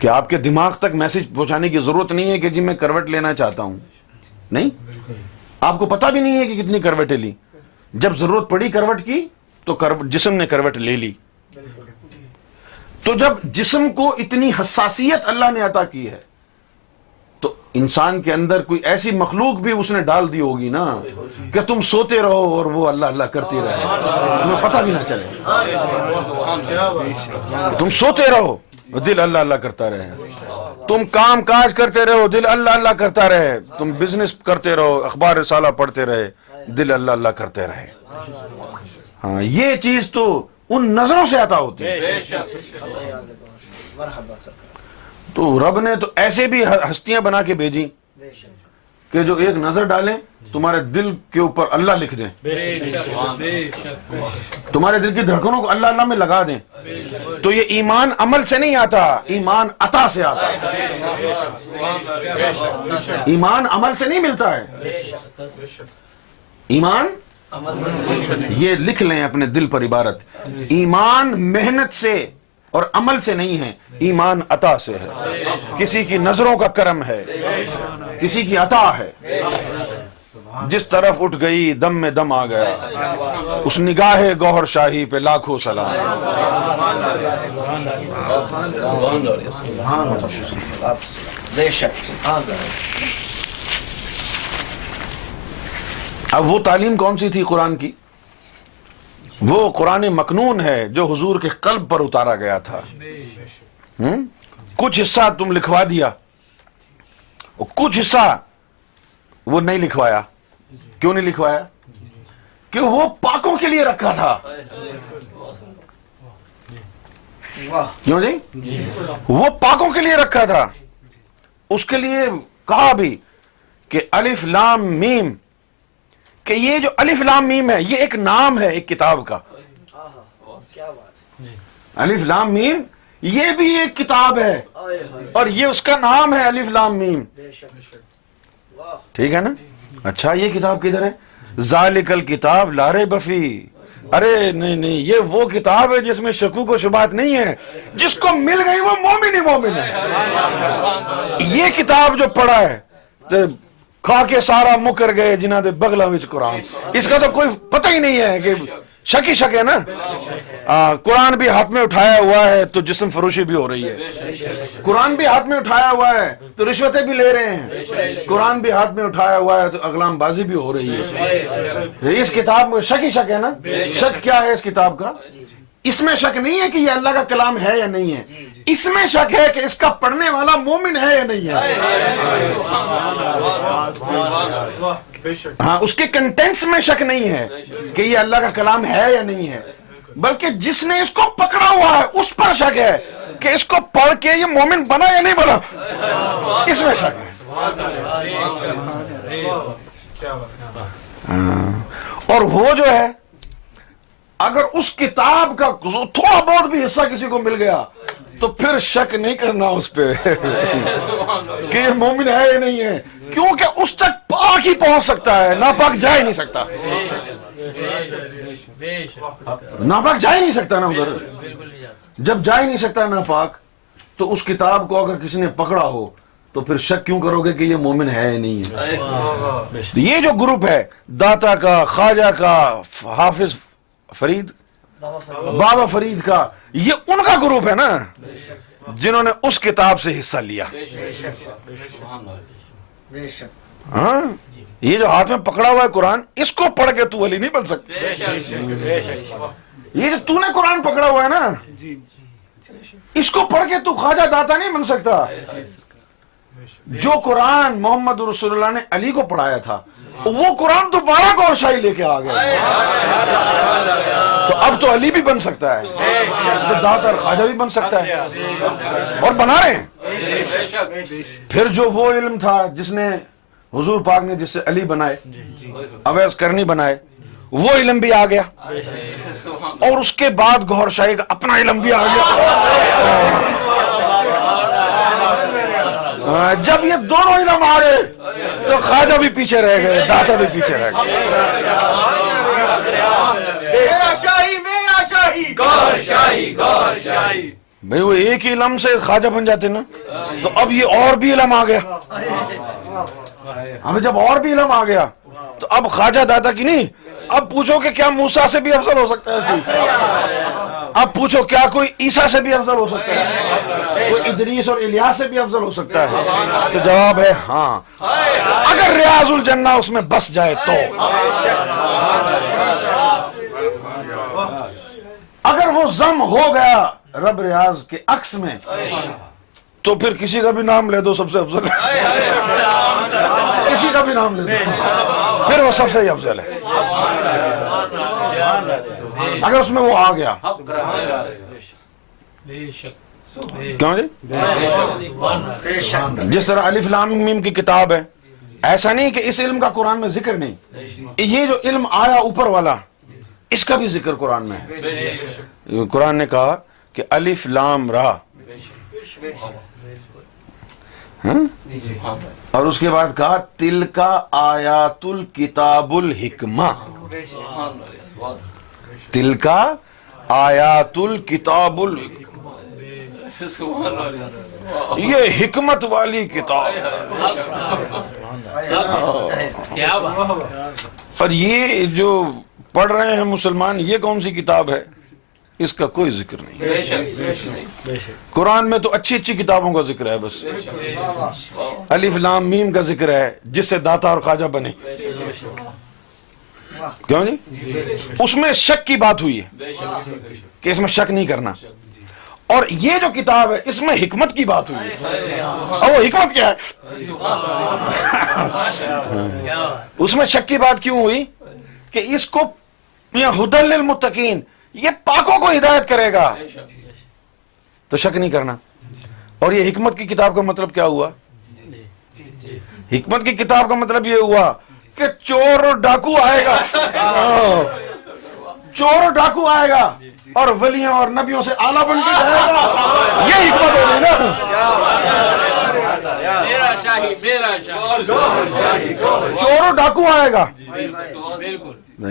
کہ آپ کے دماغ تک میسج پہنچانے کی ضرورت نہیں ہے کہ جی میں کروٹ لینا چاہتا ہوں. نہیں، آپ کو پتا بھی نہیں ہے کہ کتنی کروٹیں لی. جب ضرورت پڑی کروٹ کی تو جسم نے کروٹ لے لی. تو جب جسم کو اتنی حساسیت اللہ نے عطا کی ہے تو انسان کے اندر کوئی ایسی مخلوق بھی اس نے ڈال دی ہوگی نا کہ تم سوتے رہو اور وہ اللہ اللہ کرتی رہے، تمہیں پتہ بھی نہ چلے. تم سوتے رہو دل اللہ اللہ کرتا رہے، تم کام کاج کرتے رہو دل اللہ اللہ کرتا رہے، تم بزنس کرتے رہو، اخبار رسالہ پڑھتے رہے، دل اللہ اللہ کرتے رہے. ہاں، یہ چیز تو ان نظروں سے عطا ہوتی ہے. تو رب نے تو ایسے بھی ہستیاں بنا کے بھیجی کہ جو ایک نظر ڈالیں تمہارے دل کے اوپر اللہ لکھ دیں، تمہارے دل کی دھڑکنوں کو اللہ اللہ میں لگا دیں. تو یہ ایمان عمل سے نہیں آتا، ایمان عطا سے آتا ہے. ایمان عمل سے نہیں ملتا ہے، ایمان یہ لکھ لیں اپنے دل پر عبارت، ایمان محنت سے اور عمل سے نہیں ہے، ایمان عطا سے ہے. کسی کی نظروں کا کرم ہے، کسی کی عطا ہے. جس طرف اٹھ گئی دم میں دم آ گیا، اس نگاہ گوہر شاہی پہ لاکھوں سلام. اب وہ تعلیم کون سی تھی قرآن کی؟ وہ قرآن مکنون ہے جو حضور کے قلب پر اتارا گیا تھا. کچھ حصہ تم لکھوا دیا اور کچھ حصہ وہ نہیں لکھوایا. کیوں نہیں لکھوایا؟ کہ وہ پاکوں کے لیے رکھا تھا. کیوں جی؟ وہ پاکوں کے لیے رکھا تھا. اس کے لیے کہا بھی کہ الف لام میم، کہ یہ جو الف لام میم ہے یہ ایک نام ہے ایک کتاب کا. الف لام میم یہ بھی ایک کتاب ہے اور یہ اس کا نام ہے الف لام میم. ٹھیک ہے نا؟ اچھا یہ کتاب کدھر ہے؟ ذالک الکتاب لا ریب فیہ. ارے نہیں یہ وہ کتاب ہے جس میں شکوک و شبہات نہیں ہے، جس کو مل گئی وہ مومن ہی مومن ہے. یہ کتاب جو پڑھا ہے کھا کے سارا مکر گئے جنہاں دے بغلہ وچ قرآن، اس کا تو کوئی پتہ ہی نہیں ہے کہ شک ہی شک ہے نا. قرآن بھی ہاتھ میں اٹھایا ہوا ہے تو جسم فروشی بھی ہو رہی ہے. قرآن بھی ہاتھ میں اٹھایا ہوا ہے تو رشوتیں بھی لے رہے ہیں. قرآن بھی ہاتھ میں اٹھایا ہوا ہے تو اغلام بازی بھی ہو رہی ہے. اس کتاب میں شک ہی شک ہے نا. شک کیا ہے اس کتاب کا؟ اس میں شک نہیں ہے کہ یہ اللہ کا کلام ہے یا نہیں ہے، اس میں شک ہے کہ اس کا پڑھنے والا مومن ہے یا نہیں ہے. ہاں، اس کے کنٹینٹس میں شک نہیں ہے کہ یہ اللہ کا کلام ہے یا نہیں ہے، بلکہ جس نے اس کو پکڑا ہوا ہے اس پر شک ہے کہ اس کو پڑھ کے یہ مومن بنا یا نہیں بنا. اس میں شک ہے. اور وہ جو ہے اگر اس کتاب کا تھوڑا بہت بھی حصہ کسی کو مل گیا تو پھر شک نہیں کرنا اس پہ کہ یہ مومن ہے یا نہیں ہے، کیونکہ اس تک پاک ہی پہنچ سکتا ہے، ناپاک جا ہی نہیں سکتا. ناپاک جا ہی نہیں سکتا نا ادھر. جب جا ہی نہیں سکتا ناپاک تو اس کتاب کو اگر کسی نے پکڑا ہو تو پھر شک کیوں کرو گے کہ یہ مومن ہے یا نہیں ہے. یہ جو گروپ ہے داتا کا، خواجہ کا، حافظ فرید، بابا فرید کا، یہ ان کا گروپ ہے نا جنہوں نے اس کتاب سے حصہ لیا. ہاں، یہ جو ہاتھ میں پکڑا ہوا ہے قرآن، اس کو پڑھ کے تو ولی نہیں بن سکتا. یہ جو تو نے قرآن پکڑا ہوا ہے نا، اس کو پڑھ کے تو خواجہ داتا نہیں بن سکتا. جو قرآن محمد رسول اللہ نے علی کو پڑھایا تھا وہ قرآن دوبارہ گور شاہی لے کے آ گیا. تو اب تو علی بھی بن سکتا ہے، تو داتا اور خواجہ بھی بن سکتا ہے، اور بنا رہے ہیں. پھر جو وہ علم تھا جس نے حضور پاک نے جس سے علی بنائے، اویس کرنی بنائے، وہ علم بھی آ گیا. اور اس کے بعد گوھر شاہی کا اپنا علم بھی آ گیا. جب یہ دونوں علم آ گئے تو خواجہ بھی پیچھے رہ گئے، داتا بھی پیچھے رہ گئے. میرا شاہی میرا شاہی گور شاہی گور شاہی. بھئی وہ ایک ہی علم سے خواجہ بن جاتے نا، تو اب یہ اور بھی علم آ گیا. ہمیں جب اور بھی علم آ گیا تو اب خواجہ داتا کی نہیں، اب پوچھو کہ کیا موسیٰ سے بھی افضل ہو سکتا ہے کوئی؟ اب پوچھو کیا کوئی عیسیٰ سے بھی افضل ہو سکتا ہے؟ کوئی ادریس اور الیاس سے بھی افضل ہو سکتا ہے؟ تو جواب ہے ہاں، اگر ریاض الجنہ اس میں بس جائے تو. اگر وہ ضم ہو گیا رب ریاض کے عکس میں تو پھر کسی کا بھی نام لے دو سب سے افضل ہے. کسی کا بھی نام لے دو پھر وہ سب سے ہی افضل ہے، اگر اس میں وہ آ گیا. کیوں جی؟ جس طرح الف لام میم کی کتاب ہے، ایسا نہیں کہ اس علم کا قرآن میں ذکر نہیں، یہ جو علم آیا اوپر والا اس کا بھی ذکر قرآن میں ہے. قرآن نے کہا کہ الف لام را، اور اس کے بعد کہا تلکا آیات الکتاب الحکمہ. تلکا آیات الکتاب الحکمہ، یہ حکمت والی کتاب. اور یہ جو پڑھ رہے ہیں مسلمان، یہ کون سی کتاب ہے؟ اس کا کوئی ذکر نہیں. قرآن میں تو اچھی اچھی کتابوں کا ذکر ہے، بس الف لام میم کا ذکر ہے جس سے داتا اور خواجہ بنے. کیوں جی؟ اس میں شک کی بات ہوئی ہے کہ اس میں شک نہیں کرنا. اور یہ جو کتاب ہے اس میں حکمت کی بات ہوئی ہے، اور وہ حکمت کیا ہے؟ اس میں شک کی بات کیوں ہوئی کہ اس کو ہدی للمتقین، یہ پاکوں کو ہدایت کرے گا، تو شک نہیں کرنا. اور یہ حکمت کی کتاب کا مطلب کیا ہوا؟ حکمت کی کتاب کا مطلب یہ ہوا کہ چور اور ڈاکو آئے گا، چور اور ڈاکو آئے گا اور ولیوں اور نبیوں سے اعلیٰ بن کے جائے گا. یہ حکمت ہو گئی نا. چور اور ڈاکو آئے گا،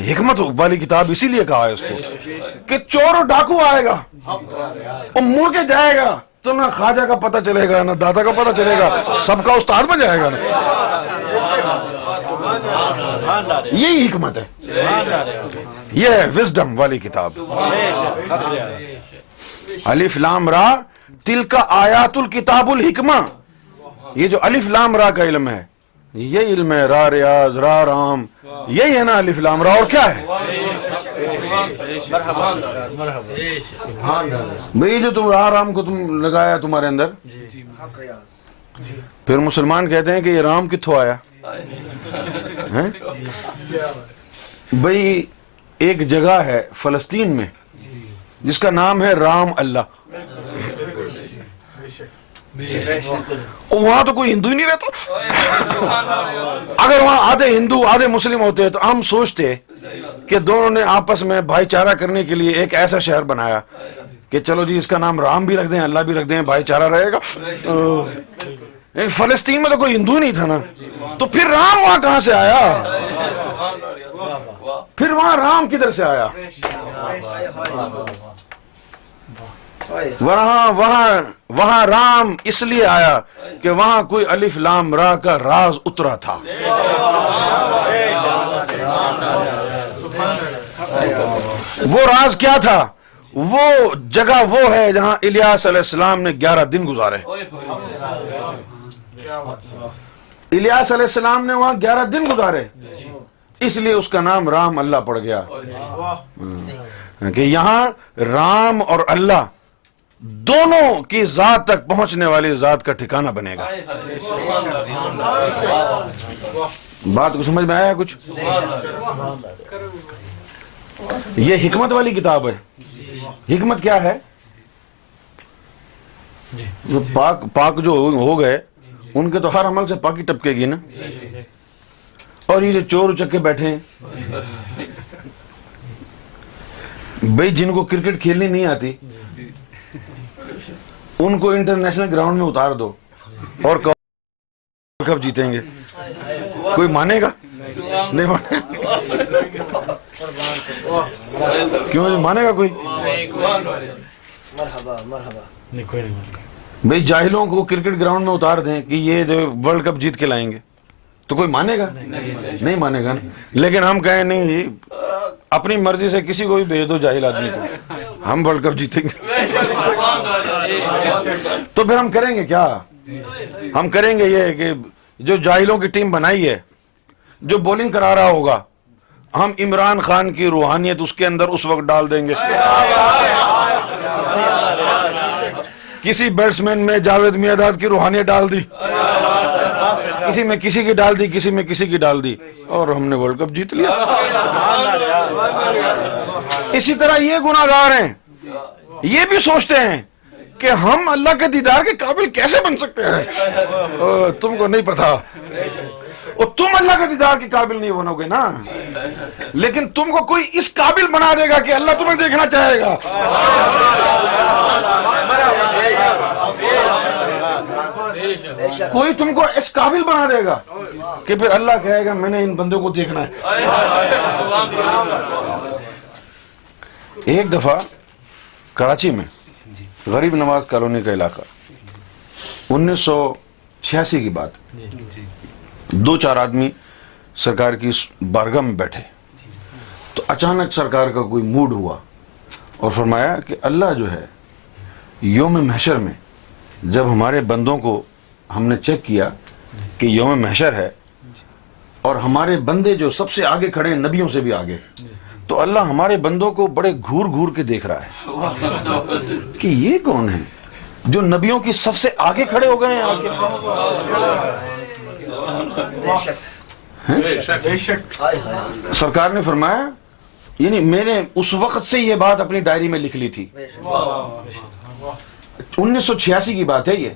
حکمت والی کتاب اسی لیے کہا ہے اس کو کہ چور اور ڈاکو آئے گا اور مڑ کے جائے گا تو نہ خواجہ کا پتہ چلے گا نہ داتا کا پتہ چلے گا، سب کا استاد بن جائے گا نا. یہی حکمت ہے، یہ ہے وزڈم والی کتاب. الف لام را تلک آیات الکتاب الحکمہ. یہ جو الف لام را کا علم ہے یہ علم ہے را ریاض را رام، یہی ہے نا الف لام را. اور کیا ہے بھئی جو تم را رام کو تم لگایا تمہارے اندر، پھر مسلمان کہتے ہیں کہ یہ رام کتھوں آیا؟ بھئی ایک جگہ ہے فلسطین میں جس کا نام ہے رام اللہ، وہاں تو کوئی ہندو ہی نہیں رہتا. اگر وہاں آدھے ہندو آدھے مسلم ہوتے تو ہم سوچتے کہ دونوں نے آپس میں بھائی چارہ کرنے کے لیے ایک ایسا شہر بنایا کہ چلو جی اس کا نام رام بھی رکھ دیں اللہ بھی رکھ دیں، بھائی چارہ رہے گا. فلسطین میں تو کوئی ہندو ہی نہیں تھا نا، تو پھر رام وہاں کہاں سے آیا؟ پھر وہاں رام کدھر سے آیا؟ وہاں رام اس لیے آیا کہ وہاں کوئی الف لام را کا راز اترا تھا. وہ راز کیا تھا؟ وہ جگہ وہ ہے جہاں الیاس علیہ السلام نے 11 دن گزارے. الیاس علیہ السلام نے وہاں 11 دن گزارے، اس لیے اس کا نام رام اللہ پڑ گیا کہ یہاں رام اور اللہ دونوں کی ذات تک پہنچنے والی ذات کا ٹھکانہ بنے گا. بات کو سمجھ میں آیا کچھ؟ یہ حکمت والی کتاب ہے. حکمت کیا ہے؟ پاک جو ہو گئے ان کے تو ہر عمل سے پاکی ٹپکے گی نا. اور یہ جو چور چکے بیٹھے ہیں بھئی، جن کو کرکٹ کھیلنی نہیں آتی ان کو انٹرنیشنل گراؤنڈ میں اتار دو اور کپ جیتیں گے. کوئی مانے گا؟ نہیں مانے. کیوں مانے گا کوئی؟ بھئی جاہلوں کو کرکٹ گراؤنڈ میں اتار دیں کہ یہ جو ورلڈ کپ جیت کے لائیں گے تو کوئی مانے گا؟ نہیں مانے گا. لیکن ہم کہیں نہیں جی اپنی مرضی سے کسی کو بھی بھیج دو جاہل آدمی کو, ہم ورلڈ کپ جیتیں گے. تو پھر ہم کریں گے کیا؟ ہم کریں گے یہ کہ جو جاہلوں کی ٹیم بنائی ہے, جو بولنگ کرا رہا ہوگا, ہم عمران خان کی روحانیت اس کے اندر اس وقت ڈال دیں گے. کسی بیٹسمین میں جاوید میاں کی روحانیت ڈال دی, کسی میں کسی کی ڈال دی, کسی میں کسی کی ڈال دی, اور ہم نے ورلڈ کپ جیت لیا. اسی طرح یہ گناہگار ہیں, یہ بھی سوچتے ہیں کہ ہم اللہ کے دیدار کے قابل کیسے بن سکتے ہیں. تم کو نہیں پتا, اور تم اللہ کے دیدار کے قابل نہیں بنو گے نا, لیکن تم کو کوئی اس قابل بنا دے گا کہ اللہ تمہیں دیکھنا چاہے گا. کوئی تم کو اس قابل بنا دے گا کہ پھر اللہ کہے گا میں نے ان بندوں کو دیکھنا ہے. ایک دفعہ کراچی میں غریب نواز کالونی کا علاقہ, 1986 کی بات, 2-4 آدمی سرکار کی بارگاہ میں بیٹھے تو اچانک سرکار کا کوئی موڈ ہوا اور فرمایا کہ اللہ جو ہے یوم محشر میں جب ہمارے بندوں کو ہم نے چیک کیا کہ یوم محشر ہے اور ہمارے بندے جو سب سے آگے کھڑے ہیں نبیوں سے بھی آگے, تو اللہ ہمارے بندوں کو بڑے گھور گھور کے دیکھ رہا ہے کہ یہ کون ہے جو نبیوں کی سب سے آگے کھڑے ہو گئے ہیں آگے. سرکار نے فرمایا, یعنی میں نے اس وقت سے یہ بات اپنی ڈائری میں لکھ لی تھی, 1986 کی بات ہے یہ,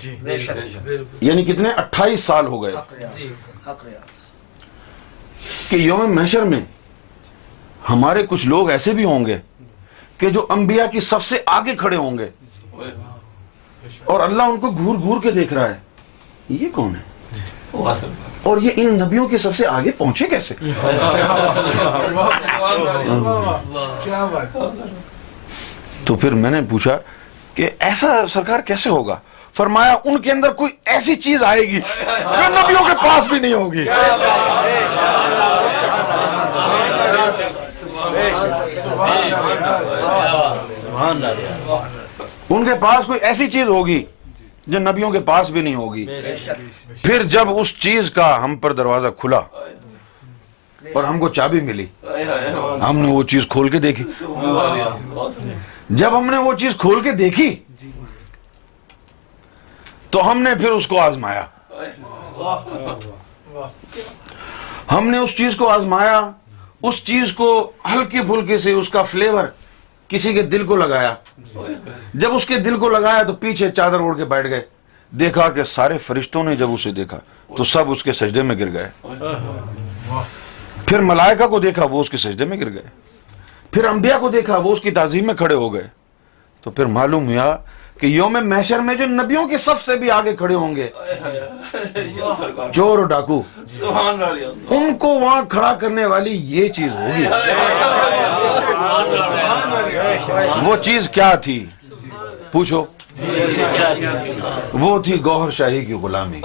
یعنی کتنے 28 سال ہو گئے, کہ یوم محشر میں ہمارے کچھ لوگ ایسے بھی ہوں گے کہ جو انبیاء کی سب سے آگے کھڑے ہوں گے اور اللہ ان کو گھور گھور کے دیکھ رہا ہے, یہ کون ہے اور یہ ان نبیوں کے سب سے آگے پہنچے کیسے. تو پھر میں نے پوچھا کہ ایسا سرکار کیسے ہوگا؟ فرمایا ان کے اندر کوئی ایسی چیز آئے گی جو نبیوں کے پاس بھی نہیں ہوگی. ان کے پاس کوئی ایسی چیز ہوگی جو نبیوں کے پاس بھی نہیں ہوگی. پھر جب اس چیز کا ہم پر دروازہ کھلا اور ہم کو چابی ملی, ہم نے وہ چیز کھول کے دیکھی. جب ہم نے وہ چیز کھول کے دیکھی تو ہم نے پھر اس کو آزمایا. ہم نے اس چیز کو آزمایا, اس چیز کو ہلکی پھلکی سے اس کا فلیور کسی کے دل کو لگایا. جب اس کے دل کو لگایا تو پیچھے چادر اوڑھ کے بیٹھ گئے. دیکھا کہ سارے فرشتوں نے جب اسے دیکھا تو سب اس کے سجدے میں گر گئے. پھر ملائکہ کو دیکھا, وہ اس کے سجدے میں گر گئے. پھر انبیاء کو دیکھا, وہ اس کی تعظیم میں کھڑے ہو گئے. تو پھر معلوم ہوا کہ یوم محشر میں جو نبیوں کے سب سے بھی آگے کھڑے ہوں گے, چور اور ڈاکو, ان کو وہاں کھڑا کرنے والی یہ چیز ہوگی. وہ چیز کیا تھی پوچھو؟ وہ تھی گوہر شاہی کی غلامی.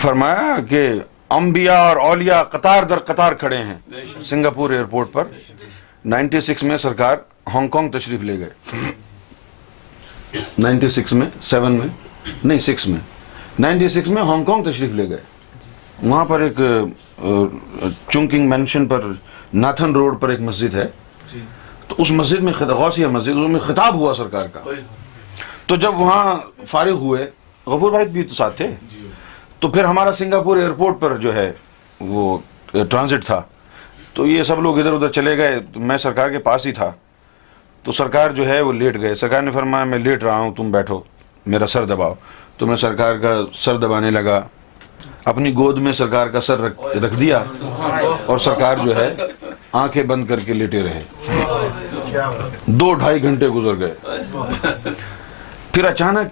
فرمایا کہ انبیاء اور اولیاء قطار در قطار کھڑے ہیں سنگاپور ایئرپورٹ پر. 96 میں سرکار ہانگ کانگ تشریف لے گئے. 96 میں 7 میں نہیں 6 میں 96 میں ہانگ کانگ تشریف لے گئے. وہاں پر ایک چونکنگ مینشن پر ناتھن روڈ پر ایک مسجد ہے, تو اس مسجد میں غوثیہ مسجد, اس میں خطاب ہوا سرکار کا. تو جب وہاں فارغ ہوئے, غفور بھائی بھی تو ساتھ تھے, تو پھر ہمارا سنگاپور ایئرپورٹ پر جو ہے وہ ٹرانزٹ تھا, تو یہ سب لوگ ادھر ادھر چلے گئے. میں سرکار کے پاس ہی تھا, تو سرکار جو ہے وہ لیٹ گئے. سرکار نے فرمایا میں لیٹ رہا ہوں, تم بیٹھو میرا سر دباؤ. تو میں سرکار کا سر دبانے لگا, اپنی گود میں سرکار کا سر رکھ دیا, اور سرکار جو ہے آنکھیں بند کر کے لیٹے رہے. 2-2.5 گھنٹے گزر گئے. پھر اچانک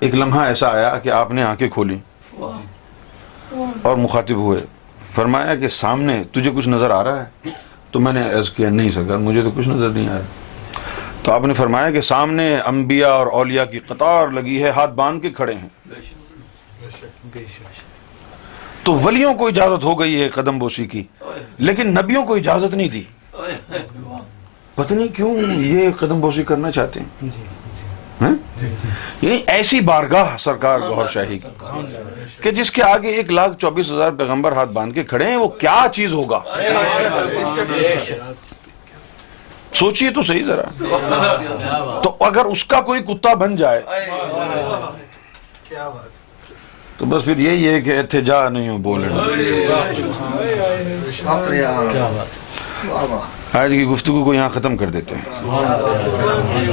ایک لمحہ ایسا آیا کہ آپ نے آنکھیں کھولی اور مخاطب ہوئے. فرمایا کہ سامنے تجھے کچھ نظر آ رہا ہے؟ تو میں نے عرض کیا نہیں سکا، مجھے تو کچھ نظر نہیں آ رہا. تو آپ نے فرمایا کہ سامنے انبیاء اور اولیاء کی قطار لگی ہے، ہاتھ باندھ کے کھڑے ہیں. تو ولیوں کو اجازت ہو گئی ہے قدم بوسی کی، لیکن نبیوں کو اجازت نہیں دی. پتہ نہیں کیوں یہ قدم بوسی کرنا چاہتے ہیں. یعنی ایسی بارگاہ سرکار گوھر شاہی کی کہ جس کے آگے 1,24,000 پیغمبر ہاتھ باندھ کے کھڑے ہیں، وہ کیا چیز ہوگا. سوچئے تو صحیح ذرا. تو اگر اس کا کوئی کتا بن جائے تو بس پھر یہی ہے کہ اتھے جا نہیں ہو بولنا. آج کی گفتگو کو یہاں ختم کر دیتے ہیں.